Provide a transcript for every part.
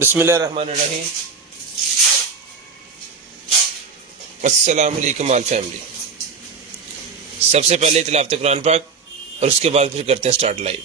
बिस्मिल्लाहिर्रहमानिर्रहीम। अस्सलाम वालेकुम ऑल फैमिली। सबसे पहले तिलावत कुरान पाक और उसके बाद फिर करते हैं स्टार्ट लाइव।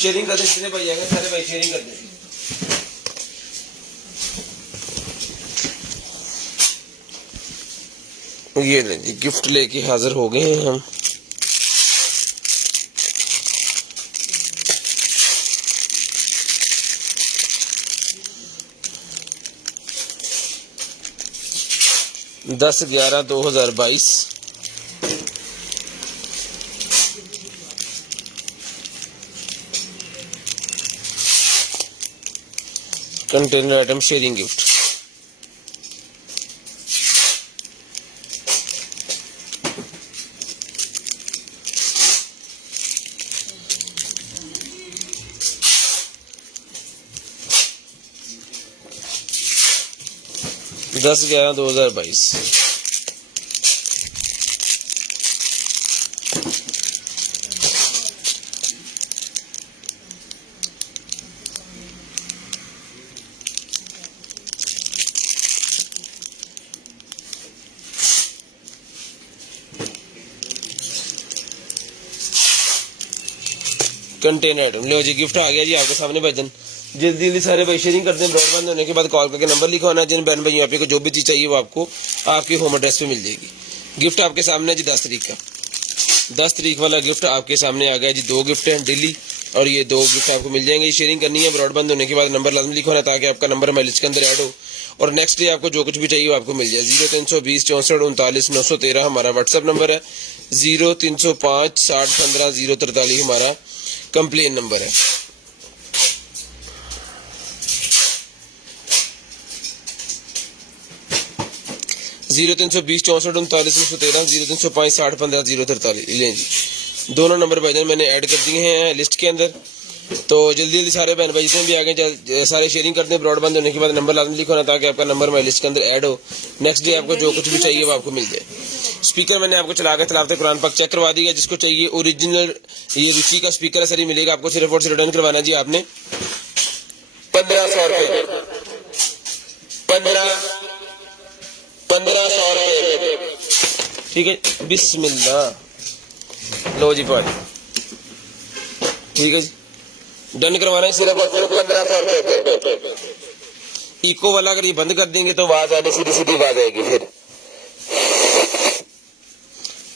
शेयरिंग कर दें, जितने भाई आएंगे सारे भाई शेयरिंग कर दें। ये ले जी, गिफ्ट लेके हाजिर हो गए हैं हम। दस 11/2022 कंटेनर आइटम शेयरिंग गिफ्ट। दस 11/2022। कंटेन आइटम लो जी, गिफ्ट आ गया जी आपके सामने भाईजान। जल्दी जल्दी सारे भाई शेयरिंग करते हैं। ब्रॉडबैंड होने के बाद कॉल करके नंबर लिखा होना। जिन बहन भाई आपको जो भी चीज़ चाहिए वो आपको आपके होम एड्रेस पे मिल जाएगी। गिफ्ट आपके सामने जी 10 तारीख का, 10 तारीख वाला गिफ्ट आपके सामने आ गया जी। 2 गिफ्ट हैं डेली और ये 2 गिफ्ट आपको मिल जाएंगे। शेयरिंग करनी है। ब्रॉडबैंड होने के बाद नंबर लाजमी लिखा होना ताकि आपका नंबर हमारी लिस्ट के अंदर ऐड हो और नेक्स्ट डे आपको जो कुछ भी चाहिए वो आपको मिल जाए। 0320 64 39 913 हमारा व्हाट्सअप नंबर है। 0305 60 15 043 हमारा कंप्लेन नंबर है। जीरो 0320 64 39 913 0305 60 15 043 लें जी। दोनों नंबर भाईजान मैंने ऐड कर दिए हैं लिस्ट के अंदर। तो जल्दी जल्दी सारे बहन भाई जितने भी आगे सारे शेयरिंग करते हैं। ब्रॉडबैंड होने के बाद नंबर लाजमी लिखो ना ताकि आपका नंबर हमारी लिस्ट के अंदर ऐड हो। नेक्स्ट डे आपको जो कुछ भी चाहिए वो आपको मिल जाए। स्पीकर मैंने आपको चला कर तिलावत कुरान पाक चेक करवा दिया। जिसको चाहिए ओरिजिनल ये रुचि का स्पीकर है सर, ये मिलेगा आपको। सिर्फ और सिर्फ रिटर्न करवाना जी आपने 1500 रुपये, 1500 रुपये, ठीक है। बिस्मिल्लाह लो जी भाई, ठीक है जी, डन करवाना है। सिर्फ और सिर्फ 1500 रुपये। इको वाला अगर ये बंद कर देंगे तो आवाज आने सीधी सीधी आवाज आएगी। फिर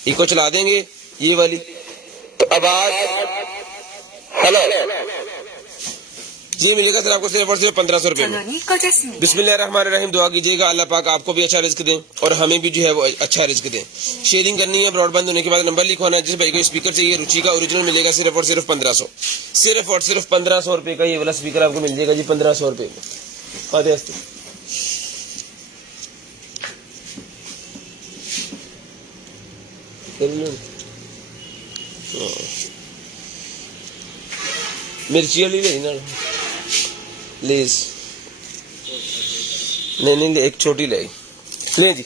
इको चला देंगे ये वाली तो आवाज हेलो ये मिलेगा सर आपको सिर्फ और सिर्फ 1500 रुपये में। बिस्मिल्लाहिर्रहमानिर्रहीम। दुआ कीजिएगा अल्लाह पाक आपको भी अच्छा रिस्क दें और हमें भी जो है वो अच्छा रिस्क दें। शेयरिंग करनी है। ब्रॉडबैंड होने के बाद नंबर लिखवाना है। जिस भाई को स्पीकर चाहिए रुचि का ओरिजिनल मिलेगा सिर्फ और सिर्फ 1500, सिर्फ और सिर्फ 1500 रुपये का ये वाला स्पीकर आपको मिल जाएगा जी 1500 रुपये में। आते मिर्ची वाली ले ना प्लीज, नहीं एक छोटी ले जी।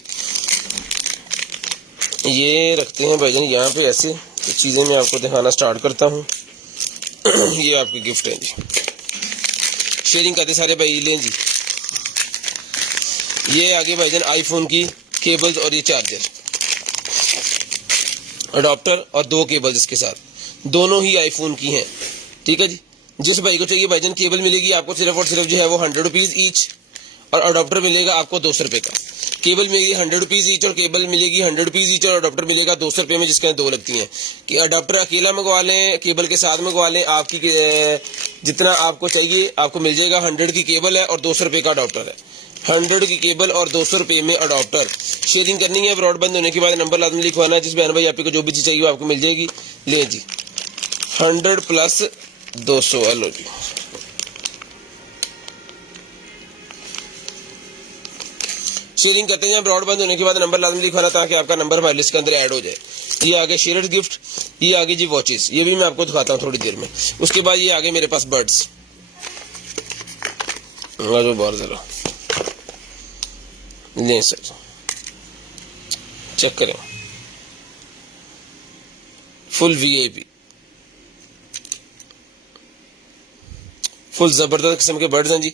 ये रखते हैं भाईजान यहाँ पे ऐसे। तो चीज़ें मैं आपको दिखाना स्टार्ट करता हूँ। ये आपके गिफ्ट हैं जी। शेयरिंग करते सारे भाई लें जी। ये आगे भाईजान आईफोन की केबल्स और ये चार्जर, अडॉप्टर और 2 केबल्स इसके साथ, दोनों ही आईफोन की हैं, ठीक है जी। जिस भाई को चाहिए भाईजान केबल मिलेगी आपको सिर्फ और सिर्फ जो है वो 100 रुपीज़ ईच और अडॉप्टर मिलेगा आपको 200 रुपये का। केबल मिलेगी 100 रुपीज़ ईच और केबल मिलेगी 100 रुपीज़ ईच और अडॉप्टर मिलेगा 200 रुपये में, जिसके 2 लगती हैं। कि अडॉप्टर अकेला मंगवा लें, केबल के साथ मंगवा लें, आपकी जितना आपको चाहिए आपको मिल जाएगा। 100 की केबल है और 200 रुपये का अडॉप्टर है। 100 की केबल और 200 रुपये में अडॉप्टर। शेयरिंग करनी है। ब्रॉडबैंड होने के बाद नंबर लाजमी लिखवाना है। जिस बहन भाई आपको जो भी चीज़ चाहिए आपको मिल जाएगी। ले जी 100 प्लस 200 हेलो जी। शेयरिंग करते हैं। ब्रॉडबैंड होने के बाद नंबर लाजमी लिखवाना ताकि आपका नंबर हमारी लिस्ट के अंदर ऐड हो जाए। ये आगे शेयर्ड गिफ्ट, ये आगे जी वॉचेस, ये भी मैं आपको दिखाता हूँ थोड़ी देर में। उसके बाद ये आगे मेरे पास बर्ड्स बाहर जरा नहीं सर चेक करें। फुल वीआईपी फुल जबरदस्त किस्म के बर्ड्स हैं जी।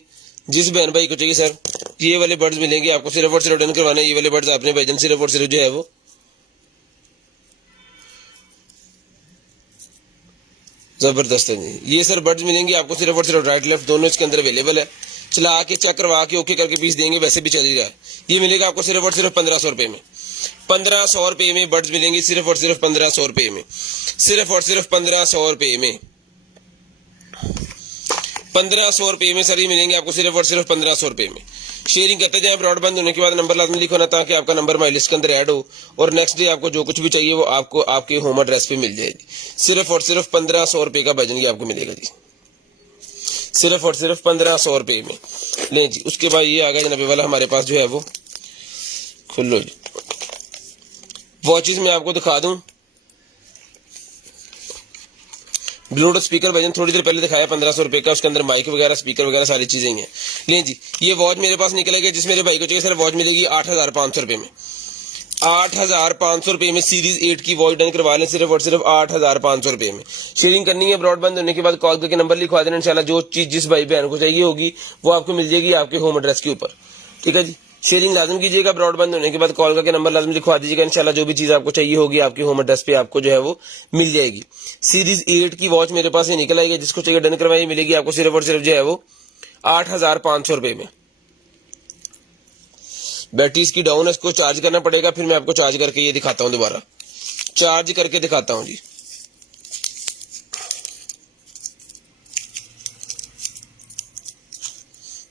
जिस बहन भाई को चाहिए सर ये वाले बर्ड्स मिलेंगे आपको। सिर्फ और सिर्फ रिटर्न करवाने ये वाले बर्ड्स आपने भाईजान सिर्फ और सिर्फ जो है वो जबरदस्त है जी। ये सर बर्ड्स मिलेंगे आपको सिर्फ और सिर्फ राइट लेफ्ट दोनों इसके अंदर अवेलेबल है। चला के चेक करवा के ओके करके पीस देंगे, वैसे भी चल ही रहा है। ये मिलेगा आपको सिर्फ और सिर्फ 1500 रुपये में। 1500 रुपये में बर्ड्स मिलेंगे सिर्फ और सिर्फ 1500 रुपये में। सिर्फ और सिर्फ 1500 रुपये में 1500 रुपये में सर ये मिलेंगे आपको सिर्फ और सिर्फ 1500 रुपये में। शेयरिंग करते जाए। ब्रॉडबैंड होने के बाद नंबर लाजमी लिखवाना ताकि आपका नंबर हमारी लिस्ट के अंदर ऐड हो और नेक्स्ट डे आपको जो कुछ भी चाहिए वो आपको आपके होम एड्रेस पे मिल जाएगी। सिर्फ और सिर्फ 1500 रुपये का भजन आपको मिलेगा जी। सिर्फ और सिर्फ 1500 रुपये में लें जी। उसके बाद ये आ गया जनाबे वाला हमारे पास जो है वो खुल्लो जी। वॉचेस में आपको दिखा दूं। ब्लूटूथ स्पीकर भजन थोड़ी देर पहले दिखाया 1500 रुपये का। उसके अंदर माइक वगैरह स्पीकर वगैरह सारी चीजें हैं। लें जी ये वॉच मेरे पास निकलेगी। जिस मेरे भाई को चाहिए सर वॉच मिलेगी 8500 रुपये में। 8500 रुपये में सीरीज 8 की वॉच डन करवा लें सिर्फ और सिर्फ 8500 रुपये में। शेयरिंग करनी है। ब्रॉडबैंड होने के बाद कॉल करके नंबर लिखवा देना। इंशाल्लाह जो चीज जिस भाई बहन को चाहिए होगी वो आपको मिल जाएगी आपके होम एड्रेस के ऊपर, ठीक है जी। शेयरिंग लाजम कीजिएगा। ब्रॉडबैंड होने के बाद कॉल करके नंबर लाजम लिखवा दीजिएगा। इंशाल्लाह जो भी चीज आपको चाहिए होगी आपकी होम एड्रेस पे आपको जो है वो मिल जाएगी। सीरीज 8 की वॉच मेरे पास ये निकल आएगी, जिसको चाहिए डन करवाइए, मिलेगी आपको सिर्फ और सिर्फ जो है वो 8,500 रुपए में। बैटरी इसकी डाउन है, इसको चार्ज करना पड़ेगा, फिर मैं आपको चार्ज करके ये दिखाता हूँ, दोबारा चार्ज करके दिखाता हूँ जी।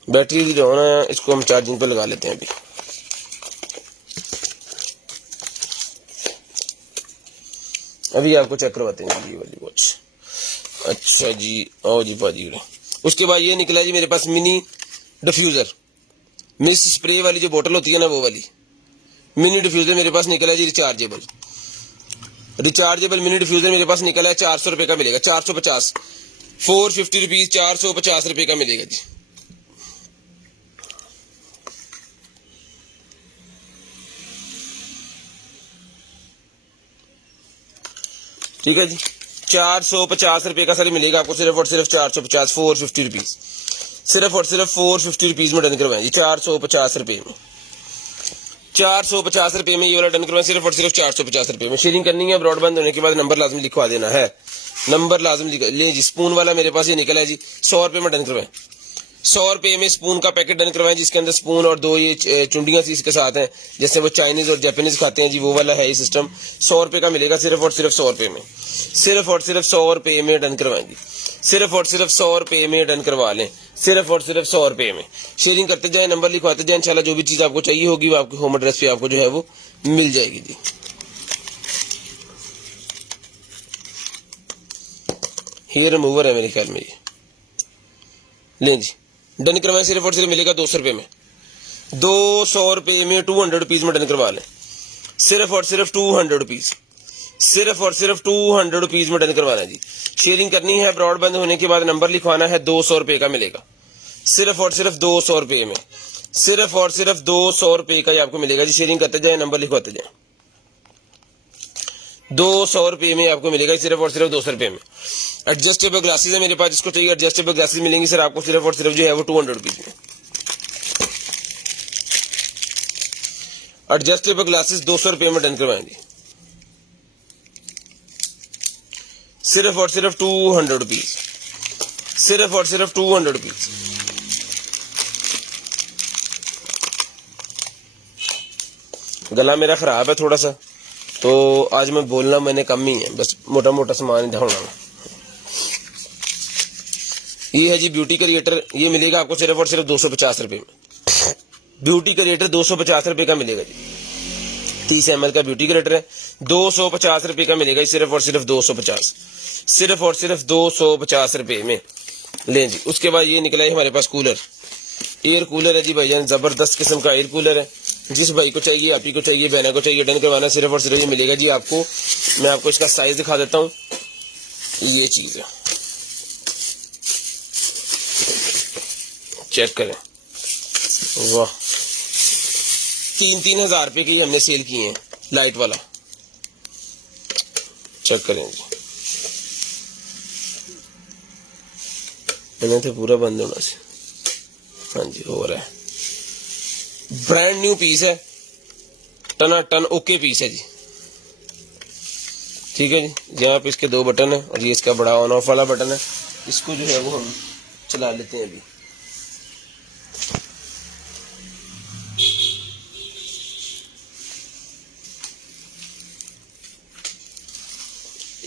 बैटरी जो है ना इसको हम चार्जिंग पे लगा लेते हैं अभी। अभी आपको चेक करवाते हैं ये वाली वॉच। अच्छा जी, आओ जी बाजी। उसके बाद ये निकला जी मेरे पास मिनी डिफ्यूजर, मिस स्प्रे वाली जो बोतल होती है ना वो वाली मिनी डिफ्यूजर मेरे पास निकला है जी। रिचार्जेबल मिनी डिफ्यूजर मेरे पास निकला है, 400 रुपए का मिलेगा। 450 450 रुपीज, 450 रुपए का मिलेगा जी। ठीक है जी, 450 रुपए का सर मिलेगा आपको, सिर्फ और सिर्फ 450, 450 रुपीज, सिर्फ और सिर्फ 450 रुपीज में डन करवाएं जी। 450 रुपए में, 450 रुपए में ये वाला डन करवाएं, सिर्फ और सिर्फ 450 रुपए में। शेयरिंग करनी है, ब्रॉडबैंड होने के बाद नंबर लाजम लिखवा देना है, नंबर लाजम ले जी। स्पून वाला मेरे पास ये निकला है जी, 100 रुपए में डन करवाएं। 100 रुपए में स्पून का पैकेट डन करवाएं, जिसके अंदर स्पून और 2 ये चुंडियां सी इसके साथ हैं, जैसे वो चाइनीज और जापानीज खाते हैं जी, वो वाला है ये सिस्टम। 100 रुपए का मिलेगा, सिर्फ और सिर्फ 100 रुपए में, सिर्फ और सिर्फ 100 रुपए में डन करवाएंगे, सिर्फ और सिर्फ 100 रुपए में डन करवा लें, सिर्फ और सिर्फ 100 रुपए में। शेयरिंग करते जाए, नंबर लिखवाते जाए, इंशाल्लाह जो भी चीज आपको चाहिए होगी वो आपके होम एड्रेस पे आपको जो है वो मिल जाएगी जी। हेयर रिमूवर है मेरे ख्याल में ये, लें जी डन करवाएं, सिर्फ और सिर्फ मिलेगा 200 रुपए में। 200 रुपए में 200 रुपीज में डन करवा लें, सिर्फ और सिर्फ 200 रुपीज, सिर्फ और सिर्फ 200 रुपीज में डन करवाना जी। शेयरिंग करनी है, ब्रॉडबैंड होने के बाद नंबर लिखवाना है, 200 रुपए का मिलेगा, सिर्फ और सिर्फ 200 रुपए में, सिर्फ और सिर्फ 200 रुपए का ही आपको मिलेगा जी। शेयरिंग करते जाए, नंबर लिखवाते जाए, 200 रुपए में आपको मिलेगा, सिर्फ और सिर्फ 200 रुपए में। एडजस्टेबल ग्लासेस है मेरे पास, जिसको चाहिए एडजस्टेबल ग्लासेस मिलेंगी सर आपको सिर्फ और सिर्फ जो है वो 200 रुपीज में। एडजस्टेबल ग्लासेस 200 रुपए में डन करवाएंगे, सिर्फ और सिर्फ 200 रुपीज, सिर्फ और सिर्फ 200 रुपीज। गला मेरा खराब है थोड़ा सा, तो आज मैं बोलना मैंने कम ही है, बस मोटा मोटा सामान ढूंढना। ये है जी ब्यूटी क्रिएटर, ये मिलेगा आपको सिर्फ और सिर्फ 250 रुपए में। ब्यूटी क्रिएटर 250 रुपए का मिलेगा जी, 30 ml का ब्यूटी क्रिएटर है, 250 रुपए का मिलेगा, सिर्फ और सिर्फ 250, सिर्फ और सिर्फ 250 रुपए में लें जी। उसके बाद ये निकला है हमारे पास कूलर, एयर कूलर है जी भाईजान, जबरदस्त किस्म का एयर कूलर है। जिस भाई को चाहिए, आप ही को चाहिए, बहना को चाहिए, डन करवाना, सिर्फ और सिर्फ ये मिलेगा जी आपको। मैं आपको इसका साइज दिखा देता हूँ, ये चीज है, चेक करें, वाह, 3-3 हजार रुपए की हमने सेल किए हैं, लाइट वाला, चेक करें जी। इन्हें तो पूरा बंद होना से, हाँ जी हो रहा है, ब्रांड न्यू पीस है, टना टन ओके पीस है जी। ठीक है जी, यहाँ पे इसके 2 बटन है और ये इसका बड़ा ऑन ऑफ वाला बटन है, इसको जो है वो हम चला लेते हैं अभी।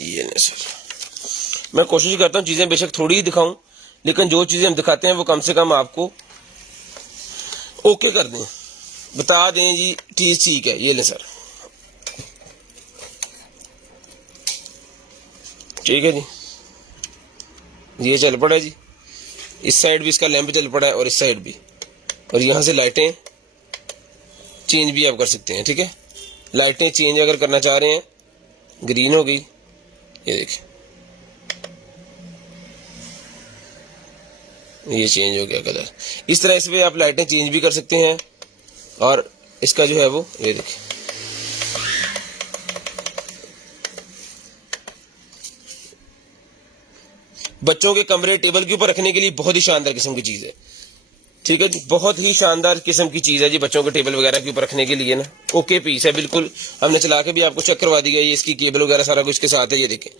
ये नहीं सर, मैं कोशिश करता हूँ चीजें बेशक थोड़ी ही दिखाऊं, लेकिन जो चीजें हम दिखाते हैं वो कम से कम आपको ओके कर दें, बता दें जी ठीक है। ये ले सर, ठीक है जी, ये चल पड़ा है जी, इस साइड भी इसका लैंप चल पड़ा है और इस साइड भी, और यहां से लाइटें चेंज भी आप कर सकते हैं। ठीक है, लाइटें चेंज अगर करना चाह रहे हैं, ग्रीन हो गई, ये देखिए ये चेंज हो गया कलर, इस तरह इसमें आप लाइटें चेंज भी कर सकते हैं। और इसका जो है वो ये देखिए, बच्चों के कमरे टेबल के ऊपर रखने के लिए बहुत ही शानदार किस्म की चीज है। ठीक है जी, बहुत ही शानदार किस्म की चीज है जी, बच्चों के टेबल वगैरह के ऊपर रखने के लिए ना। ओके पीस है बिल्कुल, हमने चला के भी आपको चेक करवा दिया। ये इसकी केबल वगैरह सारा कुछ के साथ है। ये देखें,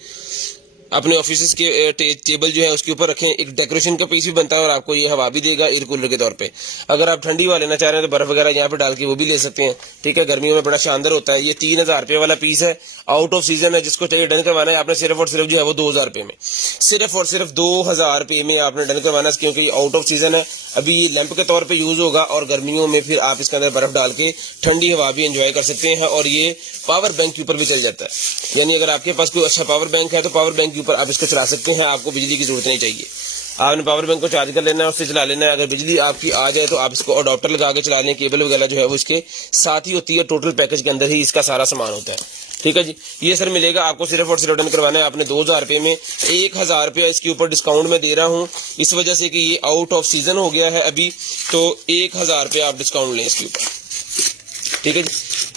अपने ऑफिस के टेबल जो है उसके ऊपर रखें। एक डेकोरेशन का पीस भी बनता है और आपको ये हवा भी देगा एयर कूलर के तौर पे। अगर आप ठंडी हवा लेना चाह रहे हैं तो बर्फ वगैरह यहाँ पे डाल के वो भी ले सकते हैं। ठीक है, गर्मियों में बड़ा शानदार होता है। ये 3000 रुपये वाला पीस है, आउट ऑफ सीजन है। जिसको चाहिए डन करवाना है आपने सिर्फ और सिर्फ जो है वो 2000 रुपये में, सिर्फ और सिर्फ 2000 रुपये में आपने डन करवाना है, क्योंकि आउट ऑफ सीजन है। अभी ये लैंप के तौर पे यूज होगा और गर्मियों में फिर आप इसके अंदर बर्फ डाल के ठंडी हवा भी एंजॉय कर सकते हैं। और ये पावर बैंक के ऊपर भी चल जाता है, यानी अगर आपके पास कोई अच्छा पावर बैंक है तो पावर बैंक के ऊपर आप इसको चला सकते हैं। आपको बिजली की जरूरत नहीं चाहिए, आपने पावर बैंक को चार्ज कर लेना है, उससे चला लेना है। अगर बिजली आपकी आ जाए तो आप इसको अडॉप्टर लगा के चला लें। केबल वगैरह जो है वो इसके साथ ही होती है, टोटल पैकेज के अंदर ही इसका सारा सामान होता है। ठीक है जी, ये सर मिलेगा आपको सिर्फ और सिर्फ डन करवाना है आपने 2000 रुपये में। 1000 रुपया इसके ऊपर डिस्काउंट में दे रहा हूँ इस वजह से कि ये आउट ऑफ सीजन हो गया है अभी, तो 1000 रुपया आप डिस्काउंट लें इसके ऊपर। ठीक है जी,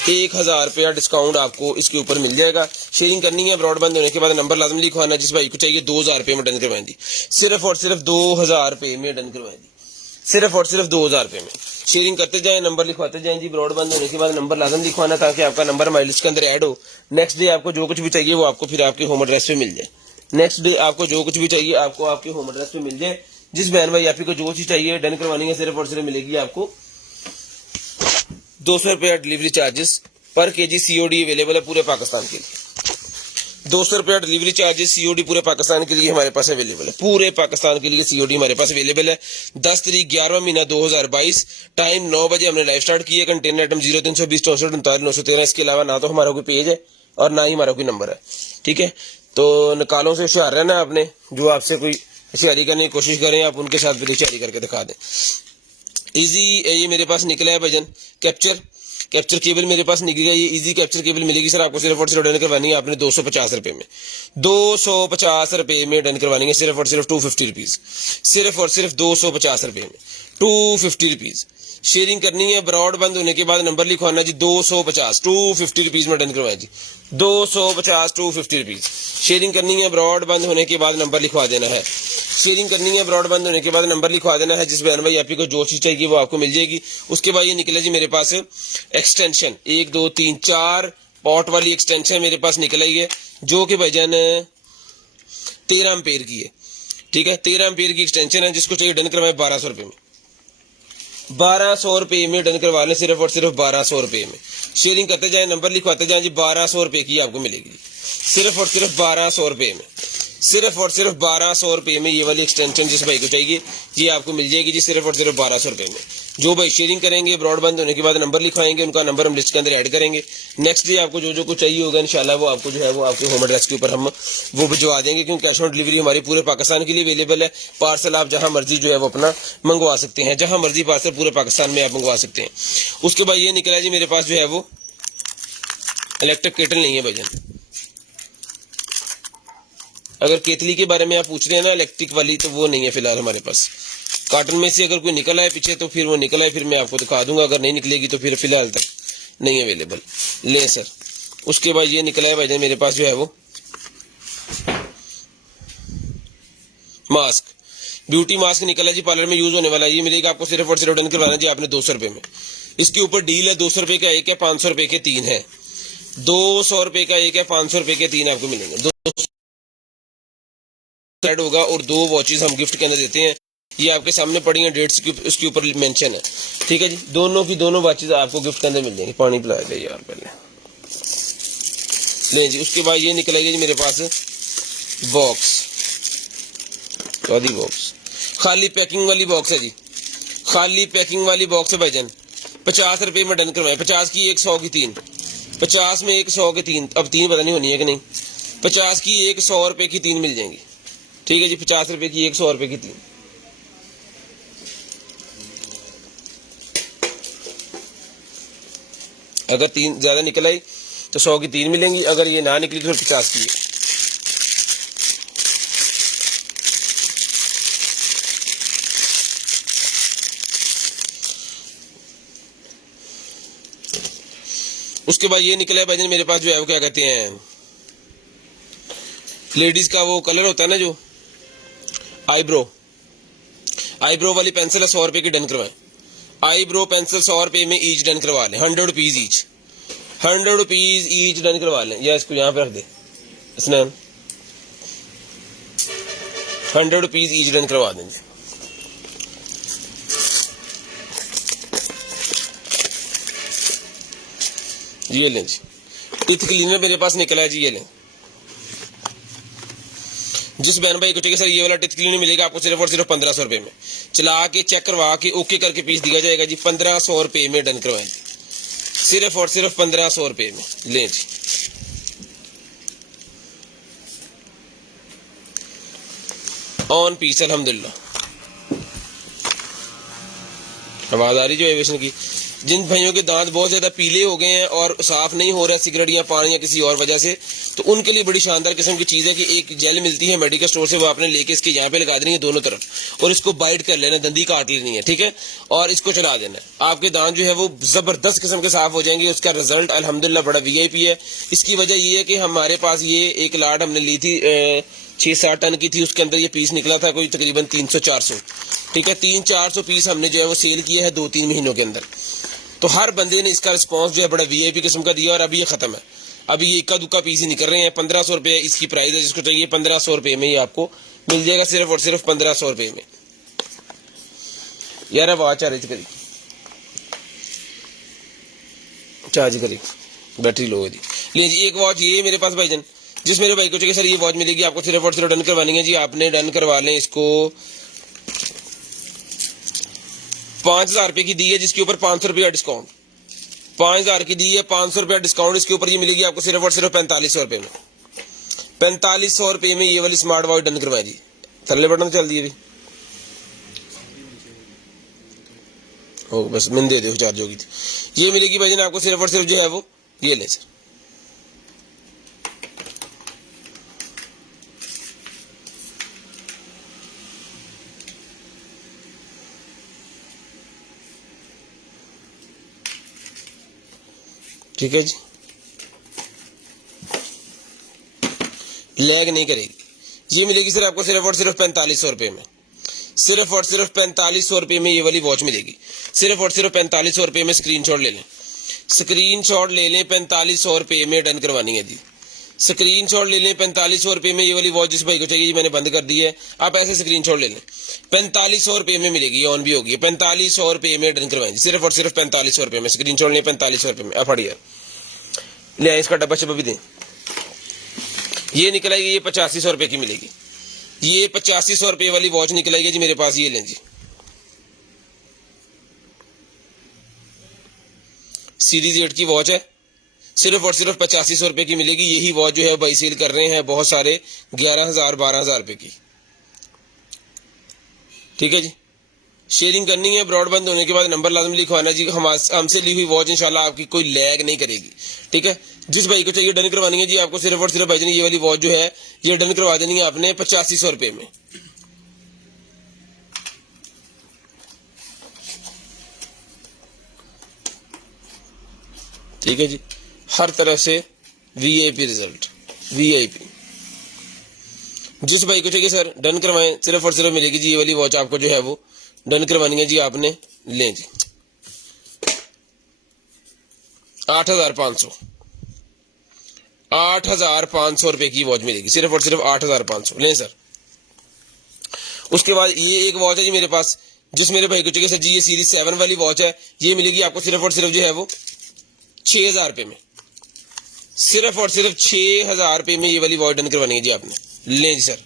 1000 रुपया डिस्काउंट आपको इसके ऊपर मिल जाएगा। शेयरिंग करनी है, ब्रॉडबैंड होने के बाद नंबर लाजम लिखवाना। जिस भाई को चाहिए 2000 रुपये में डन करवाएं दी, सिर्फ और सिर्फ 2000 रुपये में डन करवाएं दी, सिर्फ और सिर्फ 2000 रुपये में। शेयरिंग करते जाएं, नंबर लिखवाते जाएं जी। ब्रॉडबैंड होने के बाद नंबर लाजम लिखवाना ताकि आपका नंबर हमारी लिस्ट के अंदर ऐड हो। नेक्स्ट डे आपको जो कुछ भी चाहिए वो आपको फिर आपके होम एड्रेस पे मिल जाए। नेक्स्ट डे आपको जो कुछ भी चाहिए आपको आपके होम एड्रेस पे मिल जाए। जिस बहन भाई आपको जो चीज चाहिए डन करवानी है, सिर्फ और सिर्फ मिलेगी आपको 200 रुपया डिलीवरी चार्जेस पर केजी। सीओडी अवेलेबल है पूरे पाकिस्तान के लिए। 200 रुपया डिलीवरी चार्जेस सीओडी पूरे पाकिस्तान के लिए हमारे पास अवेलेबल है। पूरे पाकिस्तान के लिए सीओडी हमारे पास अवेलेबल है। 10 तारीख 11वां महीना 2022, टाइम 9 बजे हमने लाइव स्टार्ट किया। Container item 0320 64 39 913। इसके अलावा ना तो हमारा कोई पेज है और ना ही हमारा कोई नंबर है। ठीक है, तो निकालों से होशियार रहना आपने। जो आपसे कोई होशियारी करने की कोशिश करें आप उनके साथ भी होशियारी करके दिखा दें। इजी ये मेरे पास निकला है भजन कैप्चर केबल मेरे पास निकल गया। ये इजी कैप्चर केबल मिलेगी सर आपको सिर्फ और सिर्फ डन करवानी है आपने 250 रुपये में। 250 रुपये में डन करवानी है, सिर्फ और सिर्फ 250 रुपीज, सिर्फ और सिर्फ 250 रुपये में 250 रुपीज। शेयरिंग करनी है, ब्रॉडबैंड होने के बाद नंबर लिखवाना जी 250 250 रुपीज में डन करवाया जी। 250 250 रुपीज शेयरिंग करनी है, ब्रॉडबैंड होने के बाद नंबर लिखवा देना है। शेयरिंग करनी है, ब्रॉडबैंड होने के बाद नंबर लिखवा देना है। जिस बहन भाई आपको को जो चीज चाहिए वो आपको मिल जाएगी। उसके बाद ये निकला जी मेरे पास एक्सटेंशन 1 2 3 4 पॉट वाली एक्सटेंशन मेरे पास निकल आई है, जो कि भाईजान 13 एम्पेयर की है। ठीक है, 13 एम्पेयर की एक्सटेंशन है। जिसको चाहिए डन करवाए 1200 रुपये में, 1200 रुपये में डन करवा लें, सिर्फ और सिर्फ 1200 रुपये में। शेयरिंग करते जाए, नंबर लिखवाते जाए जी। 1200 रुपये की आपको मिलेगी, सिर्फ और सिर्फ 1200 रुपये में, सिर्फ और सिर्फ 1200 रुपये में। ये वाली एक्सटेंशन जिस भाई को चाहिए ये आपको मिल जाएगी जी, सिर्फ और सिर्फ 1200 रुपये में। जो भाई शेयरिंग करेंगे, ब्रॉडबैंड होने के बाद नंबर लिखवाएंगे, उनका नंबर हम लिस्ट के अंदर ऐड करेंगे। नेक्स्ट डे आपको जो जो कुछ चाहिए होगा इंशाल्लाह वो आपको जो है वो आपके होम एड्रेस के ऊपर हम वो भिजवा देंगे, क्योंकि कैश ऑन डिलीवरी हमारी पूरे पाकिस्तान के लिए अवेलेबल है। पार्सल आप जहां मर्जी जो है वो अपना मंगवा सकते हैं, जहां मर्जी पार्सल पूरे पाकिस्तान में आप मंगवा सकते हैं। उसके बाद ये निकला जी मेरे पास जो है वो इलेक्ट्रिक केटल नहीं है भाईजान। अगर केतली के बारे में आप पूछ रहे हैं ना इलेक्ट्रिक वाली, तो वो नहीं है फिलहाल हमारे पास। कार्टन में से अगर कोई निकला है पीछे तो फिर वो निकला है, फिर मैं आपको दिखा दूंगा। अगर नहीं निकलेगी तो फिर फिलहाल तक नहीं अवेलेबल ले सर। उसके बाद ये निकला है भाईजान मेरे पास जो है वो मास्क, ब्यूटी मास्क निकला जी, पार्लर में यूज होने वाला। ये मिलेगा आपको सिर्फ और सिर्फ डन करवाना जी आपने 200 रुपये में। इसके ऊपर डील है, 200 रुपये का एक है, 500 रुपये के 3 है। 200 रुपये का एक है, 500 रुपये के 3 आपको मिलेंगे। 200 ऐड होगा और 2 वॉचेस हम गिफ्ट के अंदर देते हैं। ये आपके सामने पड़ी हैं, डेट्स इसके ऊपर मेंशन है। ठीक है जी, दोनों की दोनों वॉचेस आपको गिफ्ट के अंदर मिल जाएंगी। पानी पिला दे यार पहले ले जी। उसके बाद ये निकलेगी जी मेरे पास बॉक्स, बॉक्स खाली पैकिंग वाली बॉक्स है जी, खाली पैकिंग वाली बॉक्स है भाईजान। 50 रुपये में डन करवाए। 50 की 1, 100 की 3, 50 में 1, 100 की 3, अब 3 पता नहीं होनी है कि नहीं। 50 की 1, 100 रुपये की 3 मिल जाएंगी। ठीक है जी, 50 रुपये की 1, 100 रुपये की 3। अगर 3 ज्यादा निकल आई तो 100 की 3 मिलेंगी, अगर ये ना निकली तो फिर 50 की है। उसके बाद ये निकला है भाईजान मेरे पास जो है वो क्या कहते हैं, लेडीज का वो कलर होता है ना जो आईब्रो आईब्रो वाली पेंसिल है 100 रुपए की, डन करवाएं। आईब्रो पेंसिल 100 रुपए में ईच, डन करवा लें। 100 rupees each, 100 rupees each, done करवा लें। या इसको यहाँ पे रख दे स्नैन, 100 रुपीज ईच, डन करवा देंगे। ये लें जी, टीथ क्लीनर मेरे पास निकला है जी, ये लें। जिस बहन भाई को चाहिए सर ये वाला टीथ क्लीनर मिलेगा आपको सिर्फ और सिर्फ 1500 रुपए में। चला के चेक करवा के ओके करके पीस दिया जाएगा जी, 1500 रुपए में, डन करवाएं जी, सिर्फ और सिर्फ 1500 रुपए में। लें जी, ऑन पीस अल्हम्दुलिल्लाह। आवाज आ रही जो एविएशन की। जिन भाइयों के दांत बहुत ज्यादा पीले हो गए हैं और साफ नहीं हो रहा है सिगरेट या पानी या किसी और वजह से, तो उनके लिए बड़ी शानदार किस्म की चीज है कि एक जेल मिलती है मेडिकल स्टोर से, वो आपने लेके इसके यहाँ पे लगा देनी है दोनों तरफ, और इसको बाइट कर लेना, दंदी काट लेनी है, ठीक है, और इसको चला देना है। आपके दांत जो है वो जबरदस्त किस्म के साफ हो जाएंगे। उसका रिजल्ट अल्हम्दुलिल्लाह बड़ा वीआईपी है। इसकी वजह ये है कि हमारे पास ये एक लाट हमने ली थी 6-7 टन की थी, उसके अंदर ये पीस निकला था कोई तकरीबन 300-400, ठीक है, 300-400 पीस हमने जो है वो सेल किया है 2-3 महीनों के अंदर। तो हर बंदे ने इसका रिस्पांस जो है बड़ा वीआईपी किस्म का दिया, और अभी ये खत्म है। अभी ये इक्का दुक्का पीस ही निकल रहे हैं। 1500 रुपए इसकी प्राइस है, जिसको चाहिए 1500 रुपए में ये आपको मिल जाएगा, सिर्फ और सिर्फ 1500 रुपए में। यार आवाज आ रही थी, करी चार्ज करी, बैटरी लो है जी। लीजिए जी, एक वॉच ये मेरे पास भाईजान, जिस मेरे भाई को चाहिए सर ये वॉच मिलेगी आपको सिर्फ और सिर्फ, डन करवानी है जी आपने, डन करवा लें इसको। 5000 रुपए की दी है, जिसके ऊपर 500 रुपया डिस्काउंट, 5000 की दी है, 500 रुपया डिस्काउंट, इसके ऊपर ये मिलेगी आपको सिर्फ और सिर्फ 4500 रुपए में। 4500 रुपए में ये वाली स्मार्ट वॉच डन करवाए जी। थल्ले बटन चल दिए अभी, हो बस मैंने दे दो, चार्ज होगी थी। ये मिलेगी भाई आपको सिर्फ और सिर्फ जो है वो, ये ले सर, ठीक है जी, लैग नहीं करेगी। ये मिलेगी सर आपको सिर्फ और सिर्फ 4500 रुपए में, सिर्फ और सिर्फ 4500 रुपए में ये वाली वॉच मिलेगी, सिर्फ और सिर्फ 4500 रुपए में। स्क्रीनशॉट ले लें, स्क्रीनशॉट ले लें, 4500 रुपए में डन करवानी है जी। स्क्रीनशॉट ले लें, 4500 रुपए में ये वाली वॉच जिस भाई को चाहिए जी, मैंने बंद कर दी है, आप ऐसे स्क्रीनशॉट ले लें। 4500 रुपए में मिलेगी, ऑन भी होगी, 4500 रुपए में डन करवाएं, सिर्फ और सिर्फ 4500 रुपए में। स्क्रीनशॉट लें 4500 रुपए में। अब फड़िए ले आए, इसका डब्बा शब्बा भी दें। ये निकल आएगी, ये 8500 रुपए की मिलेगी, ये 8500 रुपए वाली वॉच निकल आएगी जी मेरे पास। ये लें जी, सीरीज 8 की वॉच है, सिर्फ और सिर्फ 8500 रुपए की मिलेगी। यही वॉच जो है भाई सेल कर रहे हैं बहुत सारे 11,000-12,000 रुपए की, ठीक है जी। शेयरिंग करनी है, ब्रॉडबैंड होने के बाद नंबर लाजम लिखवाना जी। हमसे ली हुई वॉच इंशाल्लाह आपकी कोई लैग नहीं करेगी, ठीक है। जिस भाई को चाहिए डन करवानी है जी आपको सिर्फ और सिर्फ भाई ये वाली वॉच जो है ये डन करवा देनी है आपने 8500 रुपए में। ठीक है जी, हर तरफ से वीआईपी रिजल्ट, वीआईपी। जिस भाई को चाहिए सर डन करवाएं, सिर्फ और सिर्फ मिलेगी जी ये वाली वॉच आपको जो है वो डन करवानी है जी आपने। लें जी 8,500 रुपए की वॉच मिलेगी, सिर्फ और सिर्फ 8,500। लें सर। उसके बाद ये एक वॉच है जी मेरे पास, जिस मेरे भाई को चाहिए सर जी ये सीरीज 7 वाली वॉच है, ये मिलेगी आपको सिर्फ और सिर्फ जो है वो 6,000 रुपए में, सिर्फ और सिर्फ 6,000 रुपए में ये वाली वॉच डन करवानी है जी आपने। लें जी सर,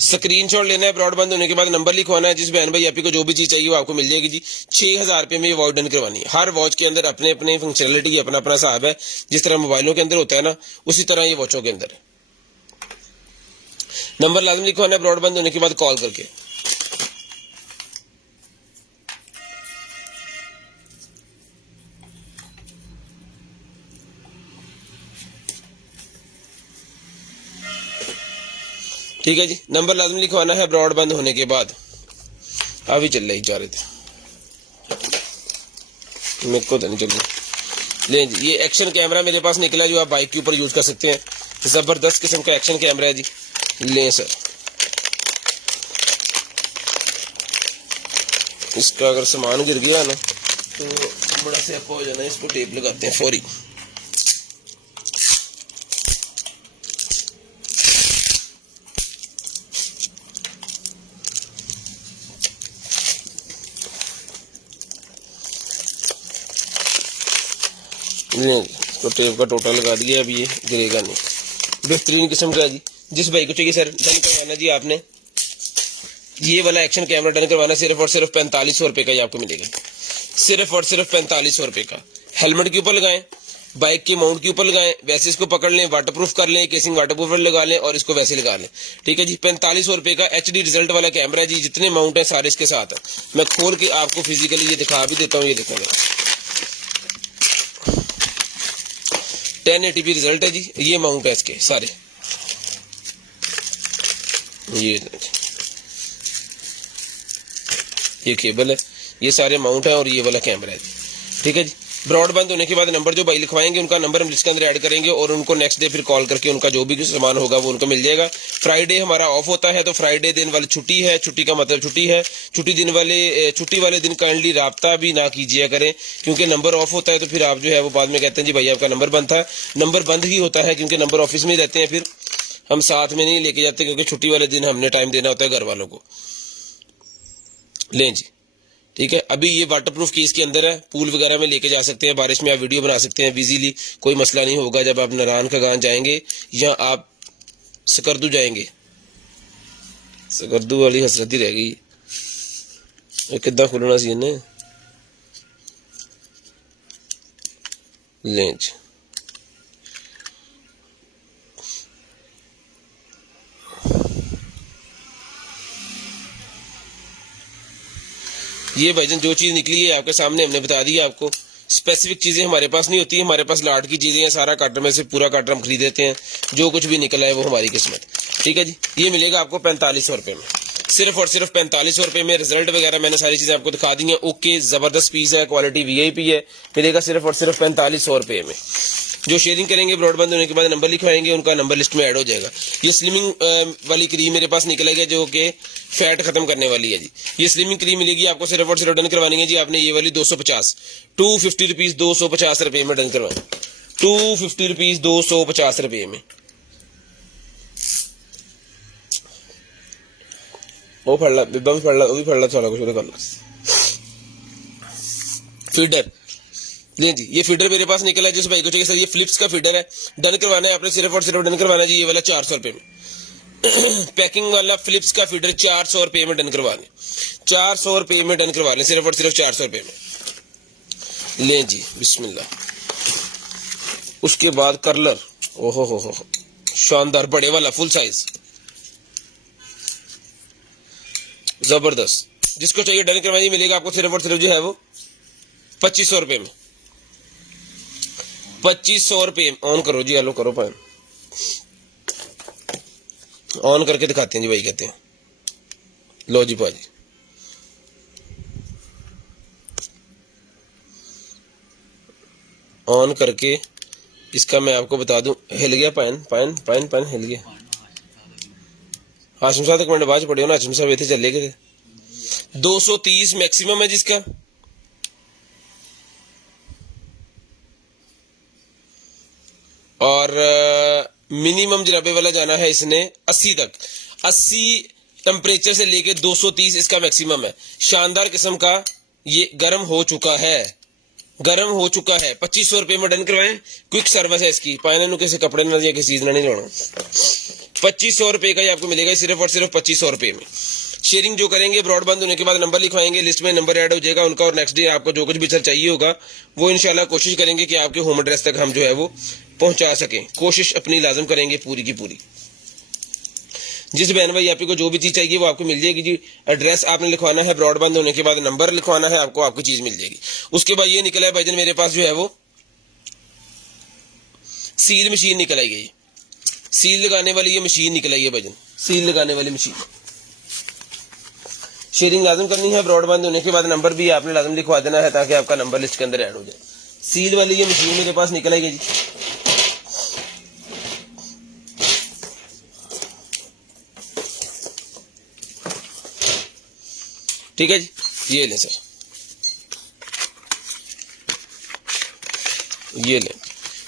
स्क्रीनशॉट लेना है, ब्रॉडबैंड होने के बाद नंबर लिखवाना है। जिस बहन भाई आपी को जो भी चीज चाहिए वो आपको मिल जाएगी जी। 6,000 रुपए में ये वॉच डन करवानी है। हर वॉच के अंदर अपने अपने फंक्शनलिटी, अपना अपना हिसाब है, जिस तरह मोबाइलों के अंदर होता है ना उसी तरह ये वॉचों के अंदर है। नंबर लाजम लिखवाना है ब्रॉडबैंड होने के बाद कॉल करके। ठीक है जी, नंबर लाजम लिखवाना है ब्रॉडबैंड होने के बाद। अभी चल रही जा रहे थे, मेरे को तो नहीं चल रही। लें जी, ये एक्शन कैमरा मेरे पास निकला जो आप बाइक के ऊपर यूज कर सकते हैं, जबरदस्त किस्म का एक्शन कैमरा है जी। लें सर, इसका अगर सामान गिर गया ना तो बड़ा स्यापा हो जाना है। इसको टेप लगाते हैं फौरी। इसको टेप का टोटा लगा दिया, अभी ये गिरेगा नहीं। बेहतरीन किस्म का है जी। जिस भाई को चाहिए सर डन करवाना जी आपने ये वाला एक्शन कैमरा डन करवाना सिर्फ और सिर्फ 4500 रुपए का ही आपको मिलेगा। सिर्फ और सिर्फ 4500 रुपए का। हेलमेट के ऊपर लगाएं, बाइक के माउंट के ऊपर लगाएं, वैसे इसको पकड़ लें, वाटरप्रूफ कर लें, केसिंग वाटरप्रूफ लगा लें और इसको वैसे लगा लें। ठीक है जी। 4500 रुपए का HD रिजल्ट वाला कैमरा जी। जितने माउंट है सारे इसके साथ है। मैं खोल के आपको फिजिकली ये दिखा भी देता हूँ। ये देखो 1080p रिजल्ट है जी। ये माउंट है इसके सारे। ये केबल है, ये सारे माउंट है और ये वाला कैमरा है जी। ठीक है जी। ब्रॉडबैंड होने के बाद नंबर जो भाई लिखवाएंगे उनका नंबर हम लिस्ट के अंदर ऐड करेंगे और उनको नेक्स्ट डे फिर कॉल करके उनका जो भी सामान होगा वो उनको मिल जाएगा। फ्राइडे हमारा ऑफ होता है तो फ्राइडे दिन वाली छुट्टी है। छुट्टी का मतलब छुट्टी है। छुट्टी वाले दिन काइंडली राब्ता भी ना कीजिए करें क्योंकि नंबर ऑफ होता है तो फिर आप जो है वो बाद में कहते हैं जी भाई आपका नंबर बंद था। नंबर बंद ही होता है क्योंकि नंबर ऑफिस में ही रहते हैं, फिर हम साथ में नहीं लेके जाते क्योंकि छुट्टी वाले दिन हमने टाइम देना होता है घर वालों को। लें जी। ठीक है। अभी ये वाटरप्रूफ केस के अंदर है, पूल वगैरह में लेके जा सकते हैं, बारिश में आप वीडियो बना सकते हैं इजीली, कोई मसला नहीं होगा। जब आप नारायण का गांव जाएंगे या आप सकरदू जाएंगे, सकरदू वाली हसरत ही रह गई। कितना खुलना सी ने। लें जी। ये भाईजान जो चीज निकली है आपके सामने हमने बता दी है आपको। स्पेसिफिक चीजें हमारे पास नहीं होती, हमारे पास लाट की चीजें हैं। सारा काटर में से पूरा काटर हम खरीद देते हैं, जो कुछ भी निकला है वो हमारी किस्मत। ठीक है जी। ये मिलेगा आपको 4500 रुपए में। सिर्फ और सिर्फ 4500 रुपए में। रिजल्ट वगैरह मैंने सारी चीजें आपको दिखा दी हैं। ओके, जबरदस्त पीस है, क्वालिटी VIP है। मिलेगा सिर्फ और सिर्फ 4500 रुपए में। जो शेयरिंग करेंगे ब्रॉडबैंड होने के बाद नंबर लिखवाएंगे उनका नंबर लिस्ट में ऐड हो जाएगा। ये स्लिमिंग वाली क्रीम मेरे पास निकलेगा जो कि फैट खत्म करने वाली है जी। ये स्लिमिंग क्रीम मिलेगी आपको सिर्फ और सिर्फ डन करवानी है जी आपने ये वाली 250 250 रुपीज 250 रुपए में डन करवाएं। 250 रुपीज 250 रुपए में। वो फड़ ला बिब्बा भी फड़ ला, वो भी फड़ ला, सारा कुछ कर ला। फीडर नहीं जी, ये फीडर मेरे पास निकला है। जिस भाई को चाहिए सर ये फिलिप्स का फीडर है, डन करवाना है आपने सिर्फ और सिर्फ डन करवाना है जी ये वाला 400 रुपए में। पैकिंग वाला फिलिप्स का फीडर 400 रुपए में डन करवा लें। 400 रुपए में डन करवा लें, सिर्फ और सिर्फ 400 रुपए में। लें जी बिस्मिल्लाह। उसके बाद कर्लर, ओहो हो शानदार, बड़े वाला फुल साइज, जबरदस्त। जिसको चाहिए डन करवाइए, मिलेगा आपको सिर्फ और सिर्फ जो है वो 2500 रुपए में। 2500 रुपए। ऑन करो जी, हेलो करो पाए, ऑन करके दिखाते हैं जी भाई, कहते हैं लो जी भाजी। ऑन करके इसका मैं आपको बता दूं, हिल गया पैन हिल गया। हाशिम साहब तक मैंने बाज पड़े हो ना, हाशिम साहब इतने चले गए। 230 मैक्सिमम है जिसका। और मिनिमम जनाबे वाला जाना है इसने 80 तक। 80 टेम्परेचर से लेके 230 इसका मैक्सिमम है। शानदार किस्म का ये गर्म हो चुका है, गर्म हो चुका है। 2500 रुपए में डन करवाएं। क्विक सर्विस है इसकी, पाने नु कैसे कपड़े ना दिया किसी चीज नहीं लाना। 2500 रुपए का ही आपको मिलेगा सिर्फ और सिर्फ 2500 रुपए में। शेयरिंग जो करेंगे ब्रॉडबैंड होने के बाद नंबर लिखवाएंगे, लिस्ट में नंबर ऐड हो जाएगा उनका, और नेक्स्ट डे आपको जो कुछ भी सर चाहिए होगा वो इंशाल्लाह कोशिश करेंगे कि आपके होम एड्रेस तक हम जो है वो पहुंचा सकें। कोशिश अपनी लाजम करेंगे पूरी की पूरी। जिस बहन भाई आपको जो भी चीज चाहिए वो आपको मिल जाएगी जी। एड्रेस आपने लिखवाना है, ब्रॉडबैंड होने के बाद नंबर लिखवाना है, आपको आपकी चीज मिल जाएगी। उसके बाद ये निकला है भाईजान मेरे पास जो है वो सील मशीन निकल आई गई। सील लगाने वाली ये मशीन निकल आई है भाईजान, सील लगाने वाली मशीन। शेयरिंग लाजम करनी है, ब्रॉडबैंड होने के बाद नंबर भी आपने लाजम लिखवा देना है ताकि आपका नंबर लिस्ट के अंदर ऐड हो जाए। सील वाली ये मशीन मेरे पास निकल आई है जी। ठीक है जी। ये लें सर, ये लें,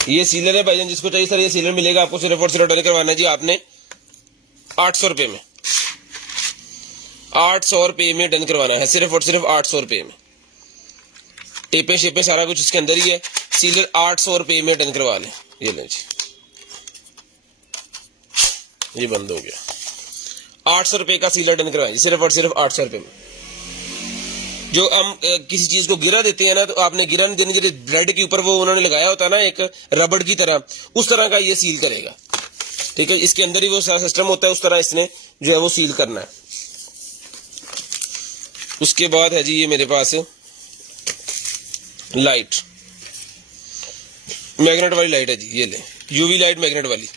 ये सीलर है भाईजान, जिसको चाहिए सर ये सीलर मिलेगा आपको सिर्फ और सिर्फ डन करवाना है जी आपने 800 रुपये में, 800 रुपये में डन करवाना है, सिर्फ और सिर्फ 800 रुपये में। टेपे शेपे सारा कुछ इसके अंदर ही है। सीलर 800 रुपये में डन करवा लें। ये लें जी, ये बंद हो गया। 800 रुपये का सीलर डन करवाएं सिर्फ और सिर्फ 800 रुपये में। जो हम किसी चीज को गिरा देते हैं ना, तो आपने गिरा नहीं देनी, जैसे ब्रेड के ऊपर वो उन्होंने लगाया होता है ना एक रबड़ की तरह, उस तरह का ये सील करेगा। ठीक है, इसके अंदर ही वो सारा सिस्टम होता है, उस तरह इसने जो है वो सील करना है। उसके बाद है जी ये मेरे पास लाइट, मैग्नेट वाली लाइट है जी, ये ले, यूवी लाइट मैग्नेट वाली,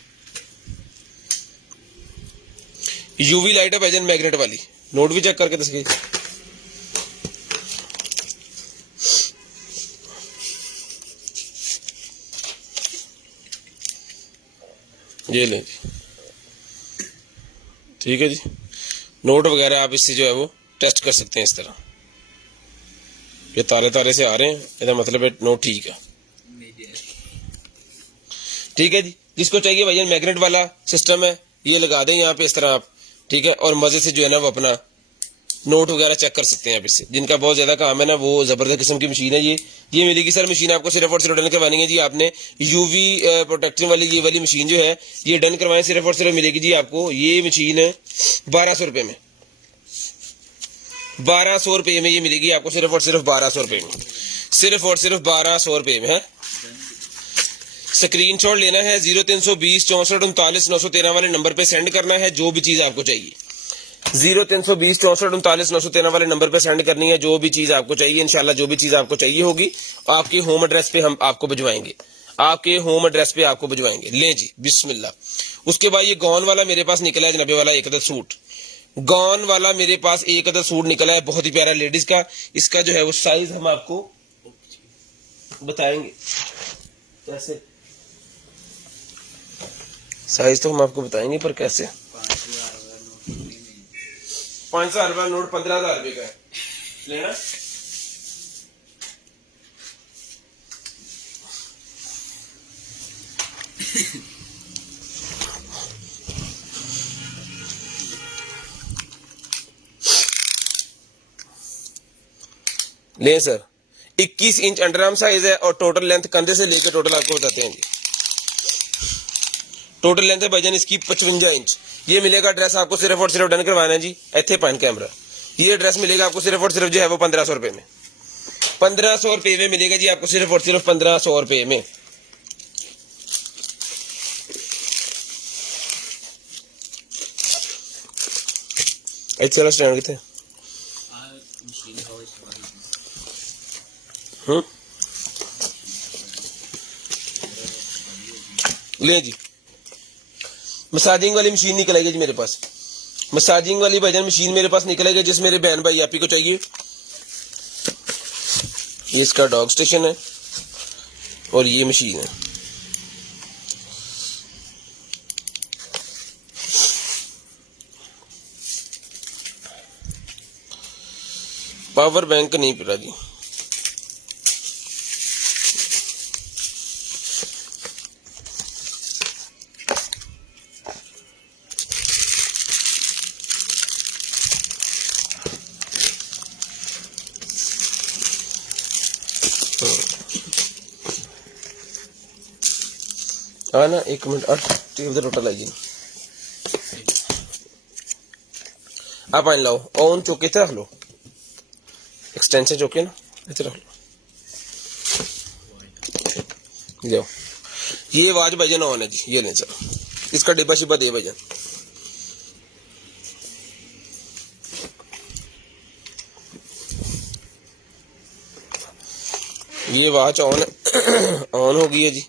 यूवी लाइट है भाईजान मैग्नेट वाली। नोट भी चेक करके दस, ये लें जी, ठीक है जी। नोट वगैरह आप इससे जो है वो टेस्ट कर सकते हैं इस तरह। ये तारे तारे से आ रहे हैं, इसका मतलब है नोट ठीक है। ठीक है जी, जिसको चाहिए भैया मैग्नेट वाला सिस्टम है, ये लगा दें यहाँ पे इस तरह आप। ठीक है, और मजे से जो है ना वो अपना नोट वगैरह चेक कर सकते हैं आप इससे। जिनका बहुत ज्यादा काम है ना, वो जबरदस्त किस्म की मशीन है ये मिलेगी सर। मशीन आपको सिर्फ और सिर्फ डन करवानी है जी आपने, यूवी प्रोटेक्शन वाली ये वाली मशीन जो है ये डन करवाएं, सिर्फ और सिर्फ मिलेगी जी आपको ये मशीन 1200 रुपये में, 1200 रुपये में ये मिलेगी आपको, सिर्फ और सिर्फ 1200 रुपये में, सिर्फ और सिर्फ 1200 रुपये में है। स्क्रीनशॉट लेना है, 0320 64 39 913 वाले नंबर पे सेंड करना है जो भी चीज आपको चाहिए। 0320 64 39 913 वाले नंबर पे सेंड करनी है जो भी चीज आपको चाहिए। इंशाल्लाह जो भी चीज आपको चाहिए होगी आपके होम एड्रेस पे हम आपको भिजवाएंगे, आपके होम एड्रेस पे आपको भिजवाएंगे। लें जी, बिस्मिल्लाह। उसके बाद ये गॉन वाला मेरे पास निकला है जनाबे वाला एक अदद सूट, गॉन वाला मेरे पास एक अदद सूट निकला है, बहुत ही प्यारा लेडीज का। इसका जो है वो साइज हम आपको बताएंगे, कैसे साइज तो हम आपको बताएंगे, पर कैसे। 5,000 रुपया नोट 15,000 रुपये का है, लेना। ले सर, 21 इंच अंडरआर्म साइज है और टोटल लेंथ कंधे से लेकर टोटल आपको बताते हैं जी। टोटल लेंथ है भाईजान इसकी 55 इंच। ये मिलेगा ड्रेस आपको सिर्फ और सिर्फ डन करवाना है जी, इथे पॉइंट कैमरा। ये ड्रेस मिलेगा आपको सिर्फ और सिर्फ जो है वो 1500 रुपये में, 1500 रुपये में मिलेगा जी आपको, सिर्फ और सिर्फ 1500 रुपये में। चला स्टैंड कितने ले जी। मसाजिंग वाली मशीन निकल आएगी जी मेरे पास, मसाजिंग वाली भाईजान मशीन मेरे पास निकल आएगी, जिस मेरे बहन भाई आपी को चाहिए। ये इसका डॉग स्टेशन है और ये मशीन है। पावर बैंक नहीं पड़ा जी, हाँ ना, एक मिनट टेप टोटल आई जी। आप आइन लाओ, ऑन चौके थे रख लो, एक्सटेंशन चौके ना इधर रख लो, जाओ। ये आवाज भाईजान ऑन है जी, ये लें सर, इसका डिब्बा शिब्बा दे भाईजान। ये आवाज ऑन ऑन हो गई है जी।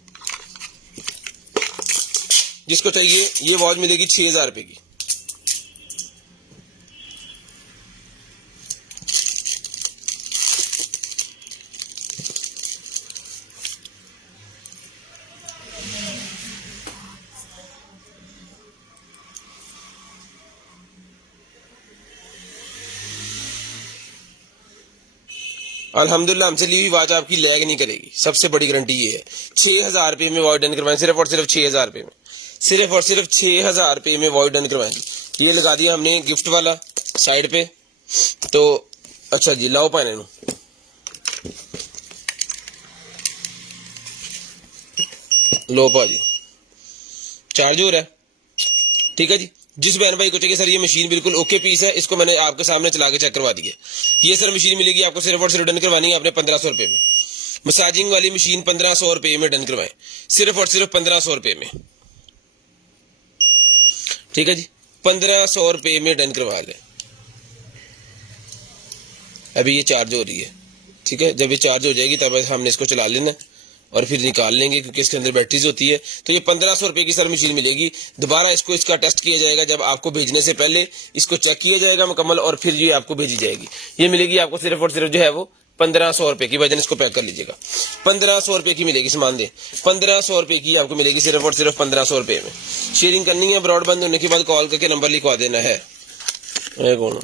जिसको चाहिए ये वॉच मिलेगी 6,000 रुपए की। अल्हम्दुलिल्लाह हमसे ली हुई वॉच आपकी लैग नहीं करेगी, सबसे बड़ी गारंटी ये है। 6,000 रुपये में वॉच डन करवाएं, सिर्फ और सिर्फ 6,000 रुपये में, सिर्फ और सिर्फ 6,000 रुपये में वॉच डन करवाएंगे। ये लगा दिया हमने गिफ्ट वाला साइड पे। तो अच्छा जी, लाओ पाने नु लो भाजी, चार्ज हो रहा है, ठीक है जी। जिस बहन भाई को चाहिए सर ये मशीन बिल्कुल ओके पीस है, इसको मैंने आपके सामने चला के चेक करवा दिया। ये सर मशीन मिलेगी आपको सिर्फ और सिर्फ डन करवानी है आपने 1500 रुपये में। मसाजिंग वाली मशीन 1500 रुपये में डन करवाएं, सिर्फ और सिर्फ 1500 रुपये में, ठीक है जी। 1500 रुपये में डन करवा लें। अभी ये चार्ज हो रही है, ठीक है। जब ये चार्ज हो जाएगी तब हमने इसको चला लेना और फिर निकाल लेंगे, क्योंकि इसके अंदर बैटरीज होती है। तो ये 1500 रुपये की सर मशीन मिलेगी। दोबारा इसको इसका टेस्ट किया जाएगा, जब आपको भेजने से पहले इसको चेक किया जाएगा मुकम्मल, और फिर ये आपको भेजी जाएगी। ये मिलेगी आपको सिर्फ और सिर्फ जो है वो 1500 रुपये की। वजन इसको पैक कर लीजिएगा, 1500 रुपये की मिलेगी। सामान दे, 1500 रुपये की आपको मिलेगी सिर्फ और सिर्फ 1500 रुपये में। शेयरिंग करनी है, ब्रॉड बंद होने के बाद कॉल करके नंबर लिखवा देना है। कौन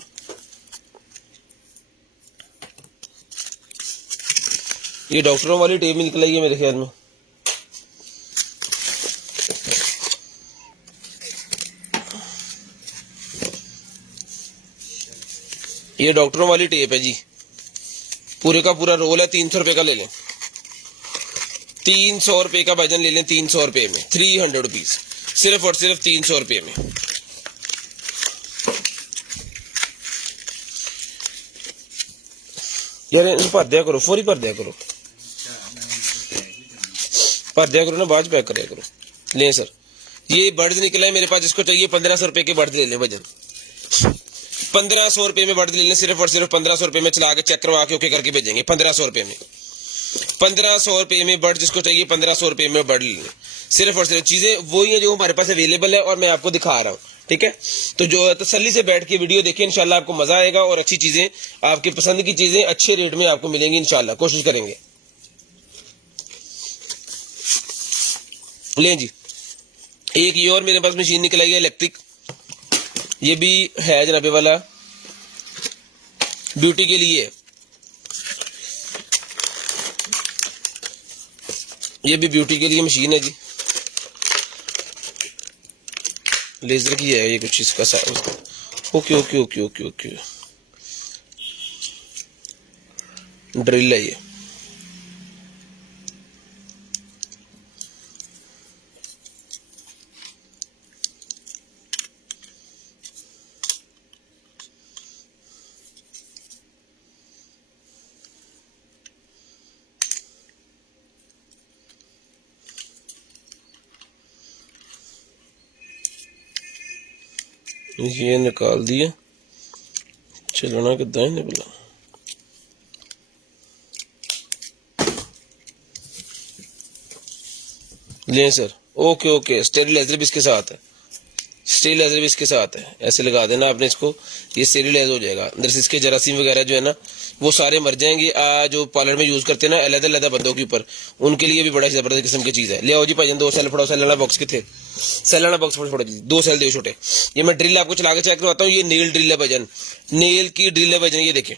ये डॉक्टरों वाली टेप में निकल आई है मेरे ख्याल में। ये डॉक्टरों वाली टेप है जी, पूरे का पूरा रोल है। 300 रुपये का ले लें, 300 रुपये का वजन ले लें, 300 रुपये में, 300 रुपीज, सिर्फ और सिर्फ 300 रुपये में। यार भर दिया करो, फौरी भर दिया करो, भर दिया करो ना, बाद पैक कर दिया करो। लें सर, ये बर्ड्स निकला है मेरे पास, जिसको चाहिए 1500 रुपये के बर्ड्स ले लें। वजन 1500 रुपये में बर्ड्स ले लें, सिर्फ और सिर्फ 1500 रुपये में चला के चेक करवा के ओके करके भेजेंगे। 1500 रुपये में, 1500 रुपये में बर्ड, जिसको चाहिए 1500 रुपये में बर्ड ले लें। सिर्फ और सिर्फ चीजें वही है जो हमारे पास अवेलेबल है और मैं आपको दिखा रहा हूँ, ठीक है। तो जो तसल्ली से बैठ के वीडियो देखिए, इंशाल्लाह आपको मजा आएगा और अच्छी चीजें, आपकी पसंद की चीजें अच्छे रेट में आपको मिलेंगी इंशाल्लाह, कोशिश करेंगे। लें जी, एक ये और मेरे पास मशीन निकल आई है इलेक्ट्रिक, ये भी है जनाबे वाला, ब्यूटी के लिए। ये भी ब्यूटी के लिए मशीन है जी, लेजर की है ये कुछ इसका size. Okay okay okay okay okay, drill है ये। ये निकाल दिया, चलना कितना है बोला। लें सर, ओके ओके, स्टेरिलाइजर भी इसके साथ है, स्टेरिलाइजर भी इसके साथ है। ऐसे लगा देना आपने इसको, ये स्टेरिलाइज हो जाएगा। अंदर से इसके जरासीम वगैरह जो है ना वो सारे मर जाएंगे। जो पार्लर में यूज करते हैं ना अलग अलग बंदों के ऊपर, उनके लिए भी बड़ा जबरदस्त किस्म की चीज है। ले आओ जी भाईजान, 2 सेल फड़ो, सेल वाला बॉक्स कितने, सेल वाला बॉक्स फड़ो जी, 2 सेल दो छोटे। ये मैं ड्रिल आपको चला के चेक करवाता हूँ। ये नेल ड्रिल है भाईजान, नेल की ड्रिल है भाईजान, ये देखें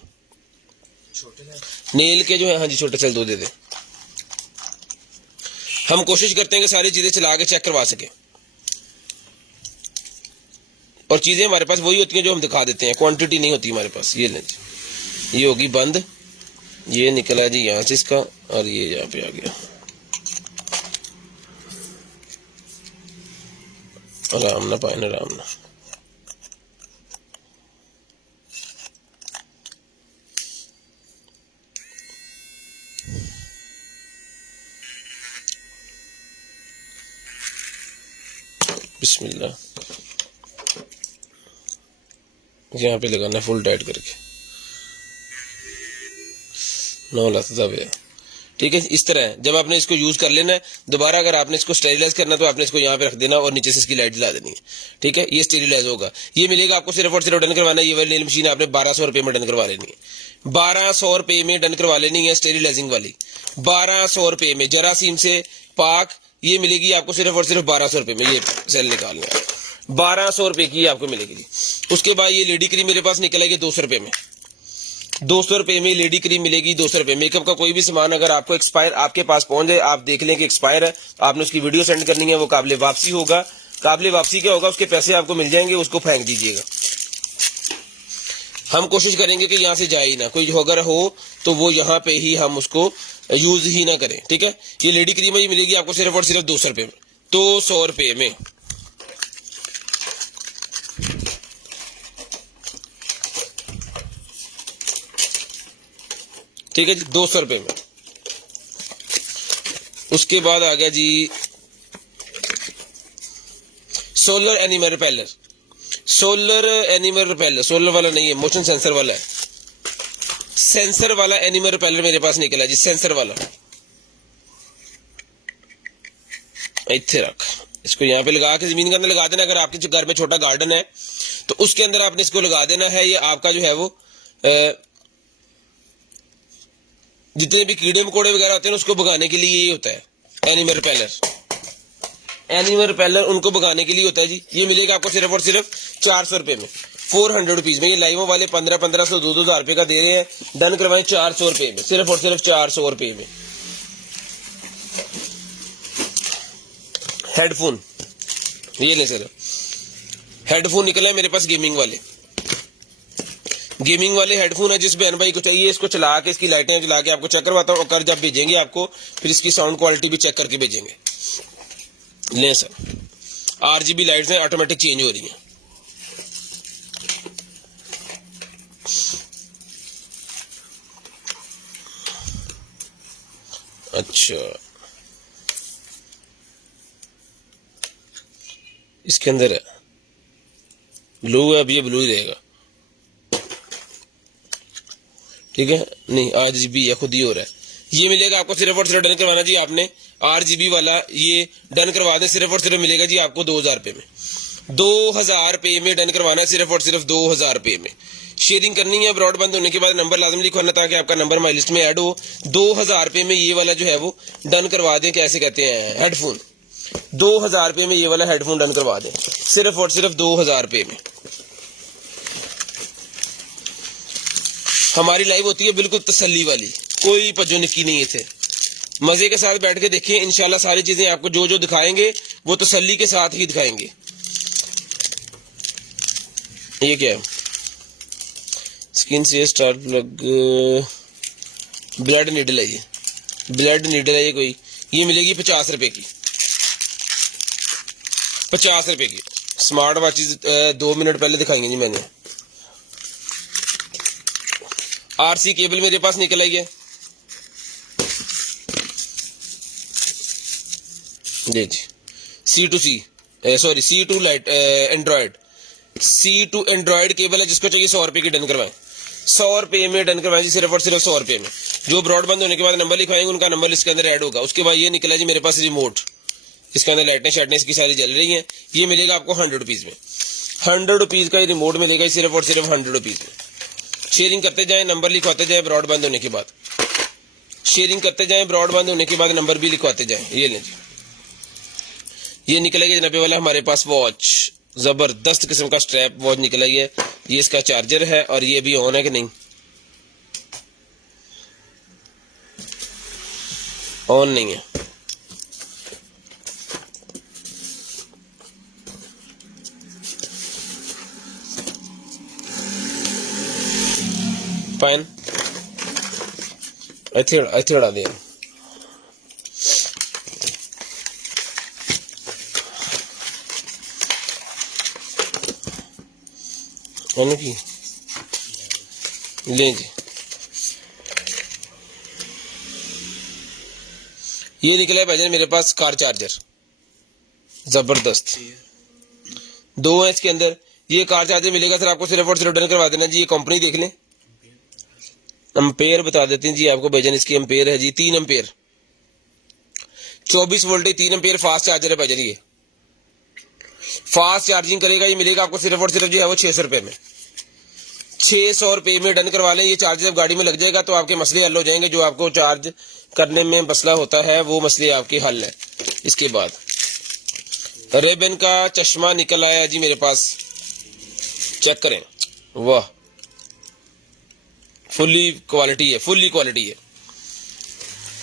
नेल के जो है, हाँ जी छोटे सेल 2 दे दे। हम कोशिश करते हैं कि सारी चीजें चला के चेक करवा सके, और चीजें हमारे पास वही होती हैं जो हम दिखा देते हैं, क्वांटिटी नहीं होती हमारे पास। ये लें जी, ये होगी बंद, ये निकला जी यहाँ से इसका, और ये यहाँ पे आ गया। आराम ना पाए, आराम ना। बिस्मिल्लाह, यहाँ पे लगाना फुल टाइट करके, 9 लाख दबे, ठीक है। इस तरह है। जब आपने इसको यूज कर लेना है, दोबारा अगर आपने इसको स्टेरिलाइज करना तो आपने इसको यहाँ पे रख देना और नीचे से इसकी लाइट जला देनी है, ठीक है। ये स्टेरिलाइज होगा। ये मिलेगा आपको सिर्फ और सिर्फ डन करवाना है। ये वाली नेल मशीन आपने 1200 रुपये में डन करवा लेनी है, 1200 रुपये में डन करवा लेनी है स्टेरिलाइजिंग वाली, 1200 रुपये में जरासीम से पाक। ये मिलेगी आपको सिर्फ और सिर्फ 1200 रुपये में। ये सेल निकालना है, 1200 रुपये की आपको मिलेगी। उसके बाद ये लेडी क्रीम मेरे पास निकल आएगी 200 रुपये में, 200 रुपए में लेडी क्रीम मिलेगी, 200 रुपए। मेकअप का कोई भी सामान अगर आपको एक्सपायर आपके पास पहुंच जाए, आप देख लें कि एक्सपायर है, आपने उसकी वीडियो सेंड करनी है, वो काबिल वापसी होगा। काबिल वापसी क्या होगा, उसके पैसे आपको मिल जाएंगे, उसको फेंक दीजिएगा। हम कोशिश करेंगे कि यहाँ से जाए ही ना, कोई अगर हो तो वो यहाँ पे ही हम उसको यूज ही ना करें, ठीक है। ये लेडी क्रीम ही मिलेगी आपको सिर्फ और सिर्फ 200 रुपए में, 200 रुपए में। ठीक है जी, 200 रुपए में। उसके बाद आ गया जी solar animal repeller. Solar animal repeller, solar वाला नहीं है, मोशन सेंसर वाला है। सेंसर वाला एनिमल रिपेलर मेरे पास निकला जी, सेंसर वाला। इत्थे रख, इसको यहाँ पे लगा के जमीन के अंदर लगा देना। अगर आपके घर में छोटा गार्डन है तो उसके अंदर आपने इसको लगा देना है। ये आपका जो है वो जितने भी कीड़े मकोड़े वगैरह होते हैं उसको भगाने के लिए ये होता है एनिमल रिपेलर। एनिमल रिपेलर उनको भगाने के लिए होता है जी। ये मिलेगा आपको सिर्फ और सिर्फ 400 रुपए में, 400 रुपीज में। ये लाइवो वाले 1500 2,000 रुपए का दे रहे हैं, डन करवाएं 400 रुपए में, सिर्फ और सिर्फ 400 रुपए में। हेडफोन, ये नहीं सर, हेडफोन निकला है मेरे पास गेमिंग वाले। गेमिंग वाले हेडफोन है, जिस बहन भाई को चाहिए इसको चला के, इसकी लाइटें चला के आपको चेक करवाता हूँ, और कर जब भेजेंगे आपको फिर इसकी साउंड क्वालिटी भी चेक करके भेजेंगे। लें सर, RGB लाइट्स हैं, ऑटोमेटिक चेंज हो रही हैं। अच्छा, इसके अंदर है ब्लू है, अब ये ब्लू ही रहेगा, ठीक है। नहीं, RGB है, खुद ही हो रहा है। ये मिलेगा आपको सिर्फ और सिर्फ, डन करवाना जी आपने RGB वाला, ये डन करवा दें, सिर्फ और सिर्फ मिलेगा जी आपको 2000 रुपए में। 2000 रुपए में डन करवाना है, सिर्फ और सिर्फ 2000 रुपए में। शेयरिंग करनी है, ब्रॉडबैंड होने के बाद नंबर लाजम लिखवाना ताकि आपका नंबर हमारी लिस्ट में ऐड हो। 2000 रुपए में ये वाला जो है वो डन करवा दें। कैसे कहते हैं, हेडफोन 2000 रुपए में ये वाला हेडफोन डन करवा दें, सिर्फ और सिर्फ 2000 रुपए में। हमारी लाइव होती है बिल्कुल तसल्ली वाली, कोई पजो निक्की नहीं है थे। मजे के साथ बैठ के देखिए, इंशाल्लाह सारी चीजें आपको जो जो दिखाएंगे वो तसल्ली के साथ ही दिखाएंगे। ये क्या है, स्किन से स्टार प्लग, ब्लड नीडल है, ये ब्लड नीडल है। ये कोई, ये मिलेगी 50 रुपए की, 50 रुपए की। स्मार्ट वॉचेस 2 मिनट पहले दिखाएंगे जी मैंने। RC केबल मेरे पास निकल आई है जी जी। C2 light Android, C2 Android cable है, जिसको चाहिए 100 रुपए की डन करवाएं, 100 रुपए में डन करवाएं जी, सिर्फ और सिर्फ 100 रुपए में। जो ब्रॉडबैंड होने के बाद नंबर लिखवाएंगे उनका नंबर इसके अंदर ऐड होगा। उसके बाद ये निकला जी मेरे पास रिमोट, इसके अंदर लाइटें शाइटें इसकी सारी जल रही हैं। ये मिलेगा आपको 100 रुपीज में, 100 रुपीज का ये रिमोट मिलेगा सिर्फ और सिर्फ 100 रुपीज में। शेयरिंग करते जाएं, नंबर लिखवाते जाएं, ब्रॉडबैंड होने के बाद शेयरिंग करते जाएं, ब्रॉडबैंड होने के बाद नंबर भी लिखवाते जाएं। ये लें जी, ये निकलेगा जनाबे वाला हमारे पास वॉच, जबरदस्त किस्म का स्ट्रैप वॉच निकला है। ये इसका चार्जर है, और ये भी ऑन है कि नहीं, ऑन नहीं है। फाइन, ਇੱਥੇ ਉਡਾ ਦੇ। ਉਹਨੂੰ ਕੀ ले जी, ये निकला है भाईजान मेरे पास कार चार्जर, जबरदस्त। 2 है इसके अंदर। ये कार चार्जर मिलेगा सर आपको सिर्फ और सिर्फ डन करवा देना जी। ये कंपनी देख लें, एम्पेयर बता देते हैं जी आपको भाईजान। इसकी एम्पेयर है जी 3 ampere, 24 voltage 3 ampere fast charger है भाईजान। ये फास्ट चार्जिंग करेगा। ये मिलेगा आपको सिर्फ और सिर्फ जो है वो 600 रुपए में, 600 रुपए में डन करवा लें। ये चार्जर जब गाड़ी में लग जाएगा तो आपके मसले हल हो जाएंगे। जो आपको चार्ज करने में मसला होता है वो मसले आपके हल है। इसके बाद रेबन का चश्मा निकल आया जी मेरे पास, चेक करें, वाह फुल्ली क्वालिटी है, फुल्ली क्वालिटी है।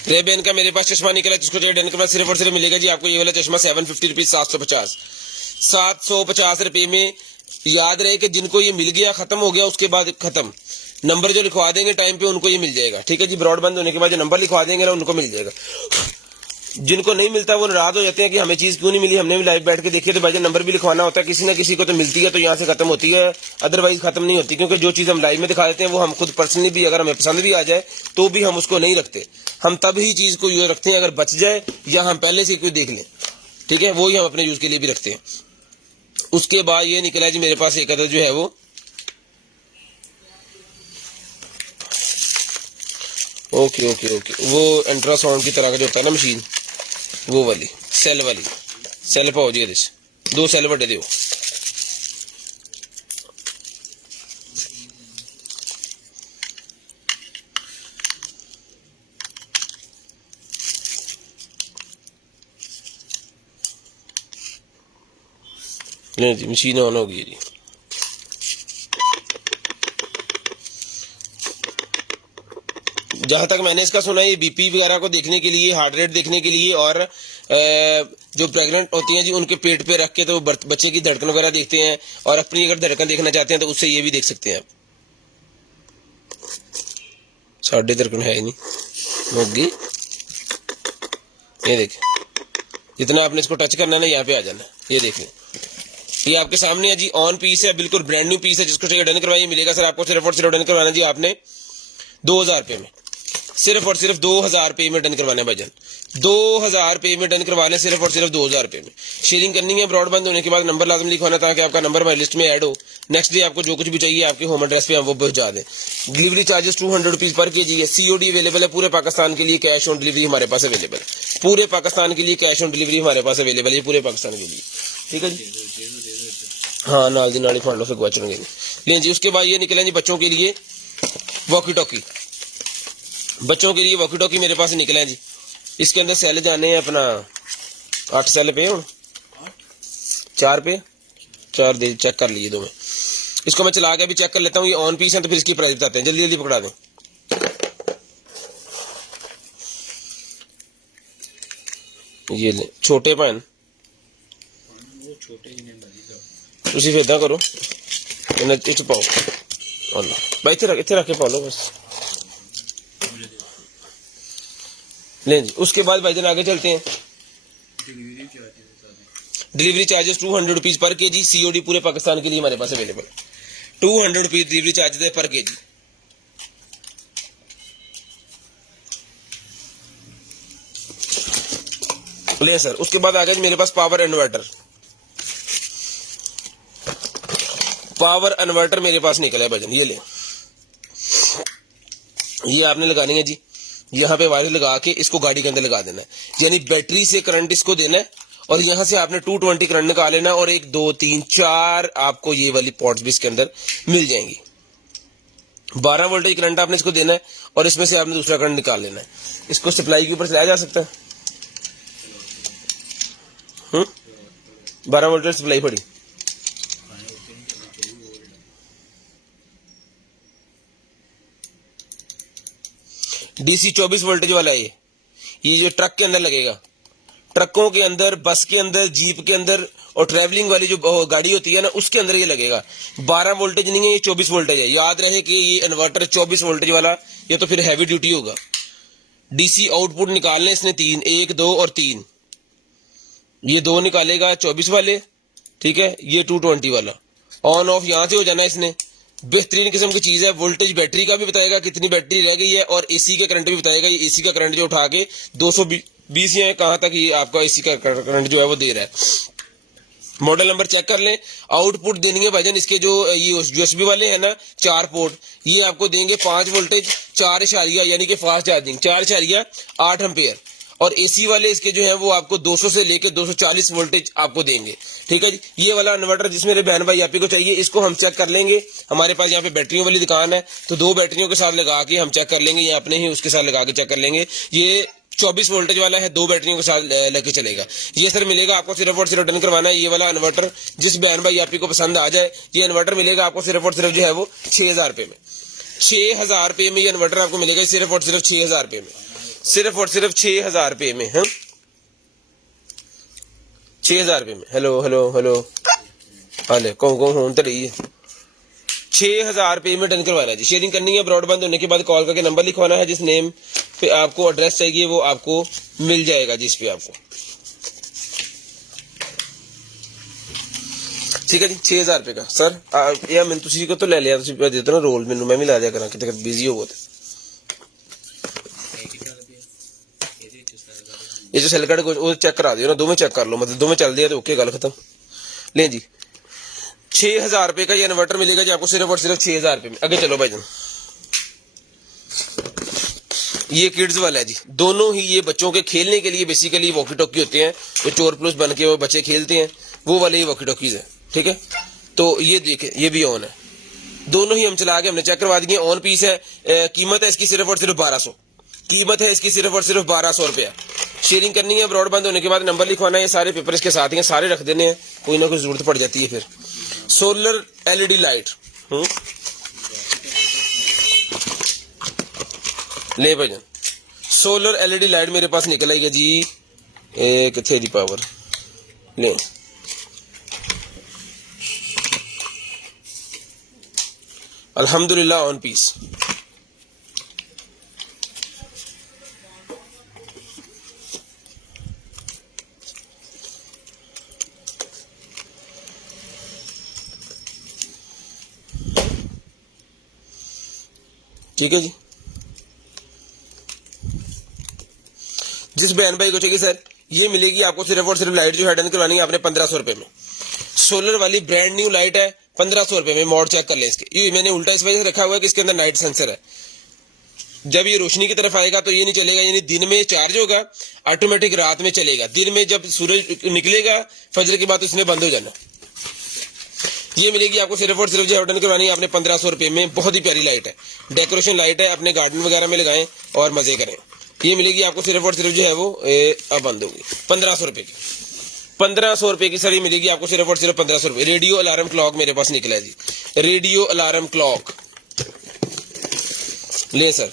रेबेन का मेरे पास चश्मा निकला, जिसको चाहिए डेन के पास सिर्फ और सिर्फ मिलेगा जी आपको ये वाला चश्मा 750 रुपीज, 750 रुपए में। याद रहे कि जिनको ये मिल गया, खत्म हो गया, उसके बाद खत्म। नंबर जो लिखवा देंगे टाइम पे उनको ये मिल जाएगा, ठीक है जी। ब्रॉड बंद होने के बाद जो नंबर लिखवा देंगे ना उनको मिल जाएगा। जिनको नहीं मिलता वो नाराज हो जाते हैं कि हमें चीज क्यों नहीं मिली, हमने भी लाइव बैठ के देखी। तो भाई नंबर भी लिखवाना होता है, किसी ना किसी को तो मिलती है तो यहाँ से खत्म होती है, अदरवाइज खत्म नहीं होती। क्योंकि जो चीज हम लाइव में दिखा देते हैं वो हम खुद पर्सनली भी अगर हमें पसंद भी आ जाए तो भी हम उसको नहीं रखते। हम तब ही चीज को यूज रखते हैं अगर बच जाए या हम पहले से कोई देख लें, ठीक है, वो ही हम अपने यूज के लिए भी रखते हैं। उसके बाद ये निकला जी मेरे पास एक अदर जो है वो ओके ओके ओके, वो अल्ट्रासाउंड की तरह का जो होता है ना मशीन, वो वाली सेल पाओ जी, 2 सेल बड़े दो। नहीं जी मशीन ऑन हो गई जी। जहां तक मैंने इसका सुना है ये बीपी वगैरह को देखने के लिए, हार्ट रेट देखने के लिए, और जो प्रेग्नेंट होती हैं जी उनके पेट पे रख के तो बच्चे की धड़कन वगैरह देखते हैं, और अपनी अगर धड़कन देखना चाहते हैं तो उससे ये भी देख सकते हैं आप। साढ़े धड़कन है ही नहीं होगी, ये देखें, जितना आपने इसको टच करना है ना यहाँ पे आ जाना है, ये देखें, ये आपके सामने है जी। ऑन पीस है, बिल्कुल ब्रांड न्यू पीस है। जिसको चाहिए डन करवाइए मिलेगा सर आपको सिर्फ और सिर्फ डन करवाना जी आपने 2000 रुपए में, सिर्फ और सिर्फ 2000 रुपए में डन करवाना है भाईजान, 2000 रुपए में डन करवाना है, सिर्फ और सिर्फ 2000 रुपए में। शेयरिंग करनी है, ब्रॉड बंद होने के बाद नंबर लाजम लिखवाना ताकि आपका नंबर हमारी लिस्ट में ऐड हो। नेक्स्ट डे आपको जो कुछ भी चाहिए आपके होम एड्रेस पे हम वो पहुंचा दें। Delivery charges 200 rupees per KG है। सीओडी अवेलेबल है पूरे पाकिस्तान के लिए, कैश ऑन डिलीवरी हमारे पास अवेलेबल है पूरे पाकिस्तान के लिए, कैश ऑन डिलीवरी हमारे पास अवेलेबल है पूरे पाकिस्तान के लिए, ठीक है जी। हाँ नाल दी नाली फंड लो फिर गुआचेंगे लें जी। उसके बाद ये निकले जी बच्चों के लिए वॉकी टॉकी, बच्चों के लिए वॉकी टॉकी मेरे पास निकले हैं जी। इसके अंदर सेल जाने हैं अपना 8 सेल पे हूँ, 4 पे 4 दे चेक कर लीजिए 2 में। इसको मैं चला के अभी चेक कर लेता हूँ, ये ऑन पीस है तो फिर इसकी प्राइस बताते हैं, जल्दी जल्दी पकड़ा दें। ये ले छोटे पैन उसी फिर करो इच पाओ भाई, इतने रख के पाओ लो बस लें जी। उसके बाद भाईजान आगे चलते हैं। Delivery charges 200 rupees per KG, COD पूरे पाकिस्तान के लिए हमारे पास अवेलेबल, 200 रुपीज डिलीवरी चार्जेस है पर केजी। ले सर। उसके बाद आ गया मेरे पास पावर इन्वर्टर, पावर इन्वर्टर मेरे पास निकला है भाईजान, ये ले, ये आपने लगानी है जी, यहाँ पे वायर लगा के इसको गाड़ी के अंदर लगा देना है, यानी बैटरी से करंट इसको देना है, और यहाँ से आपने 220 करंट निकाल लेना, और 1 2 3 4 आपको ये वाली पॉट्स भी इसके अंदर मिल जाएंगी। 12 वोल्टेज करंट आपने इसको देना है, और इसमें से आपने दूसरा करंट निकाल लेना है। इसको सप्लाई के ऊपर चलाया जा सकता है, 12 वोल्टेज सप्लाई पड़ी। डीसी 24 वोल्टेज वाला है ये जो ट्रक के अंदर लगेगा, ट्रकों के अंदर, बस के अंदर, जीप के अंदर, और ट्रैवलिंग वाली जो गाड़ी होती है ना उसके अंदर ये लगेगा। 12 वोल्टेज नहीं है, ये 24 वोल्टेज है। याद रहे कि ये इन्वर्टर 24 वोल्टेज वाला, ये तो फिर हैवी ड्यूटी होगा। डीसी आउटपुट निकालने इसने 3, 1 2 और 3, ये 2 निकालेगा 24 वाले, ठीक है, ये 220 वाला। ऑन ऑफ यहां से हो जाना इसने। बेहतरीन किस्म की चीज है। वोल्टेज बैटरी का भी बताएगा कितनी बैटरी रह गई है, और एसी का करंट भी बताएगा। ये एसी का करंट जो उठा के 220 या कहां तक ये आपका एसी का करंट जो है वो दे रहा है। मॉडल नंबर चेक कर लें। आउटपुट देनी है भाईजान इसके जो ये यूएसबी वाले हैं ना 4 पोर्ट, ये आपको देंगे 5 वोल्टेज 4 इशारिया, यानी कि फास्ट चार्जिंग 4.8 एम्पियर। और एसी वाले इसके जो है वो आपको 200 से लेके 240 वोल्टेज आपको देंगे, ठीक है जी। ये वाला इन्वर्टर जिस मेरे बहन भाई आप ही को चाहिए, इसको हम चेक कर लेंगे। हमारे पास यहाँ पे बैटरियों वाली दुकान है, तो 2 बैटरियों के साथ लगा के हम चेक कर लेंगे, या अपने ही उसके साथ लगा के चेक कर लेंगे। ये 24 वोल्टेज वाला है, 2 बैटरियों के साथ लेके चलेगा। ये सर मिलेगा आपको सिर्फ और सिर्फ डन करवाना है। ये वाला इन्वर्टर जिस बहन भाई आप ही को पसंद आ जाए, ये इन्वर्टर मिलेगा आपको सिर्फ और सिर्फ जो है वो 6000 रुपए में। 6,000 रुपये में ये इन्वर्टर आपको मिलेगा सिर्फ और सिर्फ 6,000 रुपये में, सिर्फ और सिर्फ 6,000 रुपये में। हम 6,000 रुपये में। हेलो हेलो हेलो हाले कौन कौन होन तो रही है। 6,000 रुपये में डन करवाना है जी। शेयरिंग करनी है, ब्रॉडबैंड होने के बाद कॉल करके नंबर लिखवाना है, जिस नेम पे आपको एड्रेस चाहिए वो आपको मिल जाएगा जिस पे आपको, ठीक है जी। 6,000 रुपये का सर या मैं तुसी को तो ले लिया, तुसी दे दो ना रोल, मैं भी ला दिया करा कितने बिजी हो बहुत। ये जो सेल कार्ड वो चेक करा दियो ना, दो में चेक कर लो, मतलब दो में चल दिया तो ओके गल खत्म। ले जी 6,000 रुपये का ये इन्वर्टर मिलेगा जी आपको सिर्फ और सिर्फ 6,000 रुपये में। आगे चलो भाईजान, ये किड्स वाला है जी। दोनों ही ये बच्चों के खेलने के लिए बेसिकली वॉकी टॉकी होते हैं, जो चोर पुलिस बन के वो बच्चे खेलते हैं, वो वाले ही वॉकी टॉकीज है, ठीक है। तो ये देखे ये भी ऑन है, दोनों ही हम चला के हमने चेक करवा दिए। ऑन पीस है, कीमत है इसकी सिर्फ और सिर्फ 1200, कीमत है इसकी सिर्फ और सिर्फ 1200 रुपया। शेयरिंग करनी है, ब्रॉडबैंड होने के बाद नंबर लिखवाना है, ये सारे पेपर इसके साथ ही सारे रख देने हैं, कोई ना कोई जरूरत पड़ जाती है फिर। सोलर एलईडी लाइट ले भाईजान, सोलर एलईडी लाइट मेरे पास निकल आई है जी। एक थे दी पावर ले, अल्हम्दुलिल्लाह ऑन पीस। ठीक है जी। जिस बहन भाई को चाहिए सर, ये मिलेगी आपको सिर्फ और सिर्फ लाइट जो है डन करवानी है आपने 1500 रुपए में। सोलर वाली ब्रांड न्यू लाइट है 1500 रुपए में। मॉड चेक कर ले इसके, ये मैंने उल्टा इस वजह से रखा हुआ है कि इसके अंदर नाइट सेंसर है। जब ये रोशनी की तरफ आएगा तो ये नहीं चलेगा, यानी दिन में चार्ज होगा, ऑटोमेटिक रात में चलेगा। दिन में जब सूरज निकलेगा फजर के बाद उसने बंद हो जाना। ये मिलेगी आपको सिर्फ और सिर्फ जो है डन करवानी है आपने 1500 रुपए में। बहुत ही प्यारी लाइट है, डेकोरेशन लाइट है, अपने गार्डन वगैरह में लगाएं और मजे करें। ये मिलेगी आपको सिर्फ और सिर्फ जो है वो अब बंद होगी 1500 रुपए की। 1500 रुपए की सर ये मिलेगी आपको सिर्फ और सिर्फ 1500 रुपए। रेडियो अलार्म क्लॉक मेरे पास निकला है जी, रेडियो अलार्म क्लॉक ले सर।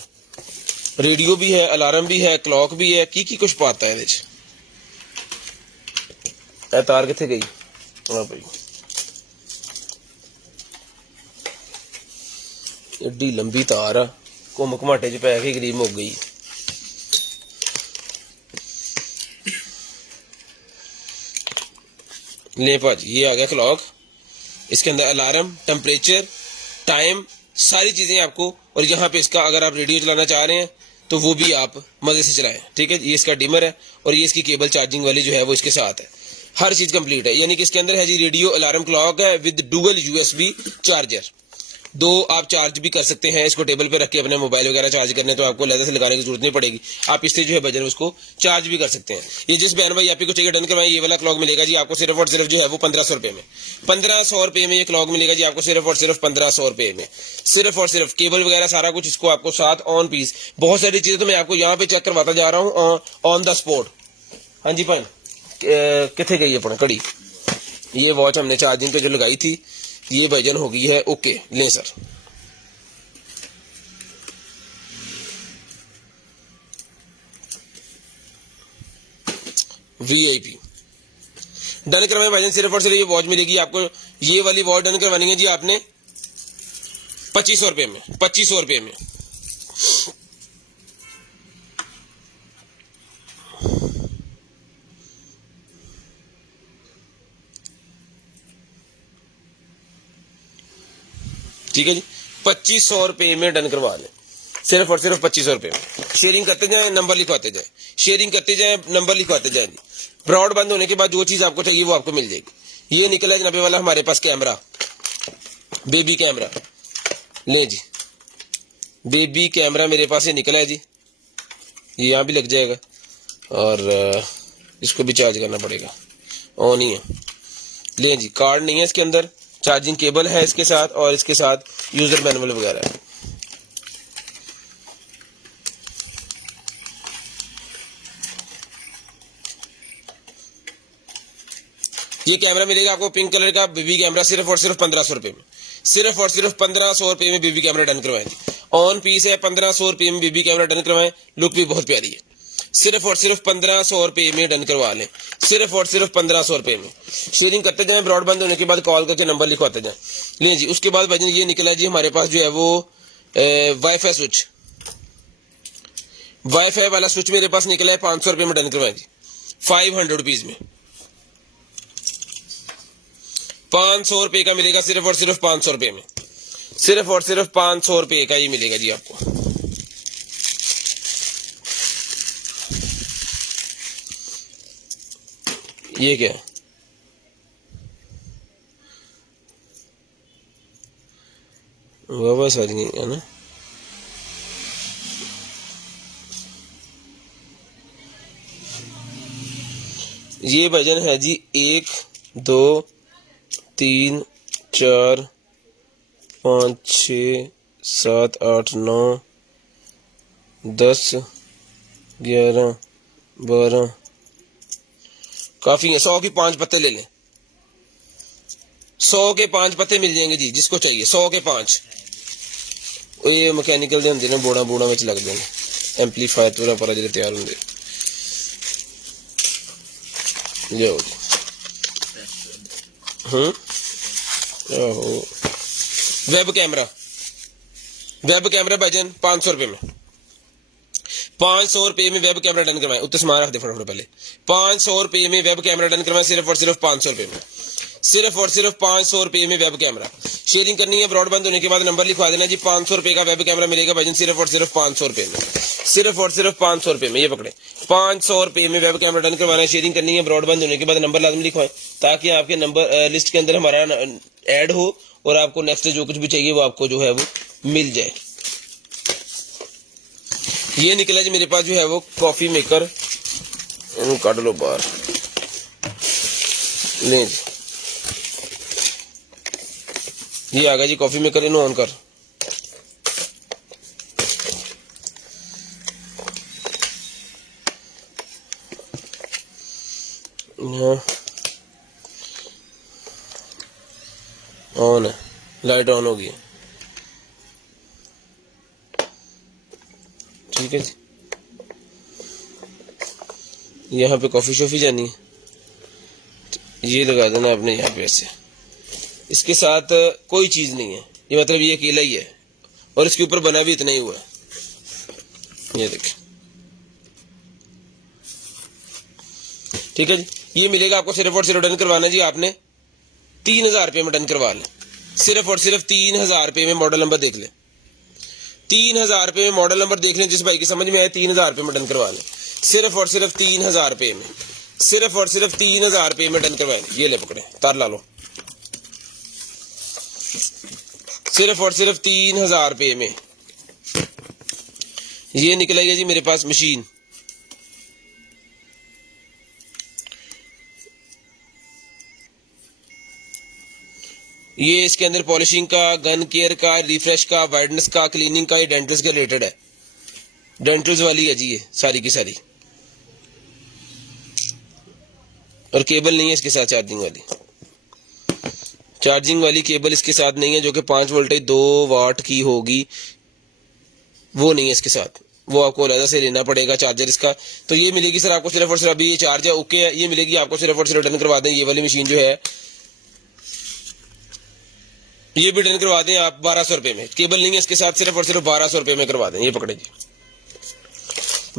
रेडियो भी है, अलार्म भी है, क्लॉक भी है, की कुछ पाता है तार किथे गई। हाँ भाई एड्डी लंबी तार आ, घुम घमाटे च पै के गरीब मुक गई। ले भाजी ये आ गया क्लॉक, इसके अंदर अलार्म, टेम्परेचर, टाइम, सारी चीजें आपको। और यहाँ पे इसका अगर आप रेडियो चलाना चाह रहे हैं तो वो भी आप मजे से चलाएं, ठीक है। ये इसका डिमर है और ये इसकी केबल चार्जिंग वाली जो है वो इसके साथ है, हर चीज कंप्लीट है। यानी कि इसके अंदर है जी रेडियो अलार्म क्लॉक है विद डुअल यूएसबी चार्जर। दो आप चार्ज भी कर सकते हैं, इसको टेबल पे रख के अपने मोबाइल वगैरह चार्ज करने तो आपको अलग से लगाने की जरूरत नहीं पड़ेगी, आप इससे जो है बजन उसको चार्ज भी कर सकते हैं। ये जिस बहन भाई आप को चाहिए डन करवाएं, ये वाला क्लॉक मिलेगा जी आपको सिर्फ और सिर्फ जो है वो 1500 रुपए में। 1500 रुपए में ये क्लॉक मिलेगा जी आपको सिर्फ और सिर्फ 1500 रुपए में। सिर्फ और सिर्फ केबल वगैरह सारा कुछ इसको आपको साथ ऑन पीस। बहुत सारी चीजें तो मैं आपको यहाँ पे चेक करवाता जा रहा हूँ ऑन द स्पॉट। हाँ जी भाई कितने गई अपना घड़ी, ये वॉच हमने चार्जिंग पे जो लगाई थी, ये भाईजान हो गई है ओके। ले सर वीआईपी डन करवाएं भाईजान। सिर्फ और सिर्फ ये वॉच मिलेगी आपको, ये वाली वॉच डन करवानी है जी आपने 2500 रुपए में। 2500 रुपए में ठीक है जी। 2500 रुपए में डन करवा लें, सिर्फ और सिर्फ 2500 रुपए में। शेयरिंग करते जाए, नंबर लिखवाते जाए, शेयरिंग करते जाए, नंबर लिखवाते जाए। ब्रॉड बंद होने के बाद जो चीज आपको चाहिए वो आपको मिल जाएगी। ये निकला है जनाबे वाला हमारे पास कैमरा, बेबी कैमरा। ले जी बेबी कैमरा मेरे पास ये निकला है जी, ये यहाँ भी लग जाएगा और इसको भी चार्ज करना पड़ेगा, ऑन ही है। ले जी कार्ड नहीं है इसके अंदर, चार्जिंग केबल है इसके साथ और इसके साथ यूजर मैनुअल वगैरह है। ये कैमरा मिलेगा आपको पिंक कलर का बेबी कैमरा सिर्फ और सिर्फ 1500 रुपए में। सिर्फ और सिर्फ 1500 रुपए में बेबी कैमरा डन करवाएंगे। ऑन पीस है 1500 रुपये में बेबी कैमरा डन करवाएं, लुक भी बहुत प्यारी है। सिर्फ और सिर्फ 1500 रुपये में डन करवा लें, सिर्फ और सिर्फ 1500 रुपये में। शेयरिंग करते जाएं, ब्रॉडबैंड होने के बाद कॉल करके नंबर लिखवाते जाएं। लें जी, उसके बाद भाई ये निकला जी हमारे पास जो है वो वाईफाई स्विच, वाईफाई वाला स्विच मेरे पास निकला है 500 रुपये में डन करवाएं जी, 500 रुपीज में 500 रुपये का मिलेगा, सिर्फ और सिर्फ 500 रुपये में, सिर्फ और सिर्फ 500 रुपये का ही मिलेगा जी आपको। ये क्या है? वाह सारी है ना। ये वजन है जी 1 2 3 4 5 6 7 8 9 10 11 12, काफी है। 100 की 5 पत्ते ले लें, 100 के 5 पत्ते मिल जाएंगे जी जिसको चाहिए, 100 के 5। ये मैकेनिकल दे होंगे ना, बोड़ा बोड़ा में लग देंगे, एम्पलीफायर पूरा पर जो तैयार होंगे। ये हो आहो। वेब कैमरा भाईजान 500 रुपये में, 500 रुपये में वेब कैमरा डन करवाएं। उत्तर सामान रख दे फटाफट पहले। 500 रुपये में वेब कैमरा डन करवाएं, सिर्फ और सिर्फ 500 रुपये में, सिर्फ और सिर्फ 500 रुपये में वेब कैमरा। शेयरिंग करनी है, ब्रॉडबैंड होने के बाद नंबर लिखवा देना जी। 500 रुपये का वेब कैमरा मिलेगा भाईजान, सिर्फ और सिर्फ 500 रुपये में, सिर्फ और सिर्फ 500 रुपये में। ये पकड़े, 500 रुपये में वेब कैमरा डन करवाना है। शेयरिंग करनी है, ब्रॉडबैंड होने के बाद नंबर लाजमी लिखवाएं ताकि आपके नंबर लिस्ट के अंदर हमारा ऐड हो और आपको नेक्स्ट जो कुछ भी चाहिए वो आपको जो है वो मिल जाए। ये निकला जी मेरे पास जो है वो कॉफी मेकर, काट लो बाहर, ले जी। ये आ गया जी कॉफी मेकर, इन्हें ऑन कर। ऑन है, लाइट ऑन होगी, ठीक है जी। यहाँ पे कॉफी शॉफी जानी है, ये लगा देना आपने यहाँ पे ऐसे। इसके साथ कोई चीज नहीं है, ये मतलब ये अकेला ही है और इसके ऊपर बना भी इतना ही हुआ है। ये देखिए, ठीक है जी। ये मिलेगा आपको, सिर्फ और सिर्फ डन करवाना जी आपने 3000 रुपये में डन करवा लें, सिर्फ और सिर्फ 3000 रुपये में। मॉडल नंबर देख लें, 3000 रुपये में मॉडल नंबर देख लें, जिस भाई की समझ में आए 3000 रुपये में डन करवा लें, सिर्फ और सिर्फ 3000 रुपये में, सिर्फ और सिर्फ 3000 रुपये में डन करवाएं। ये ले पकड़े, तार ला लो, सिर्फ और सिर्फ 3000 रुपये में। ये निकलेगी जी मेरे पास मशीन, ये इसके अंदर पॉलिशिंग का, गन केयर का, रिफ्रेश का, वाइडनेस का, क्लीनिंग का, ये डेंटल्स के रिलेटेड है, डेंटल्स वाली है जी ये सारी की सारी। और केबल नहीं है इसके साथ, चार्जिंग वाली केबल इसके साथ नहीं है, जो कि 5 वोल्टेज 2 वाट की होगी, वो नहीं है इसके साथ, वो आपको अलग से लेना पड़ेगा चार्जर इसका। तो ये मिलेगी सर आपको सिर्फ और सिर्फ, अभी ये चार्ज है ओके है, ये मिलेगी आपको सिर्फ और सिर्फ डन करवा दें। ये वाली मशीन जो है ये भी डन करवा दें आप 1200 रुपये में, केबल नहीं है इसके साथ, सिर्फ और सिर्फ 1200 रुपये में करवा दें। ये पकड़े जी,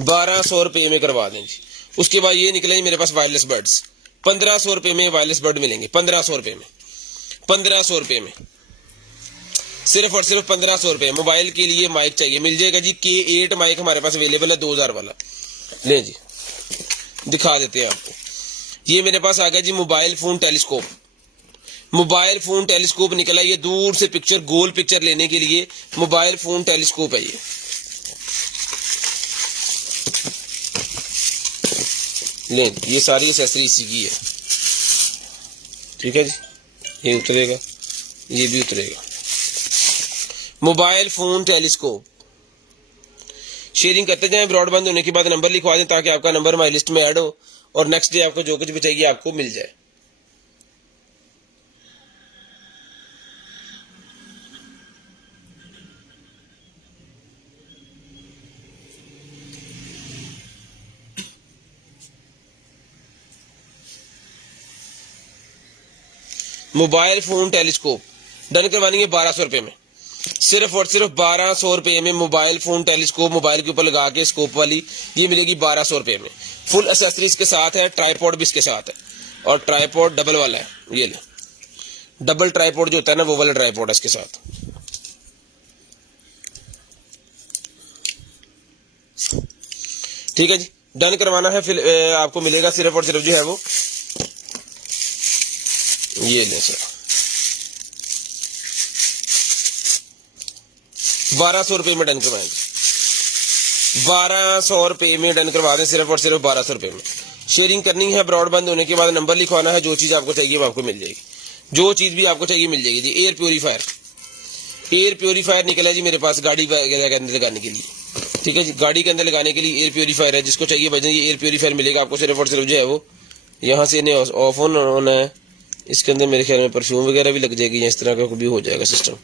1200 रुपये में करवा दें जी। उसके बाद ये निकले मेरे पास वायरलेस बर्ड्स, 1500 रुपये में वायरलेस बर्ड मिलेंगे, 1500 रुपये में, 1500 रुपये में, सिर्फ और सिर्फ 1500 रुपये। मोबाइल के लिए माइक चाहिए, मिल जाएगा जी। K8 माइक हमारे पास अवेलेबल है 2000 वाला, ले जी दिखा देते हैं आपको। ये मेरे पास आ गया जी mobile phone telescope, mobile phone telescope निकला, ये दूर से पिक्चर, गोल पिक्चर लेने के लिए मोबाइल फोन टेलीस्कोप है ये सारी एक्सेसरी इसी की है, ठीक है जी। ये उतरेगा, ये भी उतरेगा, मोबाइल फोन टेलीस्कोप। शेयरिंग करते जाएं, ब्रॉडबैंड होने के बाद नंबर लिखवा दें ताकि आपका नंबर हमारी लिस्ट में ऐड हो और नेक्स्ट डे आपको जो कुछ भी चाहिए आपको मिल जाए। मोबाइल फोन टेलीस्कोप डन करवानी है 1200 रुपए में, सिर्फ और सिर्फ 1200 रुपए में मोबाइल फोन टेलीस्कोप मोबाइल के ऊपर लगा के स्कोप वाली ये मिलेगी 1200 रुपए में। फुल एसेसरीज के साथ है, ट्राइपॉड भी इसके साथ है और ट्राइपॉड डबल वाला है, ये ले डबल ट्राइपॉड जो होता है ना वो वाला ट्राइपॉड है इसके साथ। ठीक है जी, डन करवाना है फिर आपको मिलेगा सिर्फ और सिर्फ जो है वो ये ले सर 1200 रुपए में डन करवाएंगे, 1200 रुपए में डन करवा दें सिर्फ और सिर्फ 1200 रुपए में। शेयरिंग करनी है, ब्रॉडबैंड होने के बाद नंबर लिखवाना है, जो चीज आपको चाहिए वो आपको मिल जाएगी, जो चीज भी आपको चाहिए मिल जाएगी जी। एयर प्योरीफायर निकला है जी मेरे पास गाड़ी के अंदर लगाने के लिए। ठीक है जी, गाड़ी के अंदर लगाने के लिए एयर प्योरीफायर है, जिसको चाहिए भाईजान ये एयर प्योरीफायर मिलेगा आपको सिर्फ और सिर्फ जो है वो यहाँ से इन्हें ऑफ ऑन होना है। इसके अंदर मेरे ख्याल में परफ्यूम वगैरह भी लग जाएगी, इस तरह का भी हो जाएगा सिस्टम।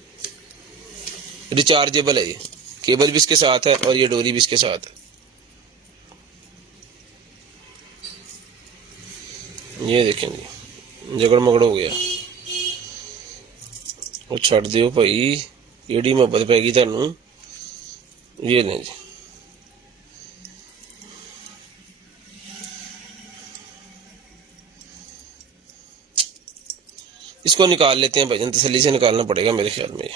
रिचार्जेबल है, ये केबल भी इसके साथ है और ये डोरी भी इसके साथ है। ये देखें जी, झगड़ मगड़ हो गया और छड़ दियो भाई, एडी मोहब्बत पैगी थानू। ये लें जी, इसको निकाल लेते हैं भाईजान, तसल्ली से निकालना पड़ेगा मेरे ख्याल में।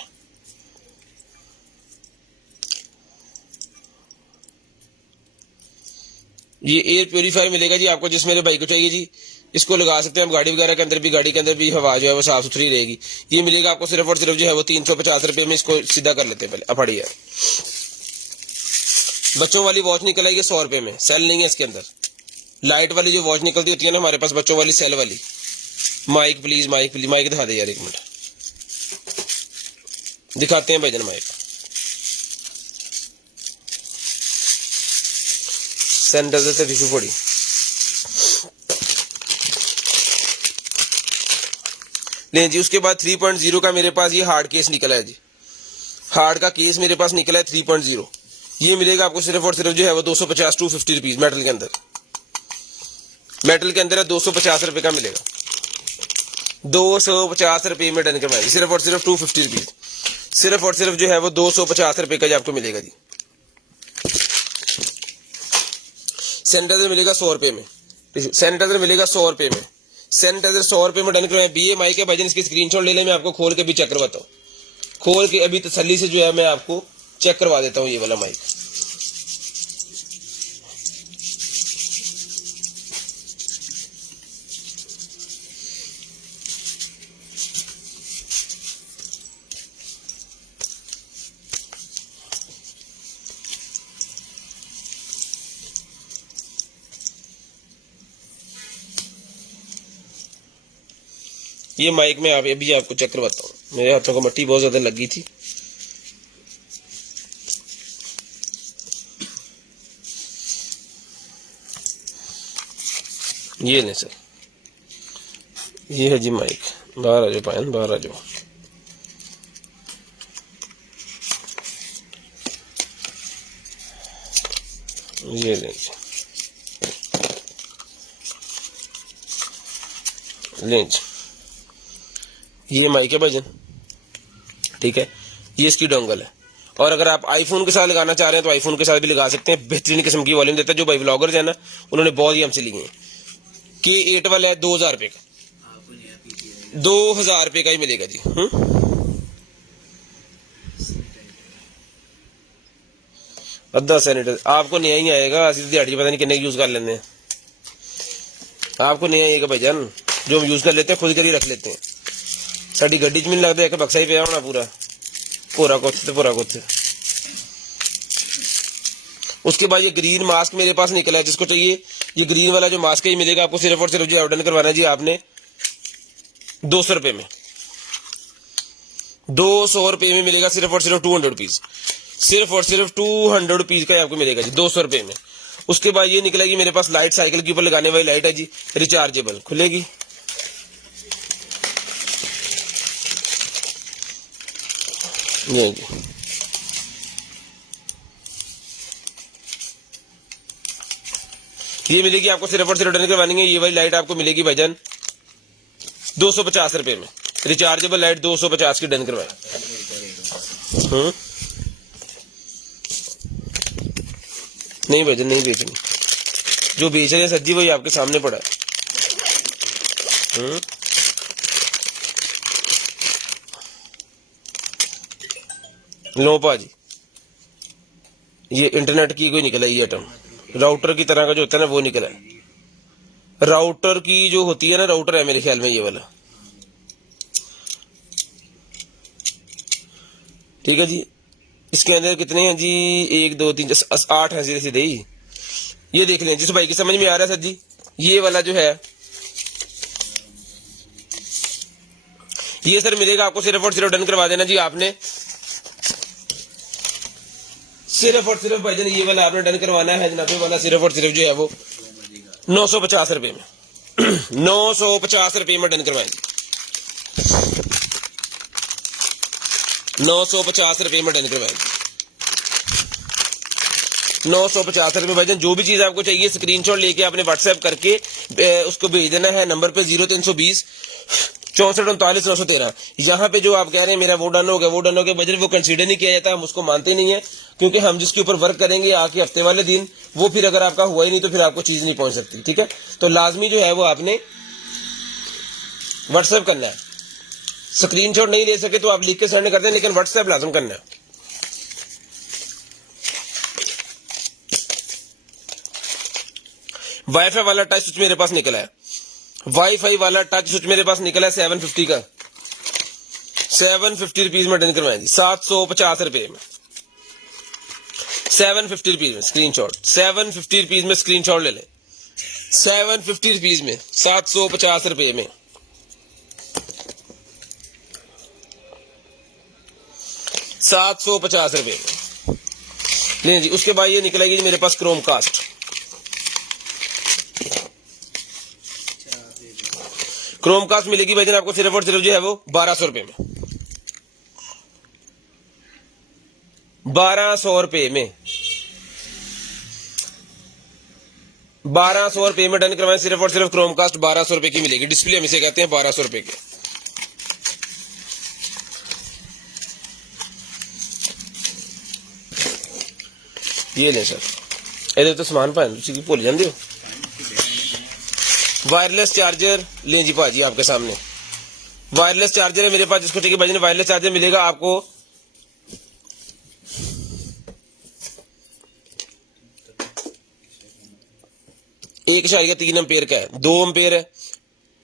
ये एयर प्योरीफायर मिलेगा जी आपको, जिस मेरे भाई को चाहिए जी इसको लगा सकते हैं हम गाड़ी वगैरह के अंदर भी, गाड़ी के अंदर भी हवा जो है वो साफ सुथरी रहेगी। ये मिलेगा आपको सिर्फ और सिर्फ जो है वो 350 रुपए में। इसको सीधा कर लेते हैं पहले, अफड़िया बच्चों वाली वॉच निकल आएगी 100 रुपए में, सेल नहीं है इसके अंदर। लाइट वाली जो वॉच निकलती होती है ना हमारे पास बच्चों वाली, सेल वाली। माइक प्लीज, माइक दिखा दे यार, एक मिनट दिखाते हैं भाईजान माइक। सैनिटाइजर से टिश्यू पड़ी, ले जी। उसके बाद 3.0 का मेरे पास ये हार्ड केस निकला है जी, हार्ड का केस मेरे पास निकला है 3.0। ये मिलेगा आपको सिर्फ और सिर्फ जो है वो 250 रुपीज मेटल के अंदर। मेटल के अंदर है 250 रुपए का मिलेगा, 250 रुपए में डन करवाएंगे सिर्फ और सिर्फ 250 रुपीज। सिर्फ और सिर्फ जो है वो 250 रुपए का जी आपको मिलेगा जी। सैनिटाइजर मिलेगा 100 रुपए में, सैनिटाइजर मिलेगा 100 रुपए में, सैनिटाइजर 100 रुपए में डन करवाए। बीए माइक के भाईजान इसकी स्क्रीनशॉट ले ले, मैं आपको खोल के भी चेक करवाता हूँ, खोल के अभी तसल्ली से जो है मैं आपको चेक करवा देता हूँ ये वाला माइक। ये माइक में अभी आपको चेक करवाता हूँ, मेरे हाथों को मट्टी बहुत ज्यादा लगी थी। ये नहीं सर, ये है जी माइक। बाहर आ जाओ पायन, बाहर आ जाओ। ये लें जी, ये माइक है भाईजान। ठीक है, ये इसकी डोंगल है। और अगर आप आईफोन के साथ लगाना चाह रहे हैं तो आईफोन के साथ भी लगा सकते हैं, बेहतरीन किस्म की वॉल्यूम देता है। जो भाई व्लॉगर्स है ना उन्होंने बहुत ही हमसे लिए हैं। K8 वाला है 2000 रुपए का, 2000 रुपए का ही मिलेगा जी। अद्धा सैनिटाइजर आपको नया ही आएगा, असली दिहाड़ी पता नहीं कितने यूज कर लेते हैं, आपको नया आएगा भाईजान। जो हम यूज कर लेते हैं खुद कर ही रख लेते हैं। साड़ी गड्डी च मैंने लगता है कि बक्सा ही पे होना पूरा पूरा कुछ। उसके बाद ये ग्रीन मास्क मेरे पास निकला है, जिसको चाहिए ये ग्रीन वाला जो मास्क है ये मिलेगा आपको सिर्फ और सिर्फ जो ऑर्डर करवाना जी आपने 200 रुपए में, 200 रुपए में मिलेगा सिर्फ और सिर्फ 200 रुपीज, सिर्फ और सिर्फ 200 रुपीज का आपको मिलेगा जी 200 रुपए में। उसके बाद ये निकलेगी मेरे पास लाइट, साइकिल के ऊपर लगाने वाली लाइट है जी, रिचार्जेबल, खुलेगी। ये जी ये मिलेगी आपको सिर्फ और सिर्फ रिटर्न करवानी है। ये वाली लाइट आपको मिलेगी भाईजान 250 में रिचार्जेबल लाइट 250 की डन करवाएं। नहीं भाईजान नहीं बेचनी, जो बेच रहे हैं सर जी वही आपके सामने पड़ा है। लो पाजी, ये इंटरनेट की कोई निकला ये आइटम, राउटर की तरह का जो होता है ना वो निकला है। राउटर की जो होती है ना, राउटर है मेरे ख्याल में ये वाला, ठीक है जी। इसके अंदर कितने हैं जी, 1 2 3 8 हैं सीधे सीधे ही। ये देख लें जिस भाई की समझ में आ रहा है सर जी, ये वाला जो है ये सर मिलेगा आपको सिर्फ और सिर्फ डन करवा देना जी आपने, सिर्फ और सिर्फ भाईजान ये वाला आपने डन करवाना है जनाबे वाला, सिर्फ और सिर्फ जो है वो 950 रुपए में 950 रुपए में डन करवाएंगे, 950 रुपए में डन करवाएंगे, 950 रुपए भाईजान। जो भी चीज आपको चाहिए स्क्रीनशॉट लेके आपने व्हाट्सएप करके उसको भेज देना है नंबर पे 0320 64 39 913। यहाँ पे जो आप कह रहे हैं मेरा वो डन हो गया वो डन हो गया, भाईजान वो कंसीडर नहीं किया जाता, हम उसको मानते नहीं है, क्योंकि हम जिसके ऊपर वर्क करेंगे आके हफ्ते वाले दिन, वो फिर अगर आपका हुआ ही नहीं तो फिर आपको चीज नहीं पहुंच सकती, ठीक है। तो लाजमी जो है वो आपने व्हाट्सएप करना है, स्क्रीनशॉट नहीं ले सके तो आप लिख के सेंड कर दें, लेकिन व्हाट्सएप लाजम करना है। वाईफाई वाला टच स्विच मेरे पास निकला है, वाईफाई वाला टच स्विच मेरे पास निकला है 750 का, 750 रुपीज में डन करवाएंगे, 750 रुपए में 750 रुपीज में स्क्रीनशॉट, 750 रुपीज में स्क्रीनशॉट ले लें, 750 रुपीज में 750 रुपए में 750 रुपए में लें जी। उसके बाद ये निकलेगी जी मेरे पास क्रोमकास्ट, क्रोमकास्ट मिलेगी भाईजान आपको सिर्फ और सिर्फ जो है वो 1200 रुपए में, 1200 रुपए में 1200 रुपए में डन करवाएं, सिर्फ और सिर्फ क्रोमकास्ट 1200 रुपए की मिलेगी, डिस्प्ले हम इसे कहते हैं 1200 रुपए के। ये ले सर, ਇਹਦੇ तो सामान पाए ਤੁਸੀਂ ਕੀ भूल जाते हो। वायरलेस चार्जर लें जी भाजी आपके सामने, वायरलेस चार्जर है मेरे पास, जिसको चाहिए भाजी वायरलेस चार्जर मिलेगा आपको 1.3 एम्पेयर का है, 2 एम्पेयर है,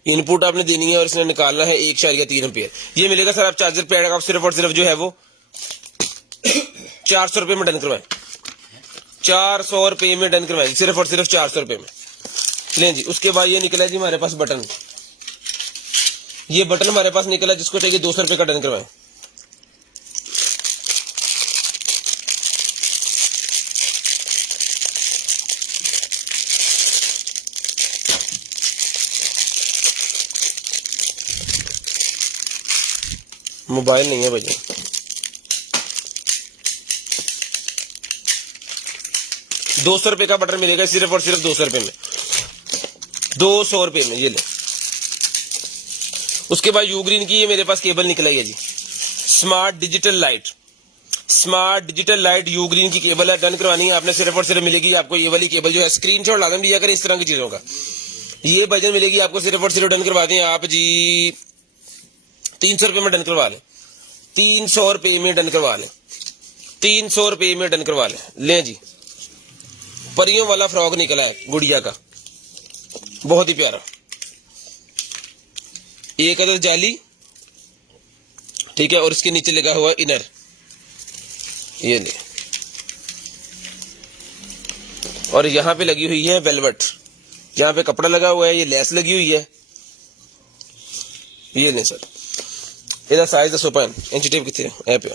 इनपुट आपने देनी है और इसने निकालना है 1.3 एम्पेयर। ये मिलेगा सर आप चार्जर पैड आप सिर्फ और सिर्फ जो है वो 400 रुपए में डन करवाएं, 400 रुपए में डन करवाएं, सिर्फ और सिर्फ 400 रुपए में लें जी। उसके बाद ये निकला जी हमारे पास बटन, ये बटन हमारे पास निकला, जिसको चाहिए 200 रुपए का डन करवाएं, मोबाइल नहीं है भैया, ₹200 रुपए का बटन मिलेगा सिर्फ और सिर्फ 200 रुपए में, 200 रुपए में ये ले। उसके बाद यू ग्रीन की ये मेरे पास केबल निकल आई है जी, smart digital light, smart digital light Ugreen की केबल है, डन करवानी है आपने सिर्फ और सिर्फ मिलेगी आपको ये वाली केबल जो है, स्क्रीनशॉट लाजम लिया करें इस तरह की चीजों का। ये भजन मिलेगी आपको सिर्फ और सिर्फ डन करवा दें आप जी 300 रुपए में डन करवा लें, 300 रुपए में डन करवा लें, 300 रुपए में डन करवा लें जी। परियों वाला फ्रॉक निकला है गुड़िया का, बहुत ही प्यारा, एक अदर जाली, ठीक है, और इसके नीचे लगा हुआ इनर, ये ले, और यहां पे लगी हुई है वेलवेट, यहां पे कपड़ा लगा हुआ है, ये लेस लगी हुई है, ये ले सर। ਇਹਦਾ साइज दसो पैन इंच टेप कितने है पे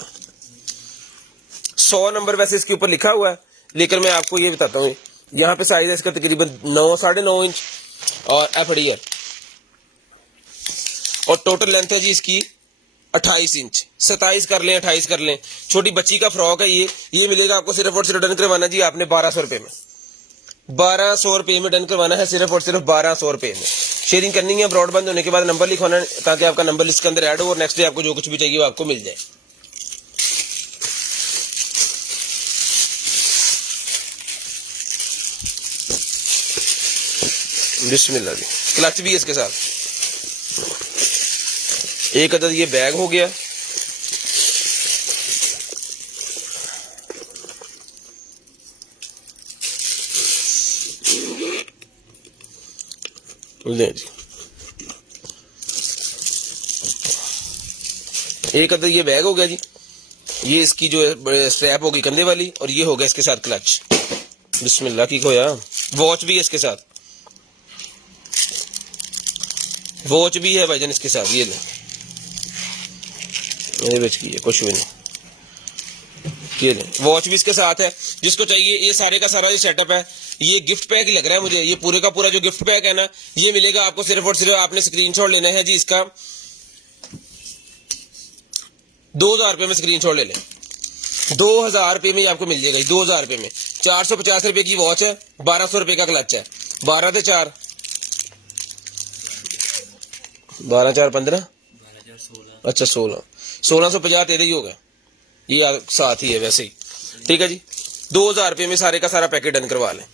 100 नंबर वैसे इसके ऊपर लिखा हुआ है, लेकिन मैं आपको ये बताता हूँ यहाँ पे साइज है इसका तकरीबन 9 9.5 इंच और एफडी है, और टोटल लेंथ है जी इसकी 28 इंच, 27 कर लें 28 कर लें, छोटी बच्ची का फ्रॉक है ये मिलेगा आपको सिर्फ और सिर्फ डन करवाना जी आपने 1200 रुपए में, 1200 रुपए में डन करवाना है सिर्फ और सिर्फ 1200 रुपए में। शेयरिंग करनी है, ब्रॉडबैंड होने के बाद नंबर लिखवाना है ताकि आपका नंबर लिस्ट के अंदर ऐड हो और नेक्स्ट डे आपको जो कुछ भी चाहिए वो आपको मिल जाए। बिस्मिल्लाह जी। क्लच भी है इसके साथ। एक अदद ये बैग हो गया। ले जी, एक अदद ये बैग हो गया जी। ये इसकी जो है स्ट्रैप होगी कंधे वाली और ये हो गया इसके साथ क्लच। बिस्मिल्लाह की खोया। वॉच भी है इसके साथ, वॉच भी है भाईजान इसके साथ। ये ले, ये बेच की है, कुछ भी नहीं। ये ले, वॉच भी इसके साथ है। जिसको चाहिए ये सारे का सारा जो सेटअप है ये गिफ्ट पैक ही लग रहा है मुझे। ये पूरे का पूरा जो गिफ्ट पैक है ना ये मिलेगा आपको सिर्फ और सिर्फ आपने स्क्रीनशॉट लेना है जी। इसका 2000 रुपए में स्क्रीनशॉट ले लें। 2000 रुपए में आपको मिल जाएगा 2000 रुपए में। 450 रुपए की वॉच है, 1200 रुपए का क्लच है। 12 से 4 12 4 15 अच्छा 16 1650 तेरे ही होगा। ये साथ ही है वैसे ही, ठीक है जी। 2000 रुपए में सारे का सारा पैकेट डन करवा लें।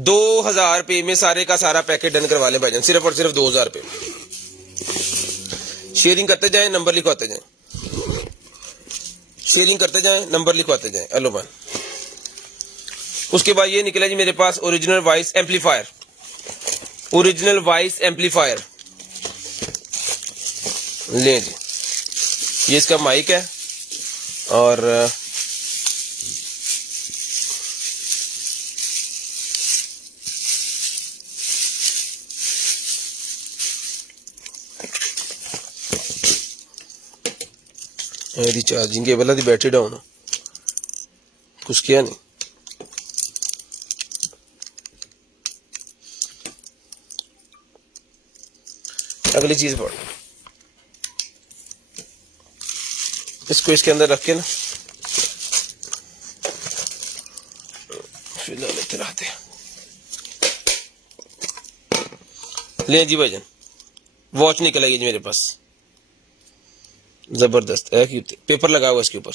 2000 रुपए में सारे का सारा पैकेट डन करवा लें भाईजान, सिर्फ और सिर्फ 2000 रुपए। शेयरिंग करते जाएं, नंबर लिखवाते जाएं, शेयरिंग करते जाएं, नंबर लिखवाते जाएं। हेलो भाई। उसके बाद ये निकला जी मेरे पास original voice amplifier. Original voice amplifier ले जी। ये इसका माइक है और ਇਹਦੀ ਚਾਰजिंग केबल दी बैटरी डाउन कुछ किया नहीं। अगली चीज पढ़, इसको इसके अंदर रख के ना फिलहाल लेते रहते हैं। ले जी भाईजान, वॉच निकल आई जी मेरे पास, जबरदस्त है। पेपर लगा हुआ इसके ऊपर,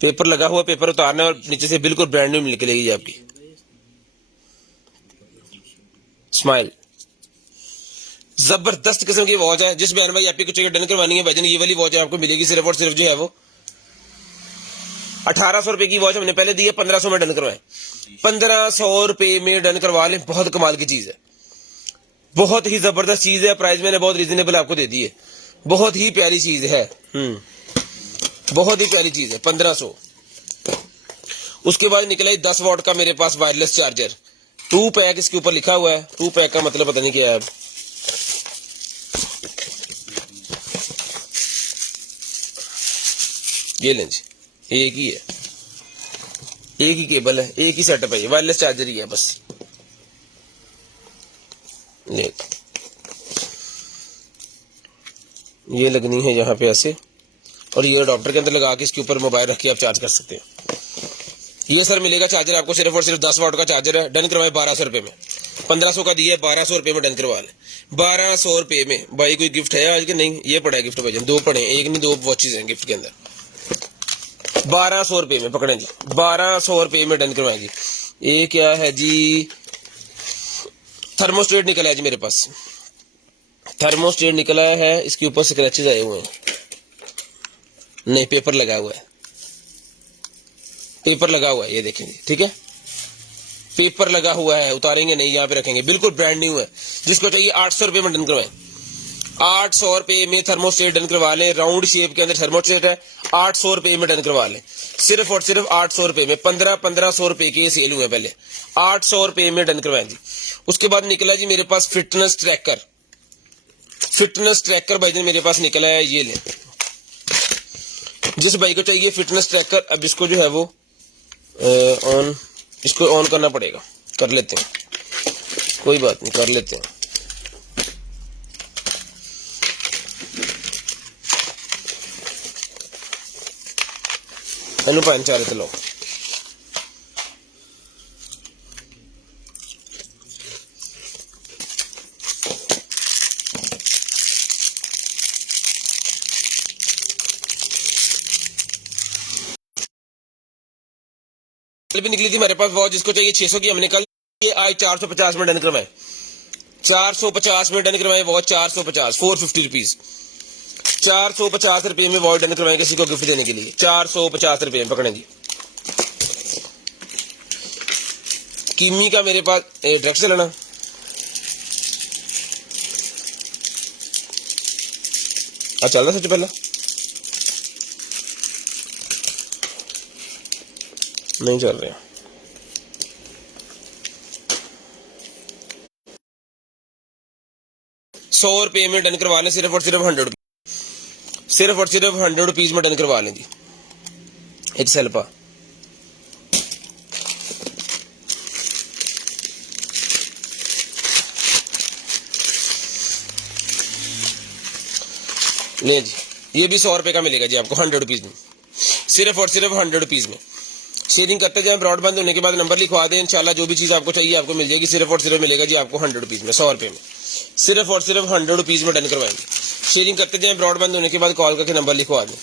पेपर लगा हुआ, पेपर उतारना और नीचे से बिल्कुल ब्रांड न्यू निकलेगी आपकी। स्माइल, जबरदस्त किस्म की वॉच है। जिस बहन भाई आपकी कुछ डन करवानी है भाईजान ये वाली वॉच आपको मिलेगी सिर्फ और सिर्फ जो है वो 1800 रुपए की वॉच हमने पहले दी है, 1500 में डन करवाए। 1500 रुपए में डन करवा लें, बहुत कमाल की चीज है, बहुत ही जबरदस्त चीज है। प्राइस मैंने बहुत रीजनेबल आपको दे दी है, बहुत ही प्यारी चीज है। बहुत ही प्यारी चीज है, 1500। उसके बाद निकला 10 वॉट का मेरे पास वायरलेस चार्जर, 2 पैक इसके ऊपर लिखा हुआ है। 2 पैक का मतलब पता नहीं क्या है। ये लें जी, एक ही है, एक ही केबल है, एक ही सेटअप है, ये वायरलेस चार्जर ही है बस। ले, ये लगनी है यहाँ पे ऐसे और ये अडॉप्टर के अंदर लगा के इसके ऊपर मोबाइल रख के आप चार्ज कर सकते हैं। ये सर मिलेगा चार्जर आपको सिर्फ और सिर्फ 10 वाट का चार्जर है। डन करवाए 1200 रुपए में, 1500 का दिया है, 1200 रुपए में डन करवा ले। 1200 रुपए में भाई कोई गिफ्ट है आज के? नहीं, ये पड़ा है गिफ्ट भाईजान, 2 पड़े, एक नहीं 2 वॉचेज हैं गिफ्ट के अंदर। 1200 रुपए में पकड़े जी, 1200 रुपए में डन करवाएंगे। ये क्या है जी? थर्मोस्टेट निकला है जी मेरे पास, थर्मोस्टेट निकला है। इसके ऊपर स्क्रैचेस आए हुए हैं, नहीं पेपर लगा हुआ है, पेपर लगा हुआ है, ये देखेंगे, ठीक है, पेपर लगा हुआ है। उतारेंगे नहीं, यहाँ पे रखेंगे, बिल्कुल ब्रांड न्यू है। जिसको चाहिए 800 रुपए में डन करवाएं, 800 रुपए में थर्मोस्टेट डन करवा लें। राउंड शेप के अंदर थर्मोस्टेट है, 800 रुपए में डन करवा लें, सिर्फ और सिर्फ 800 रुपए में। 1500 रुपए के सेल हुए पहले, 800 रुपए में डन करवाएं जी। उसके बाद निकला जी मेरे पास फिटनेस ट्रैकर, फिटनेस ट्रैकर भाईजान मेरे पास निकला है। ये ले, जिस भाई को चाहिए फिटनेस ट्रैकर, अब इसको जो है वो ऑन, इसको ऑन करना पड़ेगा, कर लेते हैं, कोई बात नहीं, कर लेते हैं। अनुपान चारे तो लो, कल भी निकली थी हमारे पास वॉच, जिसको चाहिए 600 की, हमने कल ये आज 450 में डन करवाए, 450 में डन करवाए वॉच, 450, 450 रुपीज, 450 रुपए में वॉच डन करवाए किसी को गिफ्ट देने के लिए, 450 रुपए में पकड़े जी। किमी का मेरे पास डायरेक्ट से लेना, चल रहा सबसे पहला नहीं चल रहा। ₹100 में डन करवा लें, सिर्फ और सिर्फ 100 रुपीज, सिर्फ और सिर्फ 100 रुपीज में डन करवा लें जी एक सेल्पा। ले जी, ये भी 100 रुपए का मिलेगा जी आपको 100 रुपीज में, सिर्फ और सिर्फ 100 रुपीज में। शेयरिंग करते जाए, ब्रॉडबैंड होने के बाद नंबर लिखवा दें, इंशाल्लाह जो भी चीज आपको चाहिए आपको मिल जाएगी। सिर्फ और सिर्फ मिलेगा जी आपको 100 रुपीज में, 100 रुपए में, सिर्फ और सिर्फ 100 रुपीज में डन करवाएंगे। शेयरिंग करते जाए, ब्रॉडबैंड होने के बाद कॉल करके नंबर लिखवा दें,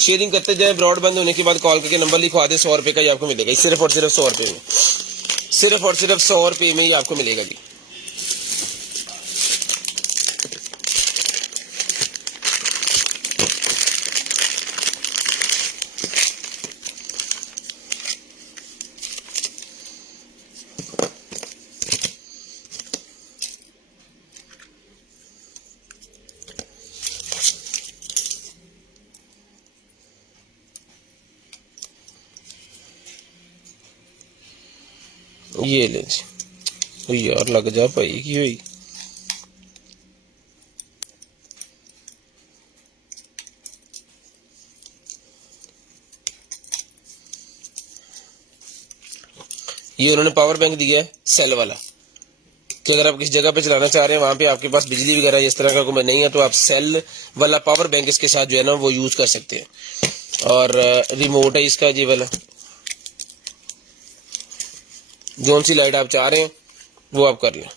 शेयरिंग करते जाए, ब्रॉडबैंड होने के बाद कॉल करके नंबर लिखवा दें, 100 रुपए का ही आपको मिलेगा, सिर्फ और सिर्फ 100 रुपए में, सिर्फ और सिर्फ 100 रुपए में ही आपको मिलेगा जी। ये ले जी यार, लग जा भाई की हुई। ये उन्होंने पावर बैंक दिया है सेल वाला, कि अगर आप किसी जगह पे चलाना चाह रहे हैं, वहां पे आपके पास बिजली वगैरह इस तरह का कोई नहीं है, तो आप सेल वाला पावर बैंक इसके साथ जो है ना वो यूज कर सकते हैं। और रिमोट है इसका जी वाला, जोन सी लाइट आप चाह रहे हैं वो आप कर लें।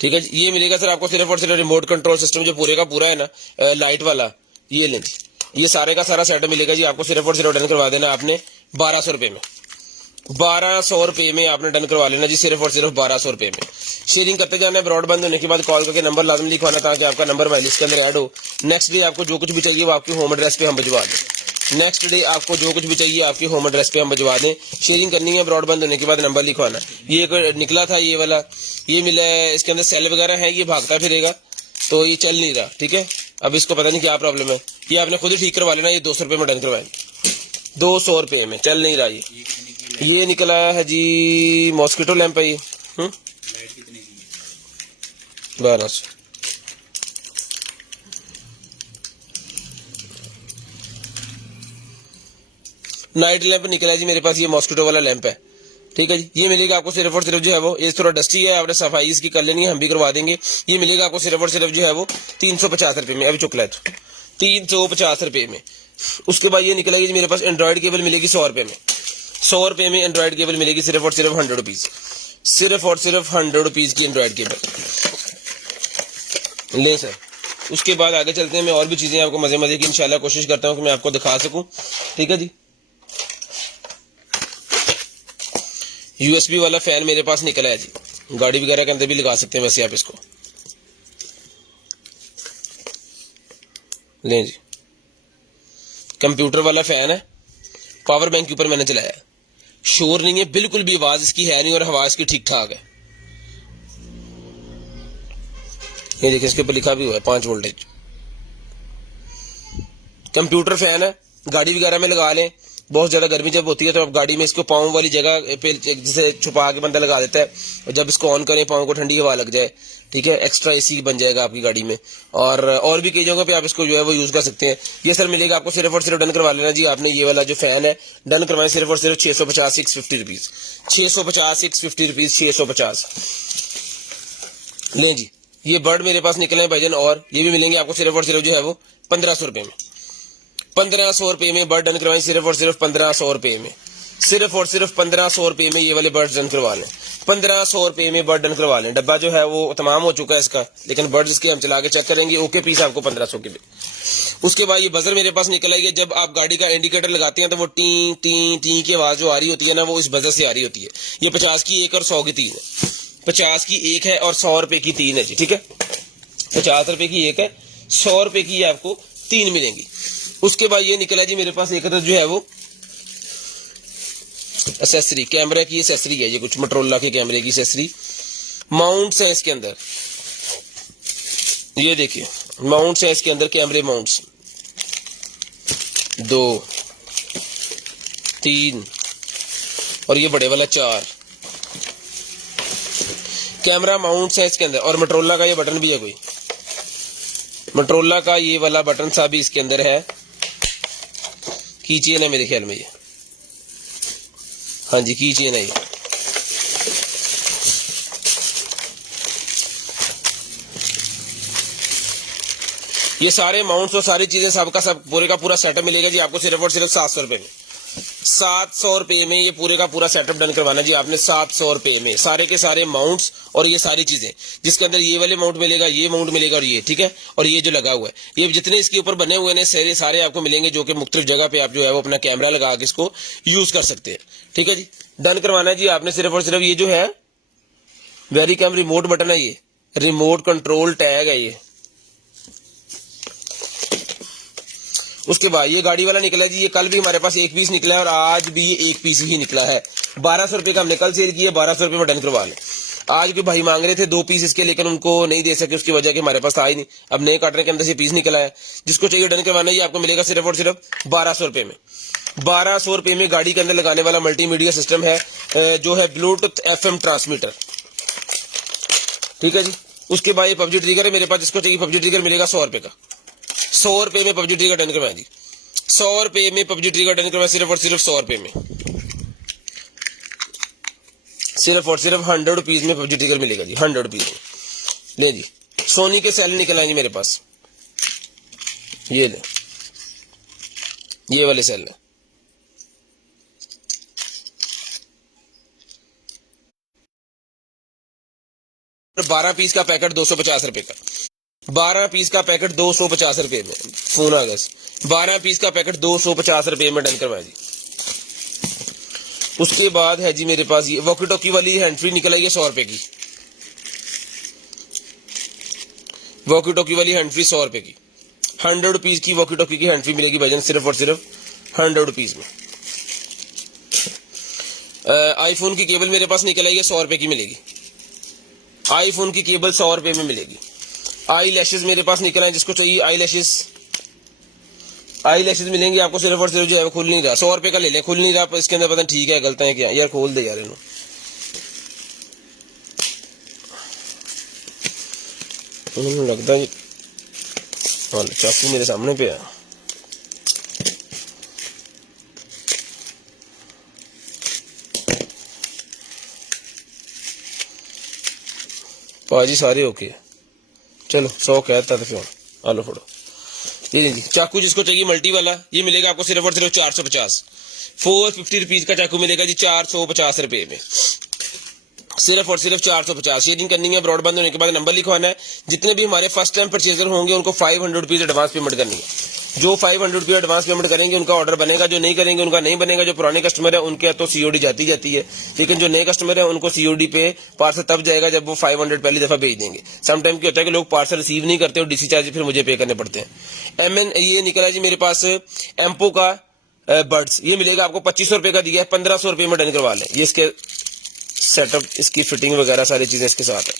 ठीक है जी, ये मिलेगा सर आपको सिर्फ और सिर्फ रिमोट कंट्रोल सिस्टम जो पूरे का पूरा है ना लाइट वाला, ये लें जी, ये सारे का सारा सेट मिलेगा जी आपको। सिर्फ और सिर्फ डन करवा देना आपने 1200 रुपए में, 1200 रुपए में आपने डन करवा लेना जी, सिर्फ और सिर्फ 1200 रुपए में। शेयरिंग करते जाना है, ब्रॉडबैंड होने के बाद कॉल करके नंबर लाजमी लिखवाना ताकि आपका नंबर वाइल लिस्ट के अंदर ऐड हो। नेक्स्ट डे आपको जो कुछ भी चाहिए वो आपकी होम एड्रेस पे हम भिजवा दें, नेक्स्ट डे आपको जो कुछ भी चाहिए आपकी होम एड्रेस पे हम भिजवा दें। शेयरिंग करनी है, ब्रॉडबैंड होने के बाद नंबर लिखवाना। ये एक निकला था ये वाला, ये मिला है, इसके अंदर सेल वगैरह है, ये भागता फिरेगा तो ये चल नहीं रहा। ठीक है, अब इसको पता नहीं क्या प्रॉब्लम है, ये आपने खुद ही ठीक करवा लेना। ये 200 रुपए में डन करवाएंगे, 200 रुपए में, चल नहीं रहा ये निकला है जी मॉस्किटो लैंप है ये, 1200। नाइट लैंप निकला है जी मेरे पास, ये मॉस्किटो वाला लैंप है। ठीक है जी, ये मिलेगा आपको सिर्फ और सिर्फ जो है वो, ये थोड़ा डस्टी है, आपने सफाई इसकी कर लेनी है, हम भी करवा देंगे। ये मिलेगा आपको सिर्फ और सिर्फ जो है वो 350 रुपए में, अभी चुकला है तो 350 रुपए में। उसके बाद ये निकलेगी जी मेरे पास एंड्रॉइड केबल मिलेगी 100 रुपए में, 100 रुपए में एंड्रॉइड केबल मिलेगी, सिर्फ और सिर्फ 100 रुपीज, सिर्फ और सिर्फ 100 रुपीज की एंड्रॉइड केबल ले सर। उसके बाद आगे चलते हैं, मैं और भी चीजें आपको मजे मजे की इंशाल्लाह कोशिश करता हूं कि मैं आपको दिखा सकूं। ठीक है जी, यूएसबी वाला फैन मेरे पास निकला है जी, गाड़ी वगैरह के अंदर भी लगा सकते हैं वैसे आप इसको। लें जी, कंप्यूटर वाला फैन है, पावर बैंक के ऊपर मैंने चलाया है, शोर नहीं है बिल्कुल भी, आवाज इसकी है नहीं और हवा इसकी ठीक ठाक है। ये देखिए इसके ऊपर लिखा भी हुआ है 5 वोल्टेज। कंप्यूटर फैन है, गाड़ी वगैरह में लगा लें, बहुत ज्यादा गर्मी जब होती है तो आप गाड़ी में इसको पाँव वाली जगह पे जैसे छुपा के बंदा लगा देता है, और जब इसको ऑन करें पाँव को ठंडी हवा लग जाए। ठीक है, एक्स्ट्रा एसी बन जाएगा आपकी गाड़ी में, और भी कई जगहों पे आप इसको जो है वो यूज कर सकते हैं। ये सर मिलेगा आपको सिर्फ और सिर्फ डन करवा लेना जी आपने, ये वाला जो फैन है डन करवाएं सिर्फ और सिर्फ 650 650 रुपीज, 650 650 रुपीज, 650 लें जी। ये बर्ड मेरे पास निकले हैं भाईजान, और ये भी मिलेंगे आपको सिर्फ और सिर्फ जो है वो 1500 रुपए में, 1500 रुपए में बर्ड डन करवाएं, सिर्फ और सिर्फ 1500 रुपए में, सिर्फ और सिर्फ 1500 रुपए में ये वाले बर्ड डन करवा लें। 1500 रुपये में बर्ड डन करवा लें। डब्बा जो है वो तमाम हो चुका है इसका, लेकिन बर्ड इसके हम चला के चेक करेंगे। ओके पीस आपको 1500 के। उसके बाद ये बजर मेरे पास निकल आई है। जब आप गाड़ी का इंडिकेटर लगाते हैं तो वो टी टी टी की आवाज जो आ रही होती है ना, वो इस बजर से आ रही होती है। ये 50 की एक और 100 की 3 है। 50 की एक है और 100 रुपए की 3 है जी, ठीक है। 50 रुपए की एक है, 100 रुपए की आपको 3 मिलेंगी। उसके बाद ये निकला जी मेरे पास एक जो है वो एसेसरी, कैमरा की एसेसरी है। ये कुछ मोटरोला के कैमरे की एसेसरी, माउंट्स है इसके अंदर। ये देखिए माउंट्स है इसके अंदर, कैमरे माउंट्स 2 3 और ये बड़े वाला 4 कैमरा माउंट्स है इसके अंदर। और मोटरोला का ये बटन भी है, कोई मोटरोला का ये वाला बटन सा भी इसके अंदर है। की चेन है मेरे ख्याल में ये, हाँ जी की चेन है ये। ये सारे माउंट्स और सारी चीजें सबका सब पूरे का पूरा सेटअप मिलेगा जी आपको सिर्फ और सिर्फ 700 रुपए में। 700 रुपए में ये पूरे का पूरा सेटअप डन करवाना जी आपने। 700 रुपए में सारे के सारे माउंट्स और ये सारी चीजें, जिसके अंदर ये वाले माउंट मिलेगा, ये माउंट मिलेगा और ये, ठीक है। और ये जो लगा हुआ है, ये जितने इसके ऊपर बने हुए हैं सारे आपको मिलेंगे, जो कि मुख्तलिफ जगह पे आप जो है वो अपना कैमरा लगा के इसको यूज कर सकते हैं, ठीक है जी। डन करवाना है जी आपने सिर्फ और सिर्फ। ये जो है वेरी कैम रिमोट बटन है, ये रिमोट कंट्रोल टैग है ये। उसके बाद ये गाड़ी वाला निकला जी, ये कल भी हमारे पास एक पीस निकला है और आज भी ये एक पीस ही निकला है। 1200 रुपए का हमने कल सेल किया, 1200 रुपए में डन करवा लें। आज के भाई मांग रहे थे 2 पीस इसके, लेकिन उनको नहीं दे सके, उसकी वजह कि हमारे पास था ही नहीं। अब नए काटने के अंदर से पीस निकला है। जिसको चाहिए डन करवाना ये आपको मिलेगा सिर्फ और सिर्फ 1200 रुपए में। 1200 रुपए में गाड़ी के अंदर लगाने वाला मल्टीमीडिया सिस्टम है, जो है ब्लूटूथ FM ट्रांसमीटर, ठीक है जी। उसके बाद ये पबजी ट्रिगर है मेरे पास। जिसको चाहिए पबजी ट्रिगर मिलेगा 100 रुपए का। 100 रुपए में पबजी ट्रिगर डन करवाया जी। 100 रुपए में पबजी ट्रिगर डन करवाया सिर्फ और सिर्फ 100 रुपए में। सिर्फ और सिर्फ 100 रुपीज में पबजी ट्रिगर मिलेगा जी, 100 रुपीज में। ले जी सोनी के सेल निकल आएंगे मेरे पास, ये ले, ये वाले सेल है। और 12 पीस का पैकेट 250 रुपए का। 12 पीस का पैकेट 250 रुपए में। फोन आ गया। 12 पीस का पैकेट 250 रुपए में डन करवाया जी। उसके बाद है जी मेरे पास ये वॉकी टॉकी वाली हैंड फ्री निकल आई है 100 रुपए की। वॉकी टॉकी वाली हैंड फ्री 100 रुपए की। 100 रुपीज की वॉकी टॉकी की हैंड फ्री मिलेगी भाईजान सिर्फ और सिर्फ 100 रुपीज में। आईफोन की केबल मेरे पास निकल आई है 100 रुपए की मिलेगी। आईफोन की केबल 100 रुपए में मिलेगी। आई लैशेज मेरे पास निकल आए, जिसको चाहिए आई लैशेज मिलेंगे आपको सिर्फ और सिर्फ जो है खुल नहीं रहा। 100 रुपए का ले लें, खुल नहीं रहा, पर इसके अंदर पता नहीं ठीक है गलत है क्या। यार खोल दे यार इन्हों, उन्होंने लगता है चाकू मेरे सामने पे है। पाजी सारे ओके, चलो 100 कहता था फिर आलो फोड़ो। ये जी चाकू जिसको चाहिए मल्टी वाला, ये मिलेगा आपको सिर्फ और सिर्फ 450। 450 रुपीज का चाकू मिलेगा जी 450 रुपए में। सिर्फ और सिर्फ 450। शेयरिंग करनी है, ब्रॉड बंद होने के बाद नंबर लिखवाना है। जितने भी हमारे फर्स्ट टाइम परचेजर होंगे उनको 500 रुपीज एडवांस पेमेंट करनी है। जो 500 रुपये एडवांस पेमेंट करेंगे उनका ऑर्डर बनेगा, जो नहीं करेंगे उनका नहीं बनेगा। जो पुराने कस्टमर है उनके तो सीओडी जाती है, लेकिन जो नए कस्टमर है उनको सीओडी पे पार्सल तब जाएगा जब वो 500 पहली दफा भेज देंगे। समटाइम क्या होता है कि लोग पार्सल रिसीव नहीं करते और डीसी चार्ज फिर मुझे पे करने पड़ते हैं। ये निकला जी मेरे पास एम्पो का बर्ड्स, ये मिलेगा आपको 2500 रुपए का दिया है, 1500 रुपए में डन करवा लें। ये इसके सेटअप, इसकी फिटिंग वगैरह सारी चीजें इसके साथ है,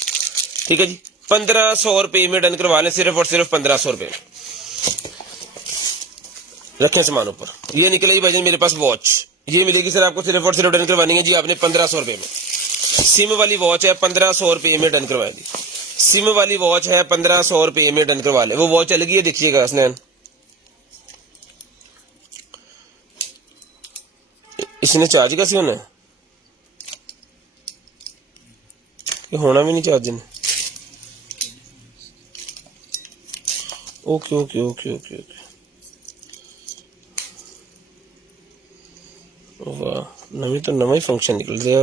ठीक है जी। 1500 रुपए में डन करवा लें, सिर्फ और सिर्फ 1500 रुपए में। रखें सामान ऊपर। ये निकला जी भाईजान मेरे पास वॉच, ये मिलेगी सर आपको सिर्फ और सिर्फ डन करवानी है जी आपने 1500 रुपए में। सिम वाली वॉच है 1500 रुपए में डन करवा दी। सिम वाली वॉच है 1500 रुपए में डन करवा ले। वो वॉच चल गई है, देखिएगा हसनैन। इसने चार्ज कैसे होना है? ये होना भी नहीं चार्ज में। Okay okay okay okay okay, वाह नवी तो नवा ही फंक्शन निकल गया।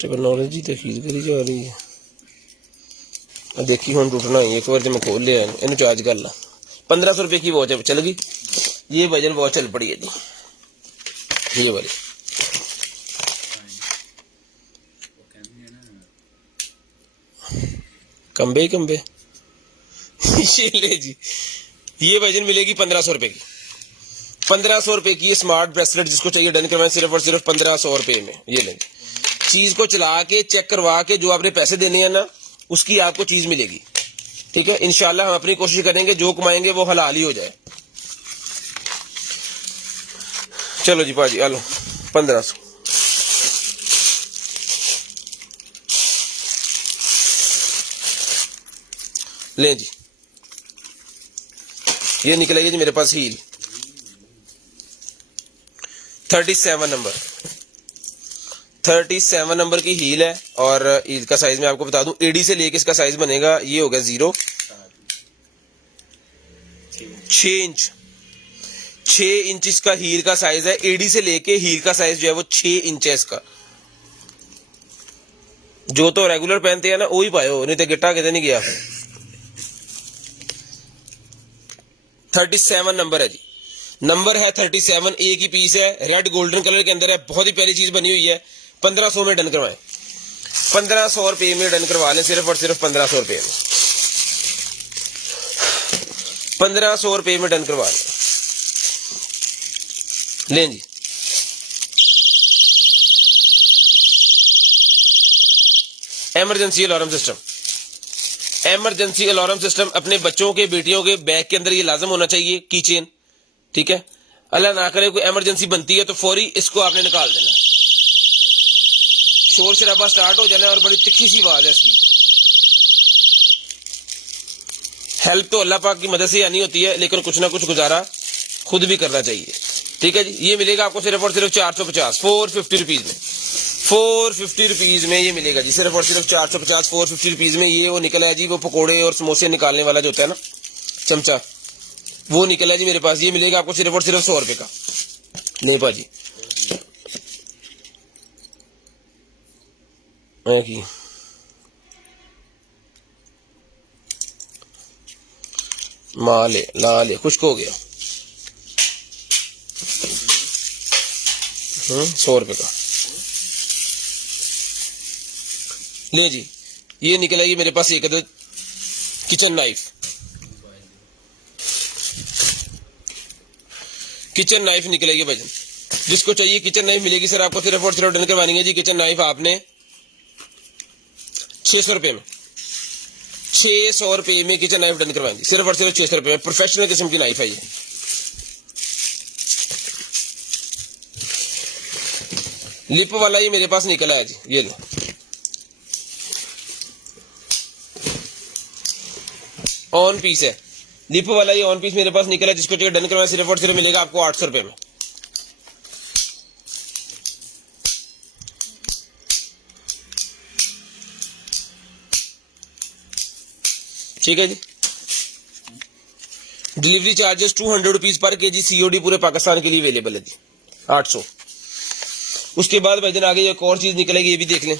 टेक्नोलॉजी तो हील करी जा रही है। देखी हुण टूटना ही एक बार जो मैं खोल लिया इन चार्ज कर ला। 1500 रुपये की वॉच चल गई। ये वजन वॉच चल पड़ी है जी, ये वाली। कंबे कंबे ये ले जी, ये वजन मिलेगी 1500 रुपये की। 1500 रुपये की ये स्मार्ट ब्रेसलेट जिसको चाहिए डन करवाएं सिर्फ और सिर्फ 1500 रुपये में। ये लेंगे, चीज को चला के चेक करवा के जो आपने पैसे देने हैं ना उसकी आपको चीज मिलेगी। ठीक है, इंशाल्लाह हम अपनी कोशिश करेंगे जो कमाएंगे वो हलाल ही हो जाए। चलो जी पाजी, आलो 1500। ले जी, ये निकलेगी जी मेरे पास हील 37 नंबर। 37 नंबर की हील है और इसका साइज मैं आपको बता दूं, एडी से लेके इसका साइज बनेगा ये होगा 0 6 इंच। 6 इंच इसका हील का साइज है। एडी से लेके हील का साइज जो है वो 6 इंच है इसका। जो तो रेगुलर पहनते हैं ना वही पायो, नहीं तो गिट्टा कितने नहीं गया। 37 नंबर है जी, नंबर है 37। एक ही पीस है, रेड गोल्डन कलर के अंदर है, बहुत ही प्यारी चीज बनी हुई है। 1500 में डन करवाएं, 1500 रुपये में डन करवा लें, सिर्फ और सिर्फ 1500 रुपये में। 1500 रुपये में डन करवा लें। लें जी, emergency alarm system. Emergency alarm system अपने बच्चों के, बेटियों के बैग के अंदर ये लाजम होना चाहिए, की चेन। ठीक है, अल्लाह ना करे कोई इमरजेंसी बनती है तो फौरी इसको आपने निकाल देना। शोर शराबा स्टार्ट हो जाना और बड़ी तिखी सी आवाज है इसकी। हेल्प तो अल्लाह पाक की मदद से आनी होती है, लेकिन कुछ ना कुछ गुजारा खुद भी करना चाहिए। ठीक है जी, ये मिलेगा आपको सिर्फ और सिर्फ 450 450 रुपीज में। 450 रुपीज में ये मिलेगा जी, सिर्फ और सिर्फ 450 450 रुपीज में। ये वो निकला है जी, वो पकोड़े और समोसे निकालने वाला जो होता है ना चमचा, वो निकला है जी मेरे पास। ये मिलेगा आपको सिर्फ और सिर्फ 100 रुपए का। नहीं पाजी, माले ला ले, खुश्क हो गया। 100 रुपए का। ले जी, ये निकलेगी मेरे पास एक अदद किचन नाइफ। किचन नाइफ निकलेगी भाईजान, जिसको चाहिए किचन नाइफ मिलेगी। सर आपको सिर्फ और सिर्फ डन करवानी है जी किचन नाइफ आपने 600 रुपए में। 600 रुपए में किचन नाइफ डन करवाएंगे, सिर्फ और सिर्फ 600 रुपए में। प्रोफेशनल किस्म की नाइफ है ये। लिप वाला ये मेरे पास निकला है जी, ये लो। ऑन पीस है, लिप वाला ये ऑन पीस मेरे पास निकला है। जिसको चाहिए डन करवाए सिर्फ और सिर्फ मिलेगा आपको 800 रुपए में। ठीक है जी, delivery charges 200 rupees per KG, COD पूरे पाकिस्तान के लिए अवेलेबल है जी, 800। उसके बाद भाईजान आगे एक और चीज निकलेगी, ये भी देख लें।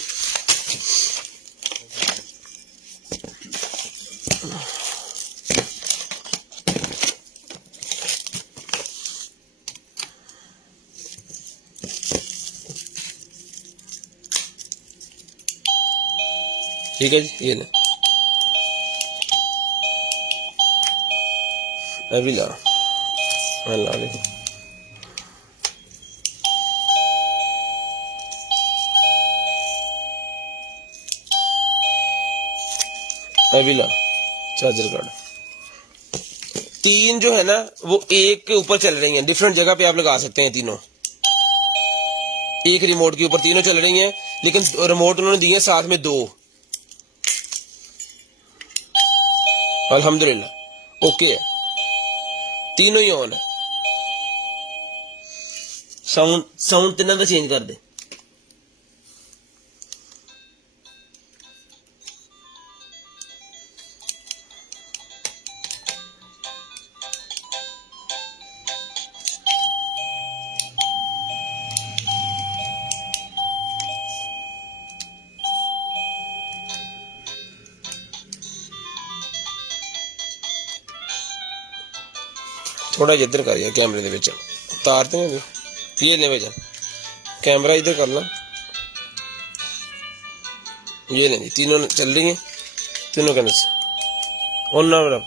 ठीक है जी, ये ले, अभी ला ले। अभी ला चार्जर कार्ड। 3 जो है ना वो एक के ऊपर चल रही हैं, डिफरेंट जगह पे आप लगा सकते हैं तीनों। एक रिमोट के ऊपर तीनों चल रही हैं, लेकिन रिमोट उन्होंने दिए साथ में 2। अल्हम्दुलिल्लाह ओके है, तीनों ही ऑन है। साउंड तीनों का चेंज कर दे। थोड़ा इधर कर यार कैमरे दे विच तार तो ये ले भाईजान कैमरा इधर कर ला ये नहीं तीनों चल रही हैं तीनों करने से ऑन ना मेरा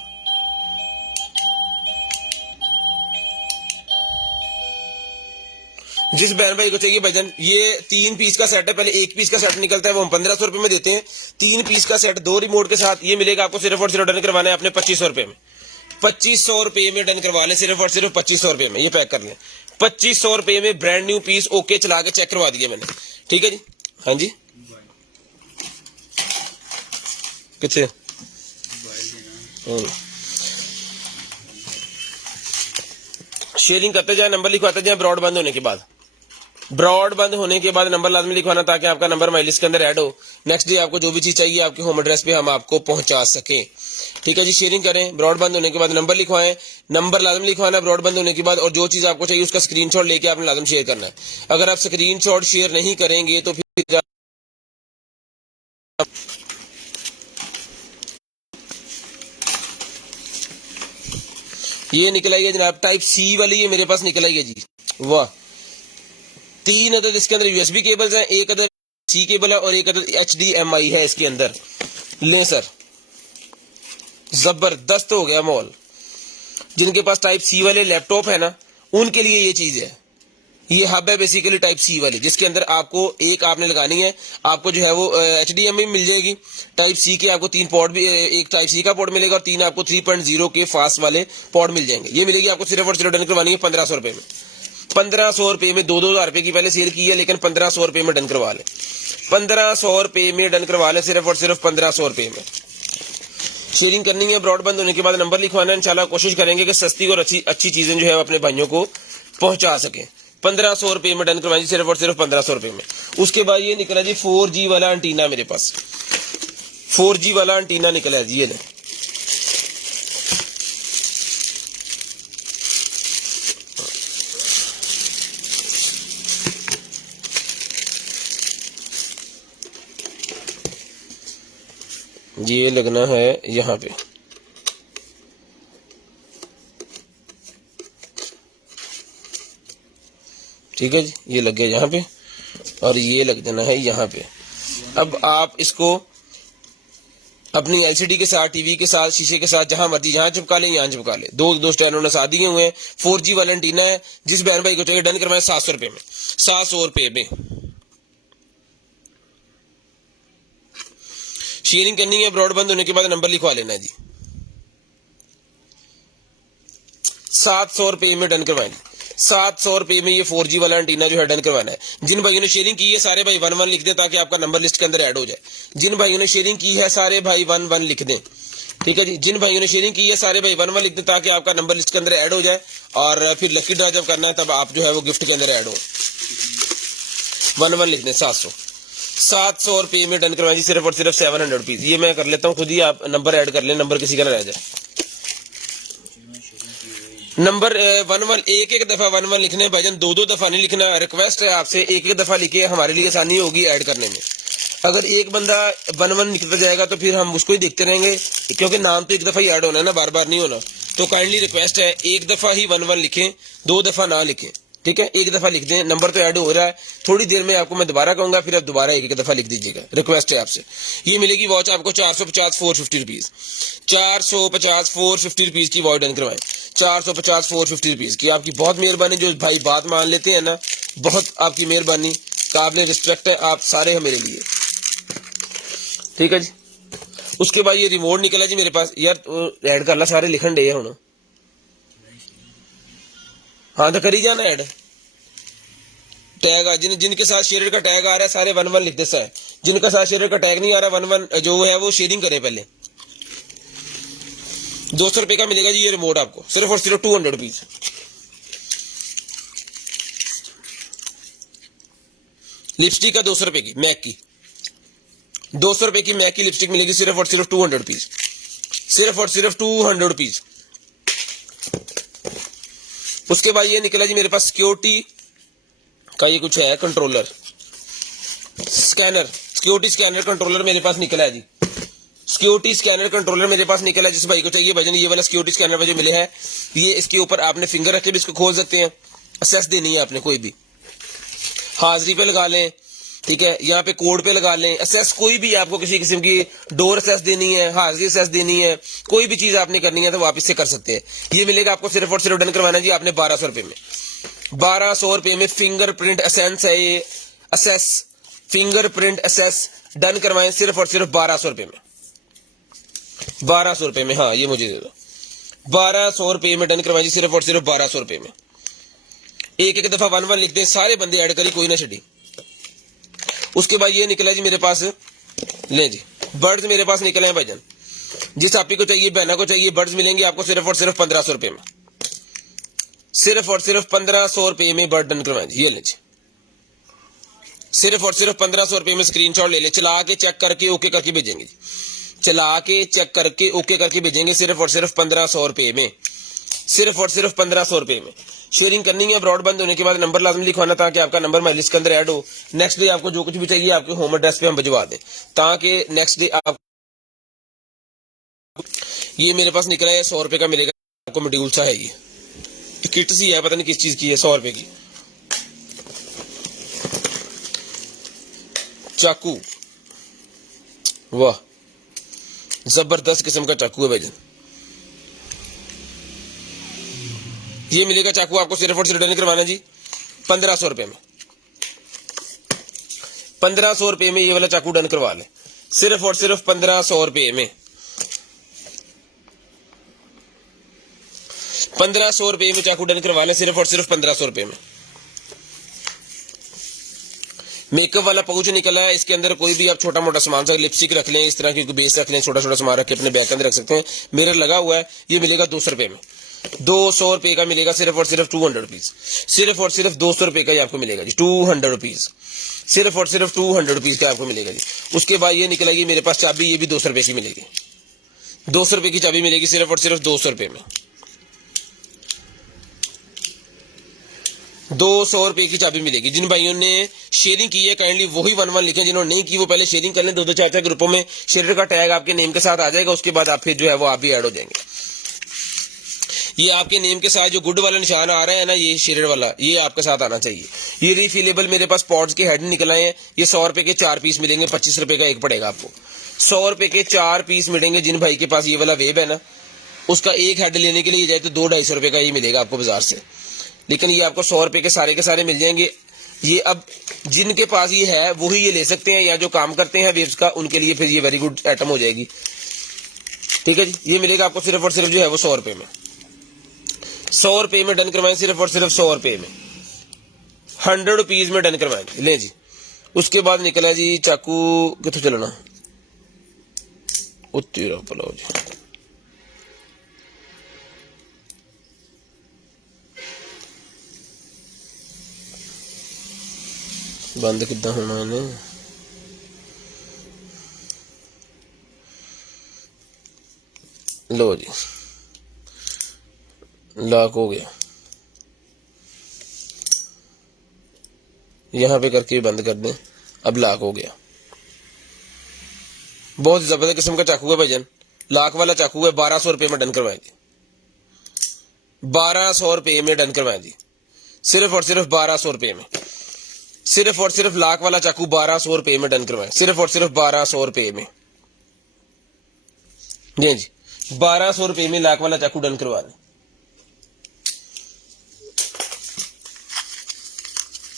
जिस बहन भाई को चाहिए भाईजान ये 3 पीस का सेट है। पहले 1 पीस का सेट निकलता है वो हम 1500 रुपए में देते हैं। 3 पीस का सेट 2 रिमोट के साथ ये मिलेगा आपको सिर्फ और सिर्फ डन करवाना है अपने 2500 रुपए में। 2500 रुपए में डन करवा लें सिर्फ और सिर्फ 2500 रुपए में। ये पैक कर लें 2500 रुपए में ब्रांड न्यू पीस ओके चला के चेक करवा दिया मैंने। ठीक है जी हाँ जी कितने शेयरिंग करते जाए नंबर लिखवाते जाए ब्रॉड बंद होने के बाद। ब्रॉड बंद होने के बाद नंबर लाजमी लिखवाना ताकि आपका नंबर हमारी लिस्ट के अंदर ऐड हो। नेक्स्ट डे आपको जो भी चीज चाहिए आपके होम एड्रेस पे हम आपको पहुंचा सकें। ठीक है जी शेयरिंग करें ब्रॉड बंद होने के बाद नंबर लिखवाएं। नंबर लाजमी लिखवाना ब्रॉड बंद होने के बाद और जो चीज आपको चाहिए उसका स्क्रीनशॉट लेके आपने लाजम शेयर करना है। अगर आप स्क्रीनशॉट शेयर नहीं करेंगे तो फिर ये निकल आई है जनाब टाइप सी वाली ये मेरे पास निकल आई है जी। वाह 3 अदद इसके अंदर यूएसबी केबल्स हैं, 1 अदद सी केबल है और 1 अदद HDMI है इसके अंदर। ले सर जबरदस्त हो गया मॉल। जिनके पास टाइप सी वाले लैपटॉप है ना उनके लिए ये चीज है। ये हब है बेसिकली टाइप सी वाली जिसके अंदर आपको एक आपने लगानी है आपको जो है वो HDMI मिल जाएगी। टाइप सी के आपको 3 पोर्ट भी एक टाइप सी का पोर्ट मिलेगा और 3 आपको 3.0 के फास्ट वाले पोर्ट मिल जाएंगे। ये मिलेगी आपको सिर्फ और सिर्फ डन करवानी है 1500 रुपए में। 1500 रुपए में 2-2 रुपए की पहले सेल की है लेकिन 1500 रुपए में डन करवा ले। 1500 रुपए में डन करवा ले सिर्फ और सिर्फ 1500 रुपए में। शेयरिंग करनी है ब्रॉड बंद होने के बाद नंबर लिखवाना है। इंशाल्लाह कोशिश करेंगे कि सस्ती और अच्छी चीजें जो है अपने भाइयों को पहुंचा सके। 1500 रुपए में डन करवाई सिर्फ और सिर्फ 1500 रुपए में। उसके बाद ये निकला जी 4G वाला एंटीना मेरे पास 4G वाला एंटीना निकला है जी। ये ले ये लगना है यहाँ पे। ठीक है जी ये लग गया यहाँ पे और ये लग जाना है यहाँ पे। अब आप इसको अपनी LCD के साथ टीवी के साथ शीशे के साथ जहां मर्जी जहां चिपका लें यहाँ चिपका लें। दो स्टैंड उन्होंने साथ दिए हुए हैं। 4G वाला एंटीना है। जिस बहन भाई को चाहिए डन करवाएं 700 रुपए में। 700 रुपए में शेयरिंग करनी है ब्रॉड बंद होने के बाद नंबर लिखवा लेना है जी। 700 रुपए में डन करवाएंगे। 700 रुपए में ये 4G वाला एंटीना जो है डन करवाना है। जिन भाइयों ने शेयरिंग की है सारे भाई 11 लिख दें ताकि आपका नंबर लिस्ट के अंदर ऐड हो जाए। जिन भाइयों ने शेयरिंग की है सारे भाई 11 लिख दें। ठीक है जी जिन भाइयों ने शेयरिंग की है सारे भाई 11 लिख दें ताकि आपका नंबर लिस्ट के अंदर ऐड हो जाए और फिर लकी ड्रा जब करना है तब आप जो है वो गिफ्ट के अंदर ऐड हो। 11 लिख दें। 700 रुपए में डन करवाएं जी सिर्फ और सिर्फ 700 रुपीज। ये मैं कर लेता हूँ खुद ही आप नंबर ऐड कर लें नंबर किसी का ना रह जाए। नंबर 11 एक दफा 11 लिखने भाईजान 2 दफा नहीं लिखना। रिक्वेस्ट है आपसे एक दफा लिखे हमारे लिए आसानी होगी ऐड करने में। अगर एक बंदा 11 लिखता जाएगा तो फिर हम उसको ही देखते रहेंगे क्योंकि नाम तो एक दफा ही ऐड होना है ना बार बार नहीं होना। तो काइंडली रिक्वेस्ट है एक दफा ही 11 लिखें 2 दफा ना लिखें। ठीक है एक दफा लिख दें नंबर तो ऐड हो रहा है। थोड़ी देर में आपको मैं दोबारा कहूंगा फिर आप दोबारा एक दफा लिख दीजिएगा। रिक्वेस्ट है आपसे। ये मिलेगी वॉच आपको 450 450 रुपीज। 450 450 रुपीज की वॉच डन करवाएं। 450 450 रुपीज की आपकी बहुत मेहरबानी। जो भाई बात मान लेते हैं ना बहुत आपकी मेहरबानी काबिल रिस्पेक्ट है आप सारे हैं मेरे लिए। ठीक है जी उसके बाद ये रिमोट निकला जी मेरे पास। यार ऐड कर ला सारे लिखन डे हूं। हाँ तो करी जाना ऐड टैग जिनके साथ शेयर का टैग आ रहा है सारे 11 लिख दे सर। जिनका साथ शेयर का टैग नहीं आ रहा 11 जो है वो शेयरिंग करें पहले। 200 रुपए का मिलेगा जी ये रिमोट आपको सिर्फ और सिर्फ 200 रुपीज। लिपस्टिक का 200 रुपए की मैक की 200 रुपए की मैक की लिपस्टिक मिलेगी सिर्फ और सिर्फ 200 रुपीज। सिर्फ और सिर्फ 200 रुपीज। उसके बाद ये निकला जी मेरे पास सिक्योरिटी का ये कुछ है controller scanner. Security scanner controller मेरे पास निकला है जी सिक्योरिटी स्कैनर कंट्रोलर मेरे पास निकला है, जिस भाई को चाहिए भाईजान ये वाला सिक्योरिटी स्कैनर मुझे मिले है। ये इसके ऊपर आपने फिंगर रख के भी इसको खोल सकते हैं, असेस देनी है आपने कोई भी, हाजिरी पे लगा लें, ठीक है, यहाँ पे कोड पे लगा लें, असेस कोई भी आपको किसी किस्म की डोर असेस देनी है, हाजिरी असेस देनी है, कोई भी चीज आपने करनी है तो आप इससे कर सकते हैं। ये मिलेगा आपको सिर्फ और सिर्फ डन करवाना है जी आपने 1200 रुपए में। 1200 रुपए में फिंगरप्रिंट असेंस है ये, असेस फिंगरप्रिंट असेस डन करवाएं सिर्फ और सिर्फ 1200 रुपए में। 1200 रुपए में, हाँ ये मुझे दे दो। 1200 रुपए में डन करवाएं जी सिर्फ और सिर्फ 1200 रुपए में। एक एक दफा 1 1 लिख दें, सारे बंदे ऐड करी, कोई ना छड़ी। उसके बाद ये निकला जी मेरे पास, ले जी बर्ड्स मेरे पास निकले हैं भाईजान। जिस आपी को चाहिए, बहना को चाहिए, बर्ड्स मिलेंगे आपको सिर्फ और सिर्फ 1500 रुपए में। सिर्फ और सिर्फ 1500 रुपए में बर्ड डन करवाएं जी। ये ले जी, सिर्फ और सिर्फ 1500 रुपए में स्क्रीनशॉट ले ले, चला के चेक करके ओके करके भेजेंगे, चला के चेक करके ओके करके भेजेंगे सिर्फ और सिर्फ 1500 रुपए में। सिर्फ और सिर्फ 1500 रुपए में। शेयरिंग करनी है, ब्रॉड बंद होने के बाद नंबर लाजमी लिखवाना ताकि आपका नंबर हमारी लिस्ट के अंदर ऐड हो। नेक्स्ट डे आपको जो कुछ भी चाहिए आपके होम एड्रेस पे हम भिजवा दें, ताकि नेक्स्ट डे आप, ये मेरे पास निकला है 100 रुपए का मिलेगा आपको, मॉड्यूल सा है ये किट सी है, पता नहीं किस चीज की है, 100 रुपए की। चाकू, वाह जबरदस्त किस्म का चाकू है भाईजान। ये मिलेगा चाकू आपको सिर्फ और सिर्फ डन करवाना जी 1500 रुपए में। 1500 रुपए में ये वाला चाकू डन करवा ले, सिर्फ और सिर्फ 1500 रुपए में। 1500 रुपए में चाकू डन करवा ले, सिर्फ और सिर्फ 1500 रुपए में। मेकअप वाला पाउच निकला है, इसके अंदर कोई भी आप छोटा मोटा सामान, लिपस्टिक रख लें, इस तरह की बेस रख लें, छोटा छोटा सामान रख के अपने बैग के अंदर रख सकते हैं। मिरर लगा हुआ है, ये मिलेगा 200 रुपए में। 200 रुपए का मिलेगा सिर्फ और सिर्फ 200 रुपीज। सिर्फ और सिर्फ 200 रुपए का ही आपको मिलेगा जी, 200 रुपीज। सिर्फ और सिर्फ 200 रुपीज का आपको मिलेगा जी। उसके बाद ये निकलेगी मेरे पास चाबी, ये भी 200 रुपए की मिलेगी। 200 रुपए की चाबी मिलेगी सिर्फ और सिर्फ 200 रुपए में। 200 रुपए की चाबी मिलेगी। जिन भाइयों ने शेयरिंग की है काइंडली वही 1 1 लिखें, जिन्होंने नहीं की वो पहले शेयरिंग कर लें। 2 2 4 4 ग्रुपों में शेयर का टैग आपके नेम के साथ आ जाएगा, उसके बाद आप फिर जो है वो आप भी ऐड हो जाएंगे। ये आपके नेम के साथ जो गुड वाला निशान आ रहा है ना, ये शेयर वाला, ये आपके साथ आना चाहिए। ये रिफिलेबल मेरे पास पॉड्स के हेड निकल आए हैं, ये 100 रुपए के 4 पीस मिलेंगे, 25 रुपए का एक पड़ेगा आपको। 100 रुपए के 4 पीस मिलेंगे। जिन भाई के पास ये वाला वेब है ना, उसका एक हेड लेने के लिए जाए तो 2-250 रुपए का ही मिलेगा आपको बाजार से, लेकिन ये आपको 100 रुपए के सारे मिल जाएंगे। ये अब जिनके पास ये है वही ये ले सकते हैं, या जो काम करते हैं वेब्स का, उनके लिए फिर ये वेरी गुड आइटम हो जाएगी। ठीक है जी, ये मिलेगा आपको सिर्फ और सिर्फ जो है वो 100 रुपए में। 100 रुपए में डन करवाएं, सिर्फ और सिर्फ 100 रुपए में। 100 रुपीज में डन करवाएंगे, ले जी। उसके बाद निकला जी चाकू, कितों चलना उत्ती पलाओ जी। बंद कितना होना इन्हें, लो जी लॉक हो गया। यहां पे करके बंद कर दें, अब लॉक हो गया। बहुत जबरदस्त किस्म का चाकू है भाईजान, लॉक वाला चाकू है। 1200 रुपए में डन करवाएंगे, 1200 रुपए में डन करवाएंगे, सिर्फ और सिर्फ 1200 रुपए में। सिर्फ और सिर्फ लाख वाला चाकू 1200 रुपए में डन करवाएं, सिर्फ और सिर्फ 1200 रुपए में। जी जी, 1200 रुपए में लाख वाला चाकू डन करवा दें।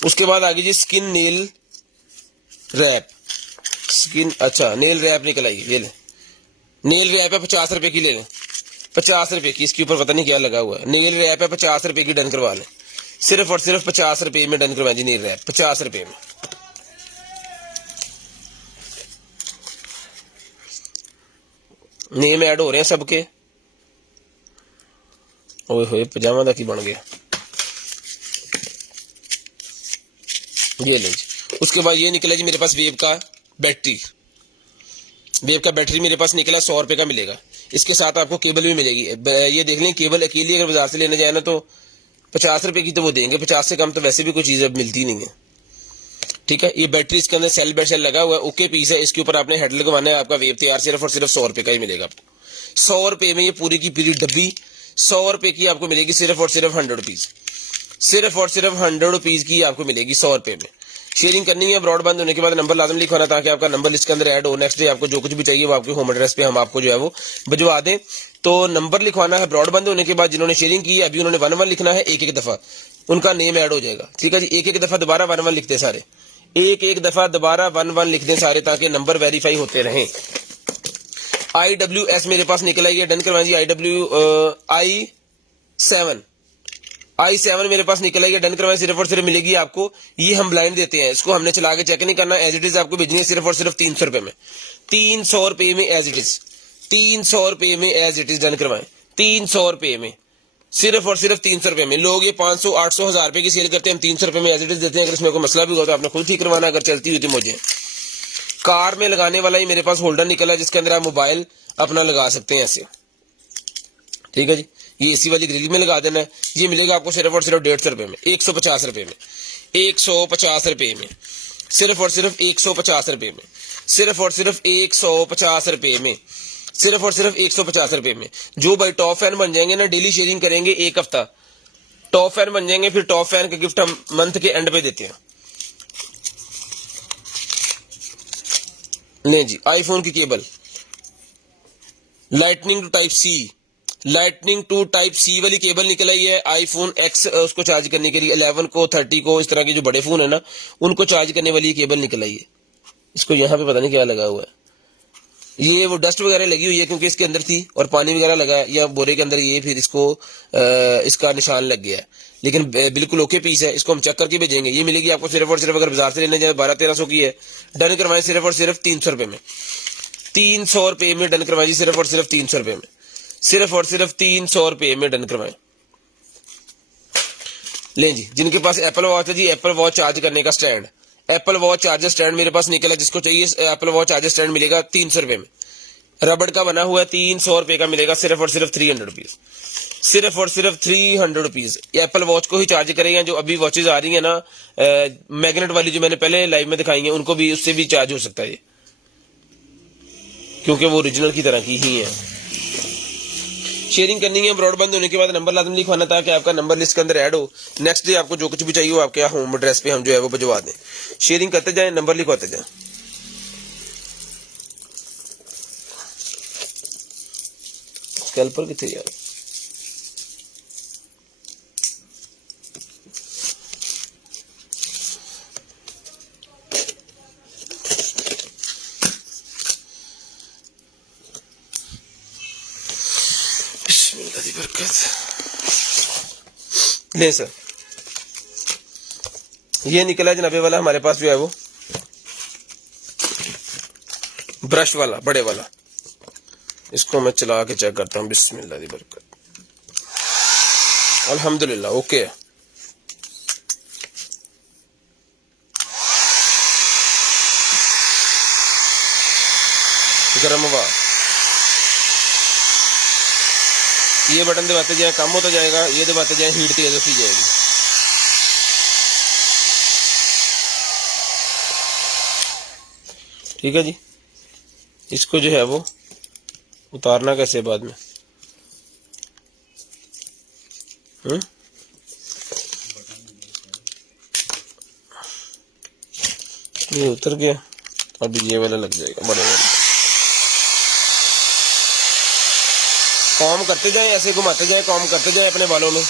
उसके बाद आगे जी स्किन नेल रैप, स्किन, अच्छा नेल रैप निकल आई, ये ले नेल रैप है 50 रुपए की, ले लें 50 रुपए की। इसके ऊपर पता नहीं क्या लगा हुआ है, नेल रैप है 50 रुपए की, डन करवा लें। सिर्फ और सिर्फ 50 रुपए में डन करवाएं जी नेल रैप, 50 रुपए में। नेम ऐड हो रहे हैं सबके। ओए होए पजामा दा की बन गया, ये ले जी। उसके बाद ये निकला जी मेरे पास वेब का बैटरी, वेब का बैटरी मेरे पास निकला 100 रुपए का मिलेगा। इसके साथ आपको केबल भी मिलेगी। ये देख लें, केबल अकेली अगर बाजार से लेने जाए ना तो 50 रुपए की तो वो देंगे, 50 से कम तो वैसे भी कोई चीज अब मिलती नहीं है। ठीक है। ये बैटरी इसके अंदर सेल बाय सेल लगा हुआ है, ओके पीस है। इसके ऊपर आपने हेड लगवाना है, आपका वेब तैयार सिर्फ और सिर्फ 100 रुपए का ही मिलेगा आपको। 100 रुपए में ये पूरी की पूरी डब्बी 100 रुपए की आपको मिलेगी, सिर्फ और सिर्फ 100 रुपीज, सिर्फ और सिर्फ 100 रुपीज की आपको मिलेगी 100 रुपए में। शेयरिंग करनी है, ब्रॉडबैंड होने के बाद नंबर लाजम लिखवाना ताकि आपका नंबर लिस्ट के अंदर ऐड हो। नेक्स्ट डे आपको जो कुछ भी चाहिए वो आपके होम एड्रेस पे हम आपको जो है वो भिजवा दें। तो नंबर लिखवाना है ब्रॉडबैंड होने के बाद, जिन्होंने शेयरिंग की है अभी उन्होंने 1-1 लिखना है, एक एक दफा उनका नेम ऐड हो जाएगा। ठीक है जी, एक एक दफा दोबारा 1-1 लिखते सारे, एक एक दफा दोबारा 1-1 लिख दें सारे, ताकि नंबर वेरीफाई होते रहें। IWS मेरे पास निकल आई है, डन करवाएं जी। I7 मेरे पास निकल आई है, डन करवाएं। सिर्फ और सिर्फ मिलेगी आपको, ये हम ब्लाइंड देते हैं, इसको हमने चला के चेक नहीं करना, एज इट इज आपको भेजनी है सिर्फ और सिर्फ 300 रुपए में, 300 रुपए में एज इट इज, 300 रुपए में एज इट इज, डन करवाएं। 300 रुपए में, सिर्फ और सिर्फ 300 रुपए में। लोग ये 500, 800, 1000 रुपए की सेल करते हैं, हम 300 रुपए में एज इट इज देते हैं। अगर इसमें कोई मसला भी हो तो आपने खुद ठीक करवाना, अगर चलती हुई तो मुझे। कार में लगाने वाला ही मेरे पास होल्डर निकला है, जिसके अंदर आप मोबाइल अपना लगा सकते हैं ऐसे। ठीक है जी, ये एसी वाली ग्रिल में लगा देना है। ये मिलेगा आपको सिर्फ और सिर्फ 150 रुपए में, 150 रुपए में, 150 रुपए में, सिर्फ और सिर्फ 150 रुपए में, सिर्फ और सिर्फ 150 रुपए में, सिर्फ और सिर्फ 150 रुपए में। जो भाई टॉप फैन बन जाएंगे ना, डेली शेयरिंग करेंगे, एक हफ्ता टॉप फैन बन जाएंगे, फिर टॉप फैन का गिफ्ट हम मंथ के एंड पे देते हैं। नहीं जी, आईफोन की cable lightning to type C वाली केबल निकल आई है। आईफोन X उसको चार्ज करने के लिए 11 को 30 को, इस तरह के जो बड़े फोन है ना उनको चार्ज करने वाली केबल निकल आई है। इसको यहाँ पे पता नहीं क्या लगा हुआ है, ये वो डस्ट वगैरह लगी हुई है क्योंकि इसके अंदर थी, और पानी वगैरह लगा है या बोरे के अंदर, ये फिर इसको इसका निशान लग गया है। लेकिन बिल्कुल ओके पीस है, इसको हम चेक करके भेजेंगे। ये मिलेगी आपको सिर्फ और सिर्फ, अगर बाजार से लेने जाए 1200-1300 की है, डन करवाएं सिर्फ और सिर्फ 300 रुपए में, 300 रुपए में डन करवाएं जी, सिर्फ और सिर्फ 300 रुपए में, सिर्फ और सिर्फ 300 रुपए में डन करवाएं। लें जी, जिनके पास एप्पल वॉच है जी, एप्पल वॉच चार्ज करने का stand, Apple watch charger stand मेरे पास निकला, जिसको चाहिए एप्पल वॉच चार्जर स्टैंड मिलेगा 300 रुपए में, रबड़ का बना हुआ है, 300 रुपए का मिलेगा, सिर्फ और सिर्फ 300 रुपीज, सिर्फ और सिर्फ 300 रुपीज। एप्पल वॉच को ही चार्ज करेंगे। जो अभी वॉचेज आ रही है ना मैग्नेट वाली, जो मैंने पहले लाइव में दिखाई है, उनको भी उससे भी चार्ज हो सकता है ये, क्योंकि वो ओरिजिनल की तरह की ही है। शेयरिंग करनी है, ब्रॉडबैंड होने के बाद नंबर लाजम लिखवाना ताकि आपका नंबर लिस्ट के अंदर ऐड हो। नेक्स्ट डे आपको जो कुछ भी चाहिए वो आपके होम एड्रेस पे हम जो है वो भिजवा दें। शेयरिंग करते जाएं, नंबर लिखवाते जाएं। स्कैल्पर कितने यार, ले सर, ये निकला जनाबे वाला हमारे पास जो है वो ब्रश वाला, बड़े वाला। इसको मैं चला के चेक करता हूँ, बिस्मिल्लाह दी बरकत, अल्हम्दुलिल्लाह ओके है। गर्म हुआ, ये बटन दबाते जाए कम होता जाएगा, ये दबाते जाए हीट तेज होती जाएगी। ठीक है जी, इसको जो है वो उतारना कैसे बाद में, ये उतर गया, अभी ये वाला लग जाएगा, बड़े वाला। कॉम करते जाए, ऐसे घुमाते जाए, कॉम करते जाए अपने बालों में।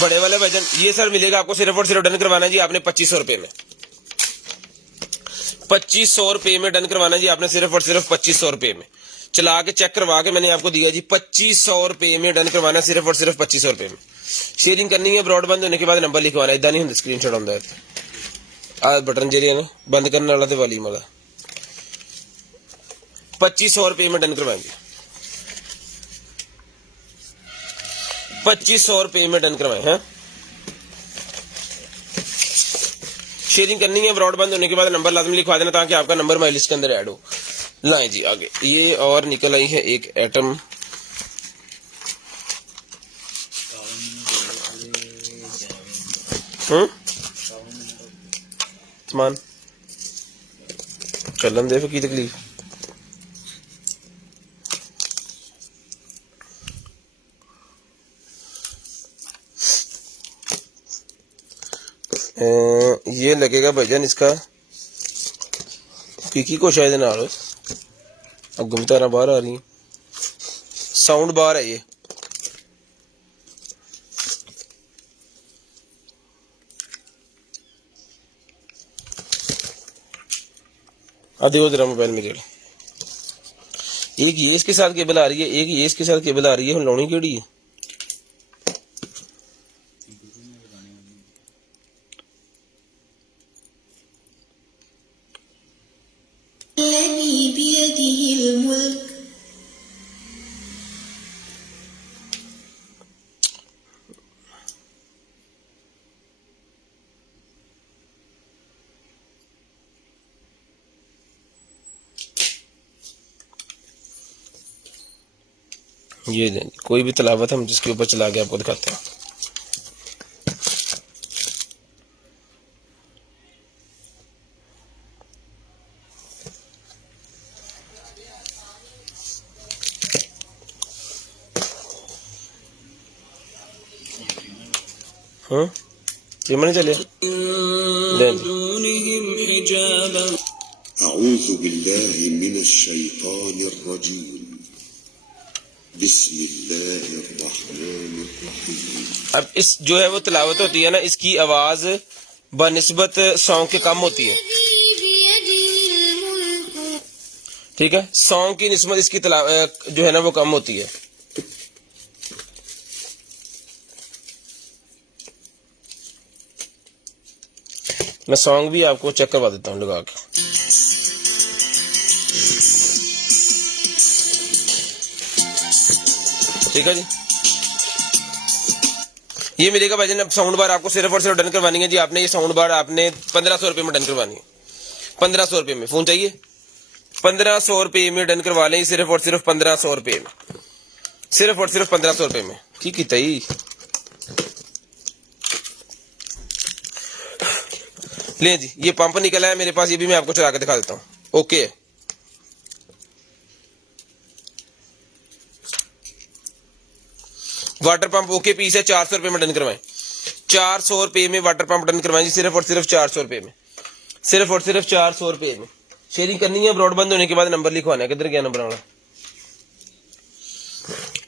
बड़े वाले वजन ये सर मिलेगा आपको सिर्फ और सिर्फ, डन करवाना जी आपने 2500 रुपए में, 2500 रुपए में डन करवाना जी आपने, सिर्फ और सिर्फ 2500 रुपए में। चला के चेक करवा के मैंने आपको दिया जी, 2500 रुपए में डन करवाना, सिर्फ और सिर्फ 2500 रुपए में। शेयरिंग करनी है, ब्रॉडबैंड होने के बाद नंबर लिखवाना, इदा नहीं होंगे स्क्रीनशॉट आंदा है। बटन जरिए ने बंद करने वाला तो वाली वाला 2500 रुपए में डन करवाएंगे, 2500 रुपए में डन करवाए हैं। शेयरिंग करनी है, ब्रॉडबैंड होने के बाद नंबर लाजमी लिखवा देना ताकि आपका नंबर माई लिस्ट के अंदर ऐड हो। लाएं जी आगे, ये और निकल आई है एक एटम, समान चलन दे फिर की तकलीफ। ये लगेगा भाईजान इसका की को शायद नाल अगों भी तारा बाहर आ रही, साउंड बार है ये। देखो जरा मोबाइल में केड़ी, एक ये इसके साथ केबल आ रही है, एक ये इसके साथ केबल आ रही है। हम लाउनी केड़ी है? ये दें, कोई भी तलावत हम जिसके ऊपर चला के आपको दिखाते हैं। हाँ ये मैंने चले अऊज़ु बिल्लाहि मिनश शैतानिर रजीम बिस्मिल्लाहिर्रहमानिर्रहीम। अब इस जो है वो तिलावत होती है ना, इसकी आवाज बनिस्बत सॉन्ग के कम होती है, ठीक है। सॉन्ग की निस्बत इसकी जो है ना वो कम होती है। मैं सॉन्ग भी आपको चेक करवा देता हूँ लगा के। ठीक है जी, ये मिलेगा भाईजान। अब साउंड बार आपको सिर्फ और सिर्फ डन करवानी है जी। आपने ये साउंड बार आपने 1500 रुपये में डन करवानी है। 1500 रुपये में फोन चाहिए, 1500 रुपये में डन करवा लें, सिर्फ और सिर्फ 1500 रुपये में, सिर्फ और सिर्फ 1500 रुपये में। ठीक है तई ले जी, ये पंप निकला है मेरे पास, ये भी मैं आपको चला के दिखा देता हूँ। Okay water pump okay piece है, 400 रुपये में डन करवाएं। 400 रुपये में वाटर पंप डन करवाएं जी, सिर्फ और सिर्फ 400 रुपये में, सिर्फ और सिर्फ 400 रुपये में। शेयरिंग करनी है, ब्रॉड बंद होने के बाद नंबर लिखवाना है। किधर गया नंबर वाला?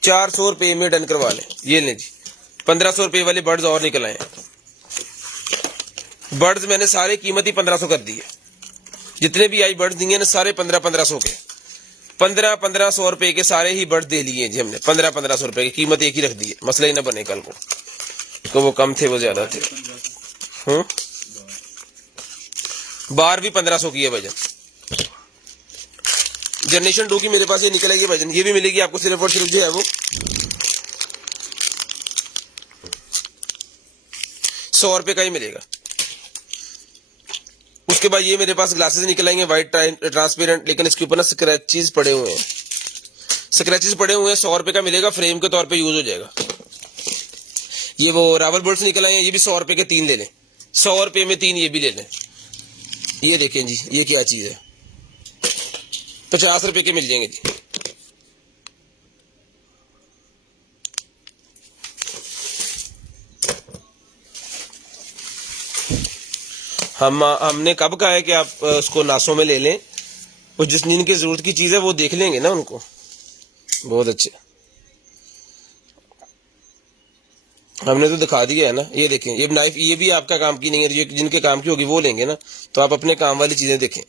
400 रुपये में डन करवा लें। ये लें जी, 1500 रुपये वाले बर्ड्स और निकल आए। बर्ड्स मैंने सारे कीमत ही 1500 कर दी है। जितने भी आई बर्ड्स दिए ना सारे 1500 के, 1500 रुपए के सारे ही बर्ड्स दे लिए जी हमने। 1500 रुपए की कीमत एक ही रख दी है, मसला ही ना बने कल को वो कम थे वो ज्यादा थे। बार भी 1500 की है भाईजान। जनरेशन 2 की मेरे पास ये निकलेगी भाईजान, ये भी मिलेगी आपको सिर्फ और सिर्फ जो है वो 100 रुपए का ही मिलेगा। उसके बाद ये मेरे पास ग्लासेस निकल आएंगे वाइट ट्रांसपेरेंट, लेकिन इसके ऊपर ना स्क्रैचेस पड़े हुए हैं, स्क्रैचेस पड़े हुए हैं। 100 रुपए का मिलेगा, फ्रेम के तौर पे यूज हो जाएगा। ये वो रावल बर्ड्स निकल आए हैं, ये भी 100 रुपए के 3 ले लें, 100 रुपए में 3 ये भी ले लें। ये देखें जी, ये क्या चीज है, 50 रुपए के मिल जाएंगे जी। हमने कब कहा है कि आप उसको नासों में ले लें, और जिनकी जरूरत की चीज है वो देख लेंगे ना उनको। बहुत अच्छे, हमने तो दिखा दिया है ना। ये देखें, ये नाइफ ये भी आपका काम की नहीं है, जिनके काम की होगी वो लेंगे ना, तो आप अपने काम वाली चीजें देखें।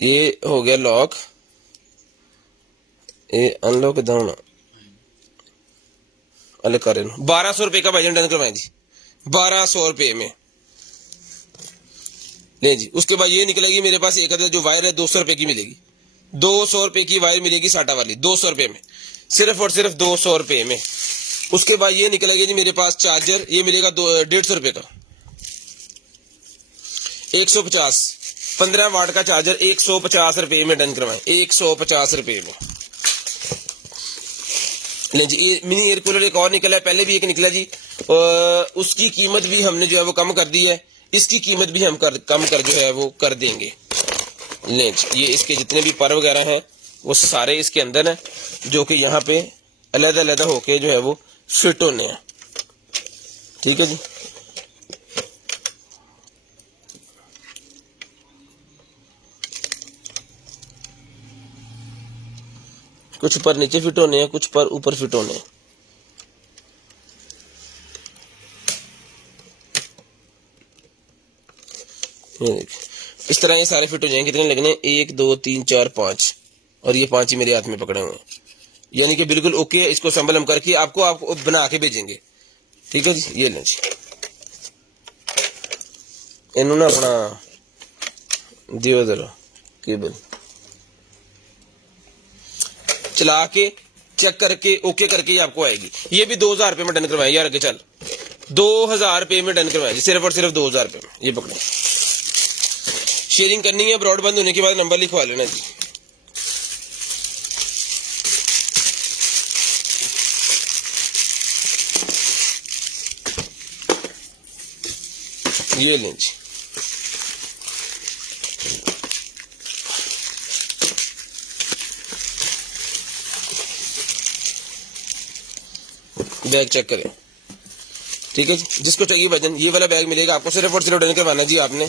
ये हो गया लॉक, ये अनलॉक दाना अलग करें। 1200 रुपए का भाईजान डन करवाएं जी, 1200 रुपए में ले जी। उसके बाद ये निकलेगी मेरे पास एक अदर जो वायर है, 200 रुपए की मिलेगी। 200 रुपए की वायर मिलेगी साटा वाली, 200 रुपए में, सिर्फ और सिर्फ 200 रुपए में। उसके बाद ये निकलेगी जी मेरे पास चार्जर, ये मिलेगा 150 रुपए का, 150 15 वाट का चार्जर 150 रुपए में डन करवाएं, 150 रुपए में। लें जी, ये मिनी एयर कूलर एक और निकला है, पहले भी एक निकला जी, उसकी कीमत भी हमने जो है वो कम कर दी है, इसकी कीमत भी हम कम कर जो है वो कर देंगे। लें जी, ये इसके जितने भी पर वगैरह हैं वो सारे इसके अंदर हैं, जो कि यहाँ पे अलग अलग होके जो है वो फिट होने हैं। ठीक है जी, कुछ पर नीचे फिट होने हैं, कुछ पर ऊपर फिट होने हैं। इस तरह ये सारे फिट हो जाएंगे। कितने लगने? 1 2 3 4 5, और ये 5 ही मेरे हाथ में पकड़े हुए हैं, यानी कि बिल्कुल ओके है। इसको संभल हम करके आपको बना के भेजेंगे। ठीक है जी, ये लें जी, इन्होंने अपना दियो जरा केबल चला के चेक करके ओके करके ही आपको आएगी। ये भी 2000 रुपये में डन करवाएं यार, आगे चल 2000 रुपये में डन करवाएं जी, सिर्फ और सिर्फ 2000 रुपये में। ये पकड़े, शेयरिंग करनी है, ब्रॉडबैंड होने के बाद नंबर लिखवा लेना जी। ये लें जी, बैग चेक करें। ठीक है जी, जिसको चाहिए वजन ये वाला बैग मिलेगा आपको, सिर्फ और सिर्फ डन करवाना जी आपने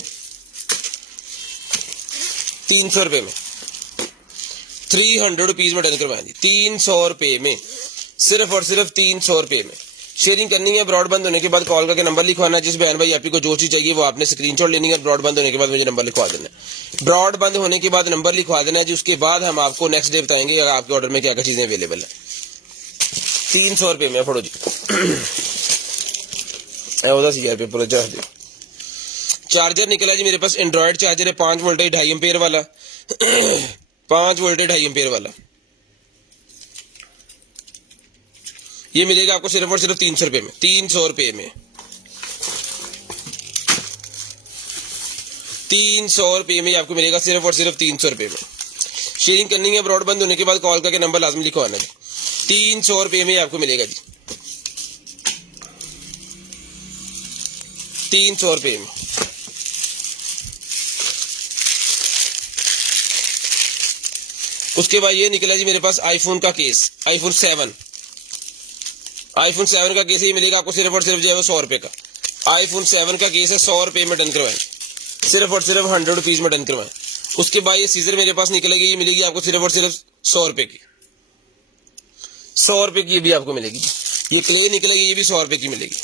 300 रुपये में, 300 रुपीज में डन करवाना जी, 300 रुपये में, सिर्फ और सिर्फ 300 रुपये में। शेयरिंग करनी है, ब्रॉडबैंड होने के बाद कॉल करके नंबर लिखवाना। जिस बहन भाई आपको जो चीज चाहिए वो आपने स्क्रीनशॉट लेनी है, ब्रॉडबैंड होने के बाद मुझे नंबर लिखवा देना है। ब्रॉडबैंड होने के बाद नंबर लिखवा देना है जी, उसके बाद हम आपको नेक्स्ट डे बताएंगे आपके ऑर्डर में क्या क्या चीजें अवेलेबल है। 300 रुपये में फड़ो जी, 10,000 रुपये पूरा चार्ज। चार्जर निकला जी मेरे पास, एंड्रॉइड चार्जर है, 5 वोल्टेज 2.5 एम्पेयर वाला 5 वोल्टेज 2.5 एम्पेयर वाला। ये मिलेगा आपको सिर्फ और सिर्फ 300 रुपये में, 300 रुपये में, 300 रुपये में आपको मिलेगा सिर्फ और सिर्फ 300 रुपये में। शेयरिंग करनी है, ब्रॉडबैंड होने के बाद कॉल करके नंबर लाजमी लिखवाना है। 300 रुपये में आपको मिलेगा जी, 300 रुपये में। उसके बाद ये निकला जी मेरे पास आईफोन का केस, आईफोन 7 का केस ये मिलेगा आपको सिर्फ और सिर्फ जो है वो 100 रुपये का। आईफोन 7 का केस है, 100 रुपये में डन करवाएं, सिर्फ और सिर्फ 100 रुपीज में डन करवाएं। उसके बाद ये सीजर मेरे पास निकलेगी, ये मिलेगी आपको सिर्फ और सिर्फ 100 रुपये की, 100 रुपये की ये भी आपको मिलेगी। ये क्ले निकलेगी, ये भी 100 रुपये की मिलेगी,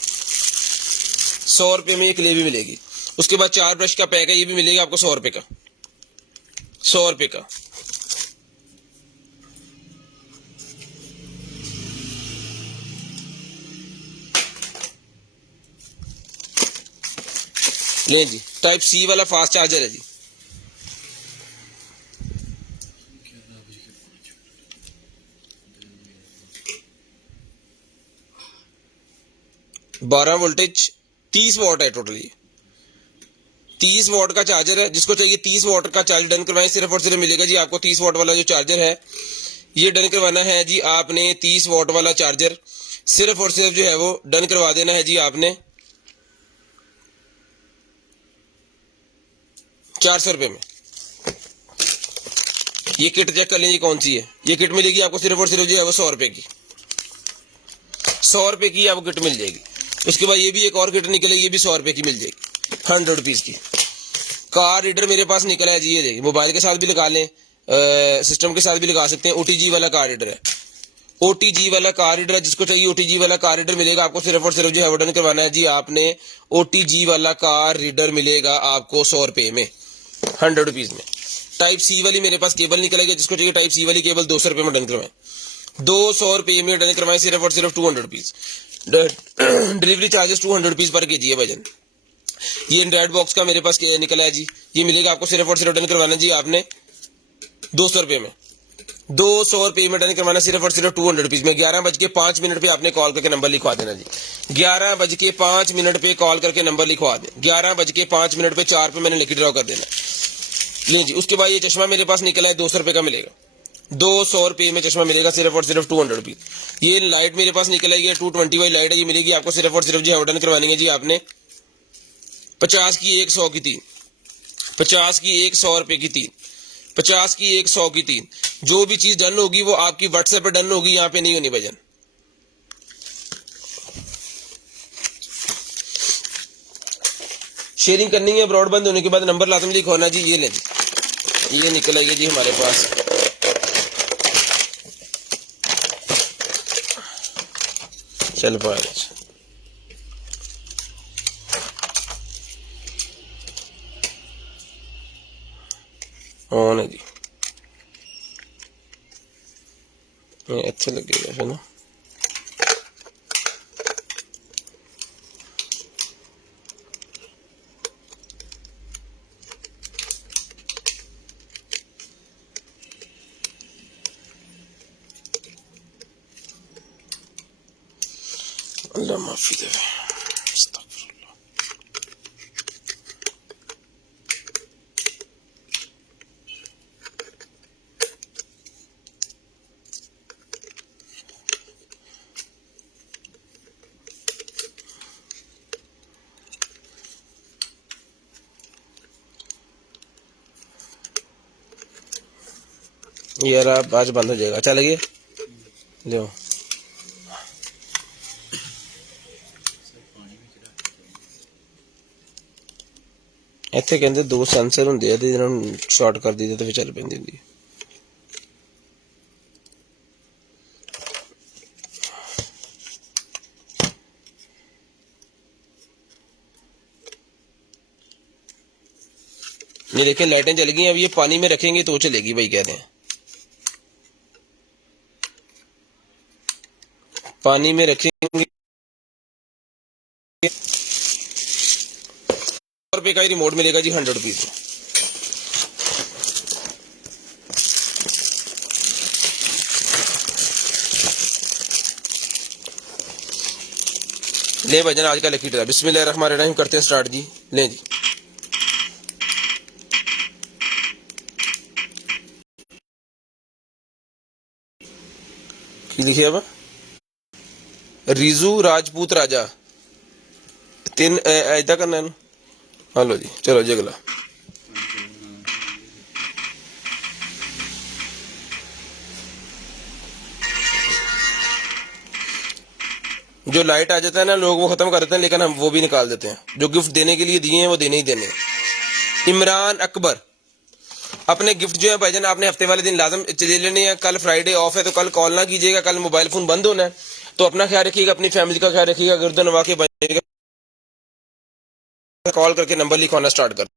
100 रुपये में ये क्ले भी मिलेगी। उसके बाद 4 ब्रश का पैक है, ये भी मिलेगा आपको 100 रुपये का, 100 रुपये का। ले जी, टाइप सी वाला फास्ट चार्जर है जी, बारह वोल्टेज 30 वॉट है टोटली, 30 वॉट का चार्जर है। जिसको चाहिए 30 वॉट का चार्जर डन करवाएं, सिर्फ और सिर्फ मिलेगा जी आपको 30 वॉट वाला जो चार्जर है ये डन करवाना है जी आपने। 30 वॉट वाला चार्जर सिर्फ और सिर्फ जो है वो डन करवा देना है जी आपने 400 रुपये में। ये किट चेक कर लीजिए कौन सी है, ये किट मिलेगी आपको सिर्फ और सिर्फ जो है वो 100 रुपये की, 100 रुपये की आपको किट मिल जाएगी। उसके बाद ये भी एक और किट निकलेगी, ये भी 100 रुपये की मिल जाएगी, 100 रुपीज की। कार रीडर मेरे पास निकला है जी, ये देखिए, मोबाइल के साथ भी लगा लें, सिस्टम के साथ भी लगा सकते हैं। OTG वाला कार रीडर है, OTG वाला कार रीडर है। जिसको चाहिए OTG वाला कार रीडर मिलेगा आपको सिर्फ और सिर्फ जो है डन करवाना है जी आपने। OTG वाला कार रीडर मिलेगा आपको 100 रुपये में, 100 रुपीज में। टाइप सी वाली मेरे पास केबल निकलेगी, जिसको चाहिए टाइप सी वाली केबल 200 रुपये में डन करवाएं, 200 रुपये में डन करवाएं, सिर्फ और सिर्फ 200 rupees. Delivery charges 200 rupees per KG है वजन। ये एंड्रॉइड बॉक्स का मेरे पास निकला है जी, ये मिलेगा आपको सिर्फ और सिर्फ डन करवाना जी आपने 200 रुपये में, 200 रुपये में डन करवाना सिर्फ और सिर्फ 200 रुपीज में। 11:05 पे आपने कॉल करके नंबर लिखवा देना जी, 11:05 पे कॉल करके नंबर लिखवा दें, 11:05 पे 4 पे मैंने लकी ड्रॉ कर देना। ले जी, उसके बाद ये चश्मा मेरे पास निकला है 200 रुपये का मिलेगा, 200 रुपये में चश्मा मिलेगा सिर्फ और सिर्फ 200 रुपीज। ये लाइट मेरे पास निकल आएगी 220 वाली लाइट है, ये मिलेगी आपको सिर्फ और सिर्फ जी ऑर्डर करवानी है जी आपने 50 की 1 100 की 3, 50 की 1 100 रुपए की 3, 50 की 1 100 की 3। जो भी चीज डन होगी वो आपकी व्हाट्सएप पे डन होगी, यहाँ पे नहीं होनी भजन। शेयरिंग करनी है ब्रॉडबैंड होने के बाद नंबर लाजम लिखवाना जी। ये लें जी, ये निकल आएगी जी हमारे पास। चल पाए ऑन है जी, ये अच्छा लगेगा फिर ना। अल्लाह माफी दे। यार आप आज बंद हो जाएगा, चल गए लो। ਇੱਥੇ ਕਹਿੰਦੇ 2 ਸੈਂਸਰ ਹੁੰਦੇ ਆ ਤੇ ਇਹਨਾਂ ਨੂੰ ਸ਼ਾਰਟ ਕਰ ਦਈਦਾ ਤੇ ਫਿਰ ਚੱਲ ਪੈਂਦੀ ਹੁੰਦੀ ਹੈ। ये देखिए लाइटें जल गई, अब ये पानी में रखेंगे तो चलेगी भाई, कह रहे हैं पानी में रखेंगे। 100 रुपये का ही रिमोट मिलेगा जी 100 रुपीज में। ले भजन आज का लकी ड्रा, बिस्मिल्लाहिर्रहमानिर्रहीम करते हैं स्टार्ट जी। ले जी, की लिखे अब रिजू राजपूत राजा 3 ऐदा करना है। हेलो जी, चलो जी अगला। जो लाइट आ जाता है ना लोग वो खत्म कर देते हैं, लेकिन हम वो भी निकाल देते हैं। जो गिफ्ट देने के लिए दिए हैं वो देने ही देने हैं। इमरान अकबर, अपने गिफ्ट जो है भाईजान आपने हफ्ते वाले दिन लाजम चले लेने हैं। कल फ्राइडे ऑफ है तो कल कॉल ना कीजिएगा, कल मोबाइल फोन बंद होना है, तो अपना ख्याल रखिएगा, अपनी फैमिली का ख्याल रखिएगा। गर्दन नवा के कॉल करके नंबर लिखवाना स्टार्ट कर।